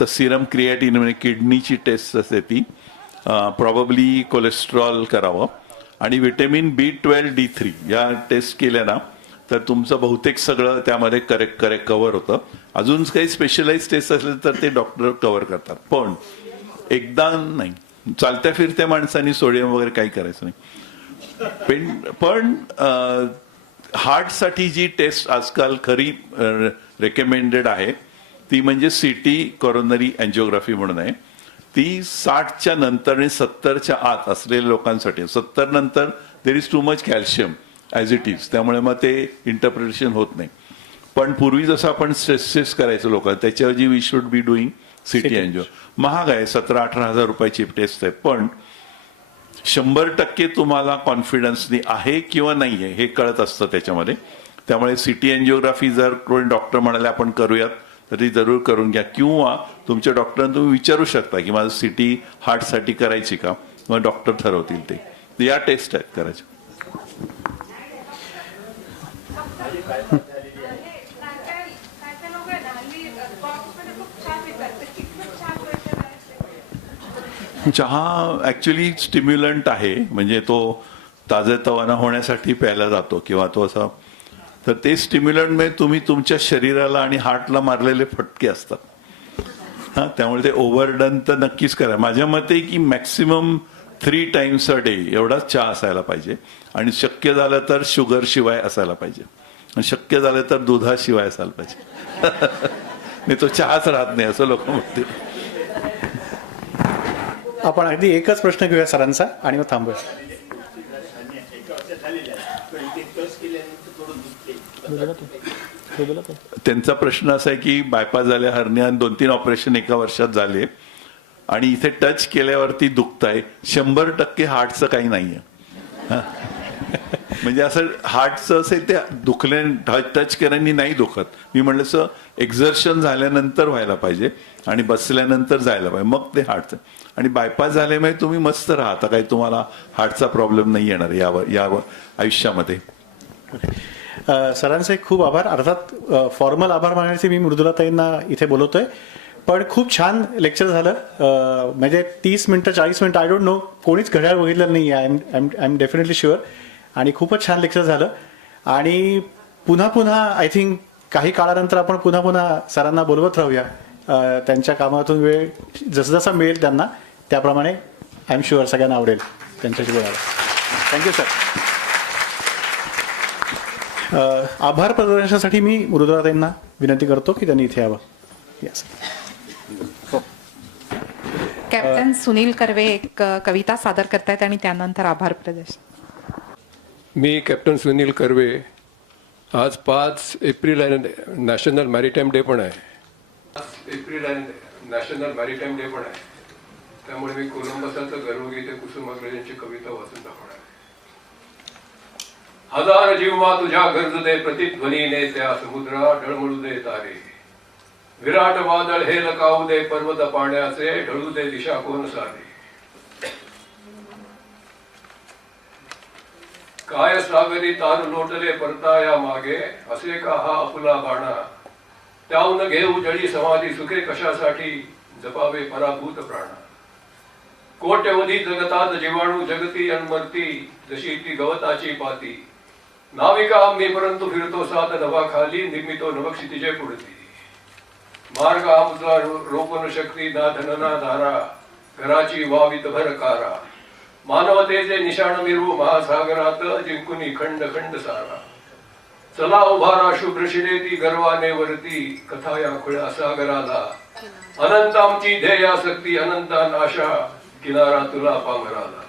तर सिरम क्रिएटिन म्हणजे किडनीची टेस्ट असते ती, प्रॉबब्ली कोलेस्ट्रॉल करावं, आणि व्हिटॅमिन B12, D3 या टेस्ट केल्या ना तर तुमचं बहुतेक सगळं त्यामध्ये करेक्ट कव्हर होतं. अजून काही स्पेशलाइज टेस्ट असले तर ते डॉक्टर कव्हर करतात, पण एकदा नाही. चालत्या फिरत्या माणसांनी सोडियम वगैरे काही करायचं नाही. पण हार्टसाठी जी टेस्ट आजकाल खरी रेकमेंडेड आहे ती म्हणजे CT कोरोनरी अँजिओग्राफी म्हणून आहे. ती 60च्या नंतर आणि 70च्या आत असलेल्या लोकांसाठी. 70 नंतर there is too much calcium as it is, त्यामुळे मग ते इंटरप्रिटेशन होत नाही. पण पूर्वी जसं आपण स्ट्रेस करायचो लोकांना, त्याच्याऐवजी we should be doing CT angio. महाग आहे, 17-18 हजार रुपयाची टेस्ट आहे, पण 100% तुम्हाला कॉन्फिडन्सनी आहे किंवा नाही आहे हे कळत असतं त्याच्यामध्ये. त्यामुळे सिटी एन्जिओग्राफी जर कोणी डॉक्टर म्हणाले आपण करूयात तर ती जरूर करून घ्या, किंवा तुमच्या डॉक्टरांना तुम्ही विचारू शकता की माझं सिटी हार्टसाठी करायची का, मग डॉक्टर ठरवतील ते. या टेस्ट आहेत करायच्या. चहा ऍक्च्युली स्टिम्युलंट आहे, म्हणजे तो ताजेतवाना होण्यासाठी प्यायला जातो किंवा तो असा, तर ते स्टिम्युलंट म्हणजे तुम्ही तुमच्या शरीराला आणि हार्टला मारलेले फटके असतात. हां, त्यामुळे ते ओव्हरडन तर नक्कीच करा. माझ्या मते की मॅक्सिमम 3 times a day एवढाच चहा असायला पाहिजे, आणि शक्य झालं तर शुगर शिवाय असायला पाहिजे, आणि शक्य झालं तर दुधाशिवाय असायला पाहिजे. नाही तो चहाच राहत नाही असं लोक म्हणतील. आपण अगदी एकच प्रश्न घेऊया सरांचा आणि मग थांबूया. त्यांचा प्रश्न असा आहे की बायपास झाल्या, हर्निया 2-3 ऑपरेशन एका वर्षात झाले, आणि इथे टच केल्यावरती दुखतंय. 100% हार्टचं काही नाहीये. म्हणजे असं हार्टचं असेल ते दुखले, टच केल्याने नाही दुखत. मी म्हणलं असं एक्झर्शन झाल्यानंतर व्हायला पाहिजे आणि बसल्यानंतर जायला पाहिजे, मग ते हार्टचं. आणि बायपास झाल्यामुळे तुम्ही मस्त राहता, काही तुम्हाला हार्टचा प्रॉब्लेम नाही येणार या आयुष्यामध्ये. सरांचे खूप आभार. अर्थात फॉर्मल आभार मागण्याचे मी मृदुलाताईंना इथे बोलवतोय, पण खूप छान लेक्चर झालं. म्हणजे 30 मिनिटं 40 मिनिटं आय डोंट नो, कोणीच घड्याळ बघितलं नाही, आय एम डेफिनेटली शुअर. आणि खूपच छान लेक्चर झालं. आणि पुन्हा आय थिंक काही काळानंतर आपण पुन्हा सरांना बोलवत राहूया. त्यांच्या कामातून वेळ जसं मिळेल त्यांना त्याप्रमाणे आय एम शुअर सगळ्यांना आवडेल त्यांच्याशी बोलायला. Thank you sir. आभार प्रदर्शनासाठी मी मृदुलाताईंना विनंती करतो की त्यांनी इथे यावं. यस. कॅप्टन सुनील कर्वे एक कविता सादर करतायत आणि त्यानंतर आभार प्रदर्शन. मी कॅप्टन सुनील कर्वे. आज 5 एप्रिल आहे, नॅशनल मॅरीटाईम डे पण आहे. 5 एप्रिल आहे, नॅशनल मॅरीटाईम डे पण आहे. त्यामुळे मी कोलंबसाचं गर्वगीते कुसुमाग्रजांची कविता वाचून दाखवणार. हजार जीवा तुझ्या गरजते प्रतिध्वनीने त्या समुद्रा ढळमळू दे तारे. विराट वादळ हे लकावू दे पर्वत पाण्याचे, ढळू दे दिशा कोण सारे. काय सागरी तार लोटले परताया मागे, असे का हा अपुला बाणा. त्याहून घेऊ जळी समाधी सुखे कशासाठी, जपावे पराभूत प्राणा. कोट्यवधी जगतात जीवाणू जगती अनमरती, जशी ती गवताची पाती. नाविका आम्ही परंतु फिरतो सात नभाखाली, निर्मितो नभक्षितिजे पुढती. मार्ग आमचा रोपण शक्ती ना धन ना धारा, घराची वावित भरकारा. मानवतेचे निशाण मिरवू महासागरात, जिंकुनी खंड खंड सारा. चला उभारा शुभ्र शिरेती गर्वाने वरती, कथा या खुळ्या सागराला. अनंत आमची ध्येयासक्ती अनंता नाशा, किनारा तुला पामराला.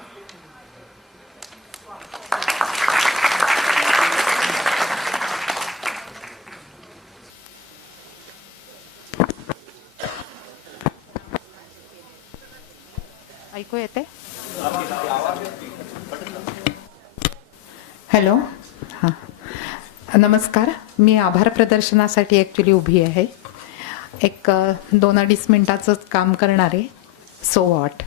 ऐकू येते? हॅलो. हां, नमस्कार. मी आभार प्रदर्शनासाठी ॲक्च्युली उभी आहे. एक 2-2.5 मिनिटाचंच काम करणारे. सो व्हॉट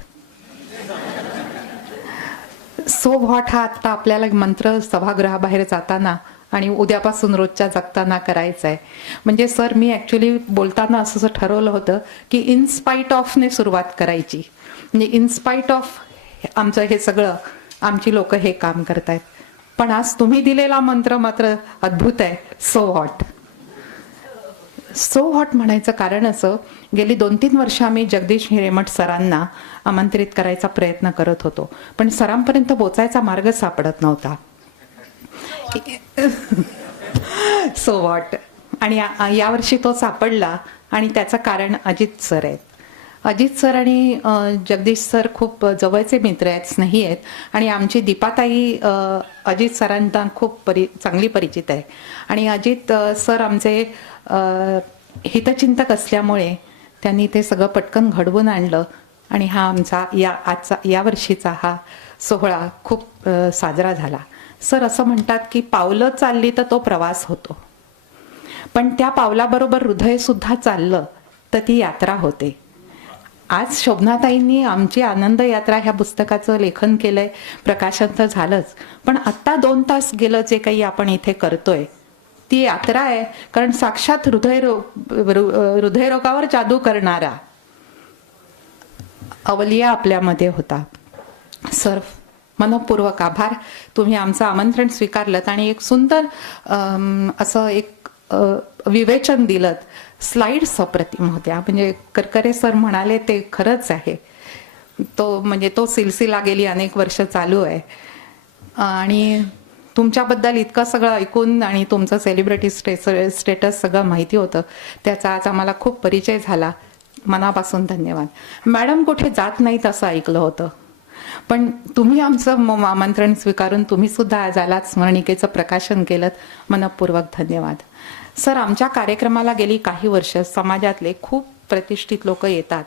हा आत्ता आपल्याला मंत्र सभागृहाबाहेर जाताना आणि उद्यापासून रोजच्या जगताना करायचं आहे. म्हणजे सर, मी ॲक्च्युली बोलताना असं ठरवलं होतं की इनस्पाईट ऑफने सुरुवात करायची. म्हणजे इनस्पाईट ऑफ आमचं हे सगळं, आमची लोक हे काम करतायत. पण आज तुम्ही दिलेला मंत्र मात्र अद्भुत आहे. So what. सो व्हॉट म्हणायचं कारण असं, गेली 2-3 वर्ष आम्ही जगदीश हिरेमठ सरांना आमंत्रित करायचा प्रयत्न करत होतो, पण सरांपर्यंत पोचायचा मार्ग सापडत नव्हता. So what. आणि यावर्षी तो सापडला, आणि त्याचं कारण अजित सर आहेत. अजित सर आणि जगदीश सर खूप जवळचे मित्र आहेत, स्नेही आहेत. आणि आमची दीपाताई अजित सरांना खूप चांगली परिचित आहे. आणि अजित सर आमचे हितचिंतक असल्यामुळे त्यांनी ते सगळं पटकन घडवून आणलं. आणि हा आमचा या वर्षीचा हा सोहळा खूप साजरा झाला. सर असं म्हणतात की पावलं चालली तर तो प्रवास होतो, पण त्या पावलाबरोबर हृदय सुद्धा चाललं तर ती यात्रा होते. आज शोभनाताईंनी आमची आनंद यात्रा ह्या पुस्तकाचं लेखन केलंय, प्रकाशन तर झालंच, पण आत्ता 2 तास गेलं जे काही आपण इथे करतोय ती यात्रा आहे. कारण साक्षात हृदयरोगावर जादू करणारा अवलिया आपल्यामध्ये होता. सर मनपूर्वक आभार. तुम्ही आमचं आमंत्रण स्वीकारलं आणि एक सुंदर असं एक विवेचन दिलं. स्लाइड्स अप्रतिम होत्या. म्हणजे करकरे सर म्हणाले ते खरंच आहे. तो सिलसिला गेली अनेक वर्ष चालू आहे. आणि तुमच्याबद्दल इतकं सगळं ऐकून आणि तुमचं सेलिब्रिटी स्टेटस सगळं माहिती होतं, त्याचा आज आम्हाला खूप परिचय झाला. मनापासून धन्यवाद. मॅडम कुठे जात नाहीत असं ऐकलं होतं, पण तुम्ही आमचं आमंत्रण स्वीकारून तुम्ही सुद्धा आज आलात, स्मरणिकेचं प्रकाशन केलं. मनपूर्वक धन्यवाद. सर, आमच्या कार्यक्रमाला गेली काही वर्ष समाजातले खूप प्रतिष्ठित लोक येतात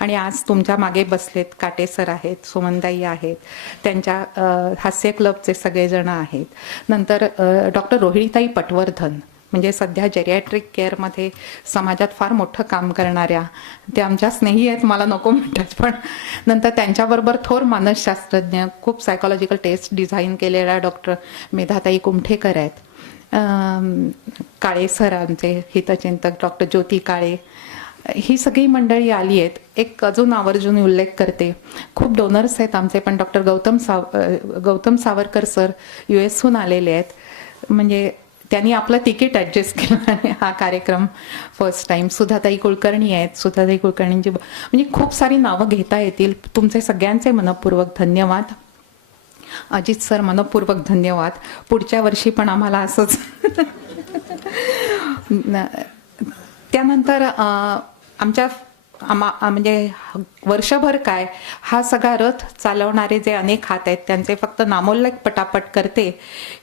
आणि आज तुमच्या मागे बसलेत. काटे सर आहेत, सुमनताई आहेत, त्यांच्या हास्य क्लबचे सगळेजण आहेत. नंतर डॉक्टर रोहिणीताई पटवर्धन, म्हणजे सध्या जेरियाट्रिक केअरमध्ये समाजात फार मोठं काम करणाऱ्या, त्या आमच्या स्नेही आहेत, मला नको म्हणतात. पण नंतर त्यांच्याबरोबर थोर मानसशास्त्रज्ञ, खूप सायकोलॉजिकल टेस्ट डिझाईन केलेल्या डॉक्टर मेधाताई कुमठेकर आहेत. काळे सर आमचे हितचिंतक, डॉक्टर ज्योती काळे, ही सगळी मंडळी आली आहेत. एक अजून आवर्जून उल्लेख करते, खूप डोनर्स आहेत आमचे, पण doctor Gautam Savarkar sir US आलेले आहेत. म्हणजे त्यांनी आपलं तिकीट ॲडजस्ट केलं आणि हा कार्यक्रम फर्स्ट टाइम. सुधाताई कुलकर्णी आहेत, सुधाताई कुलकर्णींची म्हणजे खूप सारी नावं घेता येतील. तुमचे सगळ्यांचे मनपूर्वक धन्यवाद. अजित सर, मनपूर्वक धन्यवाद. पुढच्या वर्षी पण आम्हाला असंच. त्यानंतर आमच्या म्हणजे वर्षभर काय हा सगळा रथ चालवणारे जे अनेक हात आहेत त्यांचे फक्त नामोल्लेख पटापट करते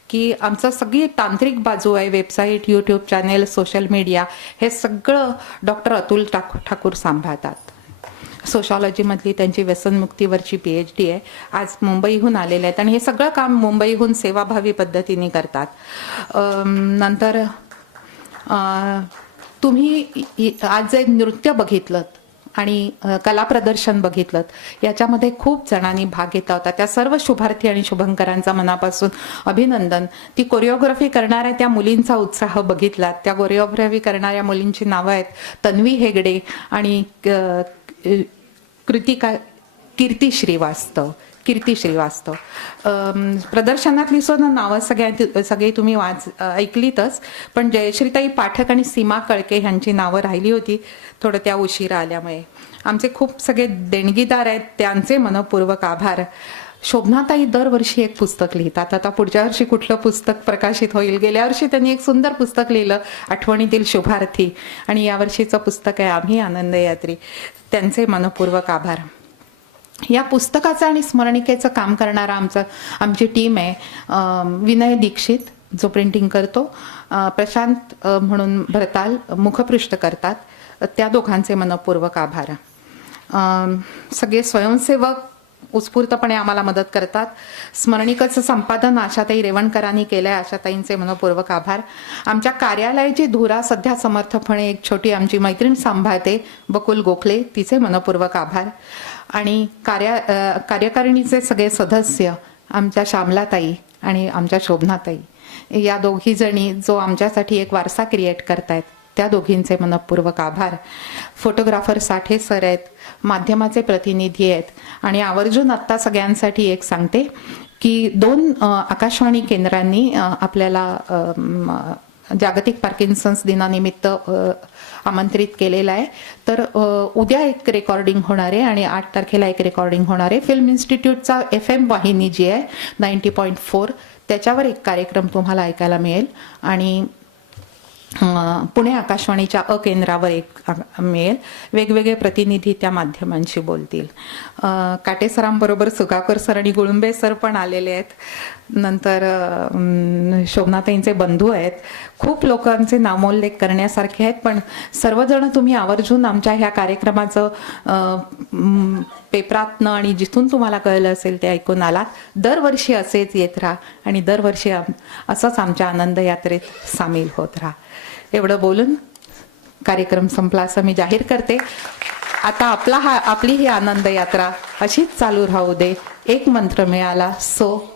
की आमचं सगळी तांत्रिक बाजू आहे, website, YouTube channel, social media, हे सगळं डॉक्टर अतुल ठाकूर सांभाळतात. सोशॉलॉजीमधली त्यांची व्यसनमुक्तीवरची PhD आहे. आज मुंबईहून आलेले आहेत आणि हे सगळं काम मुंबईहून सेवाभावी पद्धतीने करतात. नंतर तुम्ही आज जे नृत्य बघितलं आणि कला प्रदर्शन बघितलं, याच्यामध्ये खूप जणांनी भाग घेतला होता. त्या सर्व शुभार्थी आणि शुभंकरांचा मनापासून अभिनंदन. ती कोरिओग्राफी करणाऱ्या त्या मुलींचा उत्साह बघितला. त्या कोरिओग्राफी करणाऱ्या मुलींची नावं आहेत तन्वी हेगडे आणि कीर्ती श्रीवास्तव. प्रदर्शनातली सुद्धा नावं सगळी तुम्ही ऐकलीतच, पण जयश्रीताई पाठक आणि सीमा कळके ह्यांची नावं राहिली होती थोडं त्या उशिरा आल्यामुळे. आमचे खूप सगळे देणगीदार आहेत, त्यांचे मनपूर्वक आभार. शोभनाताई दरवर्षी एक पुस्तक लिहितात. आता पुढच्या वर्षी कुठलं पुस्तक प्रकाशित होईल? गेल्या वर्षी त्यांनी एक सुंदर पुस्तक लिहिलं, आठवणीतील शुभार्थी, आणि यावर्षीचं पुस्तक आहे आम्ही आनंद यात्री. त्यांचे मनपूर्वक आभार. या पुस्तकाचं आणि स्मरणिकेचं काम करणारा आमची टीम आहे. विनय दीक्षित जो प्रिंटिंग करतो, प्रशांत म्हणून भरताल मुखपृष्ठ करतात, त्या दोघांचे मनपूर्वक आभार. सगळे स्वयंसेवक उत्स्फूर्तपणे आम्हाला मदत करतात. स्मरणिकेचं संपादन आशाताई रेवणकरांनी केलंय, आशाताईंचे मनपूर्वक आभार. आमच्या कार्यालयाची धुरा सध्या समर्थपणे एक छोटी आमची मैत्रीण सांभाळते, बकुल गोखले, तिचे मनपूर्वक आभार. आणि कार्यकारिणीचे सगळे सदस्य आमच्या श्यामलाताई आणि आमच्या शोभनाताई, या दोघी जणी जो आमच्यासाठी एक वारसा क्रिएट करतायत, त्या दोघींचे मनपूर्वक आभार. फोटोग्राफर साठे सर आहेत, माध्यमाचे प्रतिनिधी आहेत. आणि आवर्जून आत्ता सगळ्यांसाठी एक सांगते की 2 आकाशवाणी केंद्रांनी आपल्याला जागतिक पार्किन्सन्स दिनानिमित्त आमंत्रित केलेलं आहे. तर उद्या एक रेकॉर्डिंग होणार आहे आणि 8 तारखेला एक रेकॉर्डिंग होणार आहे. फिल्म इन्स्टिट्यूटचा FM वाहिनी जी आहे 90.4, त्याच्यावर एक कार्यक्रम तुम्हाला ऐकायला मिळेल. आणि पुणे आकाशवाणीच्या केंद्रावर एक मिळेल. वेगवेगळे प्रतिनिधी त्या माध्यमांशी बोलतील. काटे सरांबरोबर सुगाकर सर आणि गुळुंबे सर पण आलेले आहेत. नंतर शोभनाताईंचे बंधू आहेत. खूप लोकांचे नामोल्लेख करण्यासारखे आहेत, पण सर्वजण तुम्ही आवर्जून आमच्या ह्या कार्यक्रमाचं पेपरातनं आणि जिथून तुम्हाला कळलं असेल ते ऐकून आलात. दरवर्षी असेच येत राहा आणि दरवर्षी असंच आमच्या आनंद यात्रेत सामील होत राहा. एवढं बोलून कार्यक्रम संपला असं मी जाहीर करते. आता आपली ही आनंद यात्रा अशीच चालू राहू दे. एक मंत्र मिळाला सो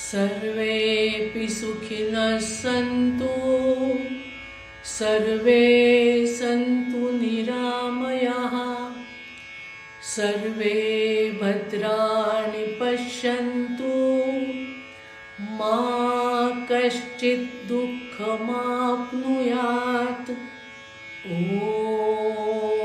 सर्वेऽपि सुखिनः सन्तु सर्वे सन्तु निरामयाः सर्वे भद्राणि पश्यन्तु मा कश्चित् दुःखमाप्नुयात्. ॐ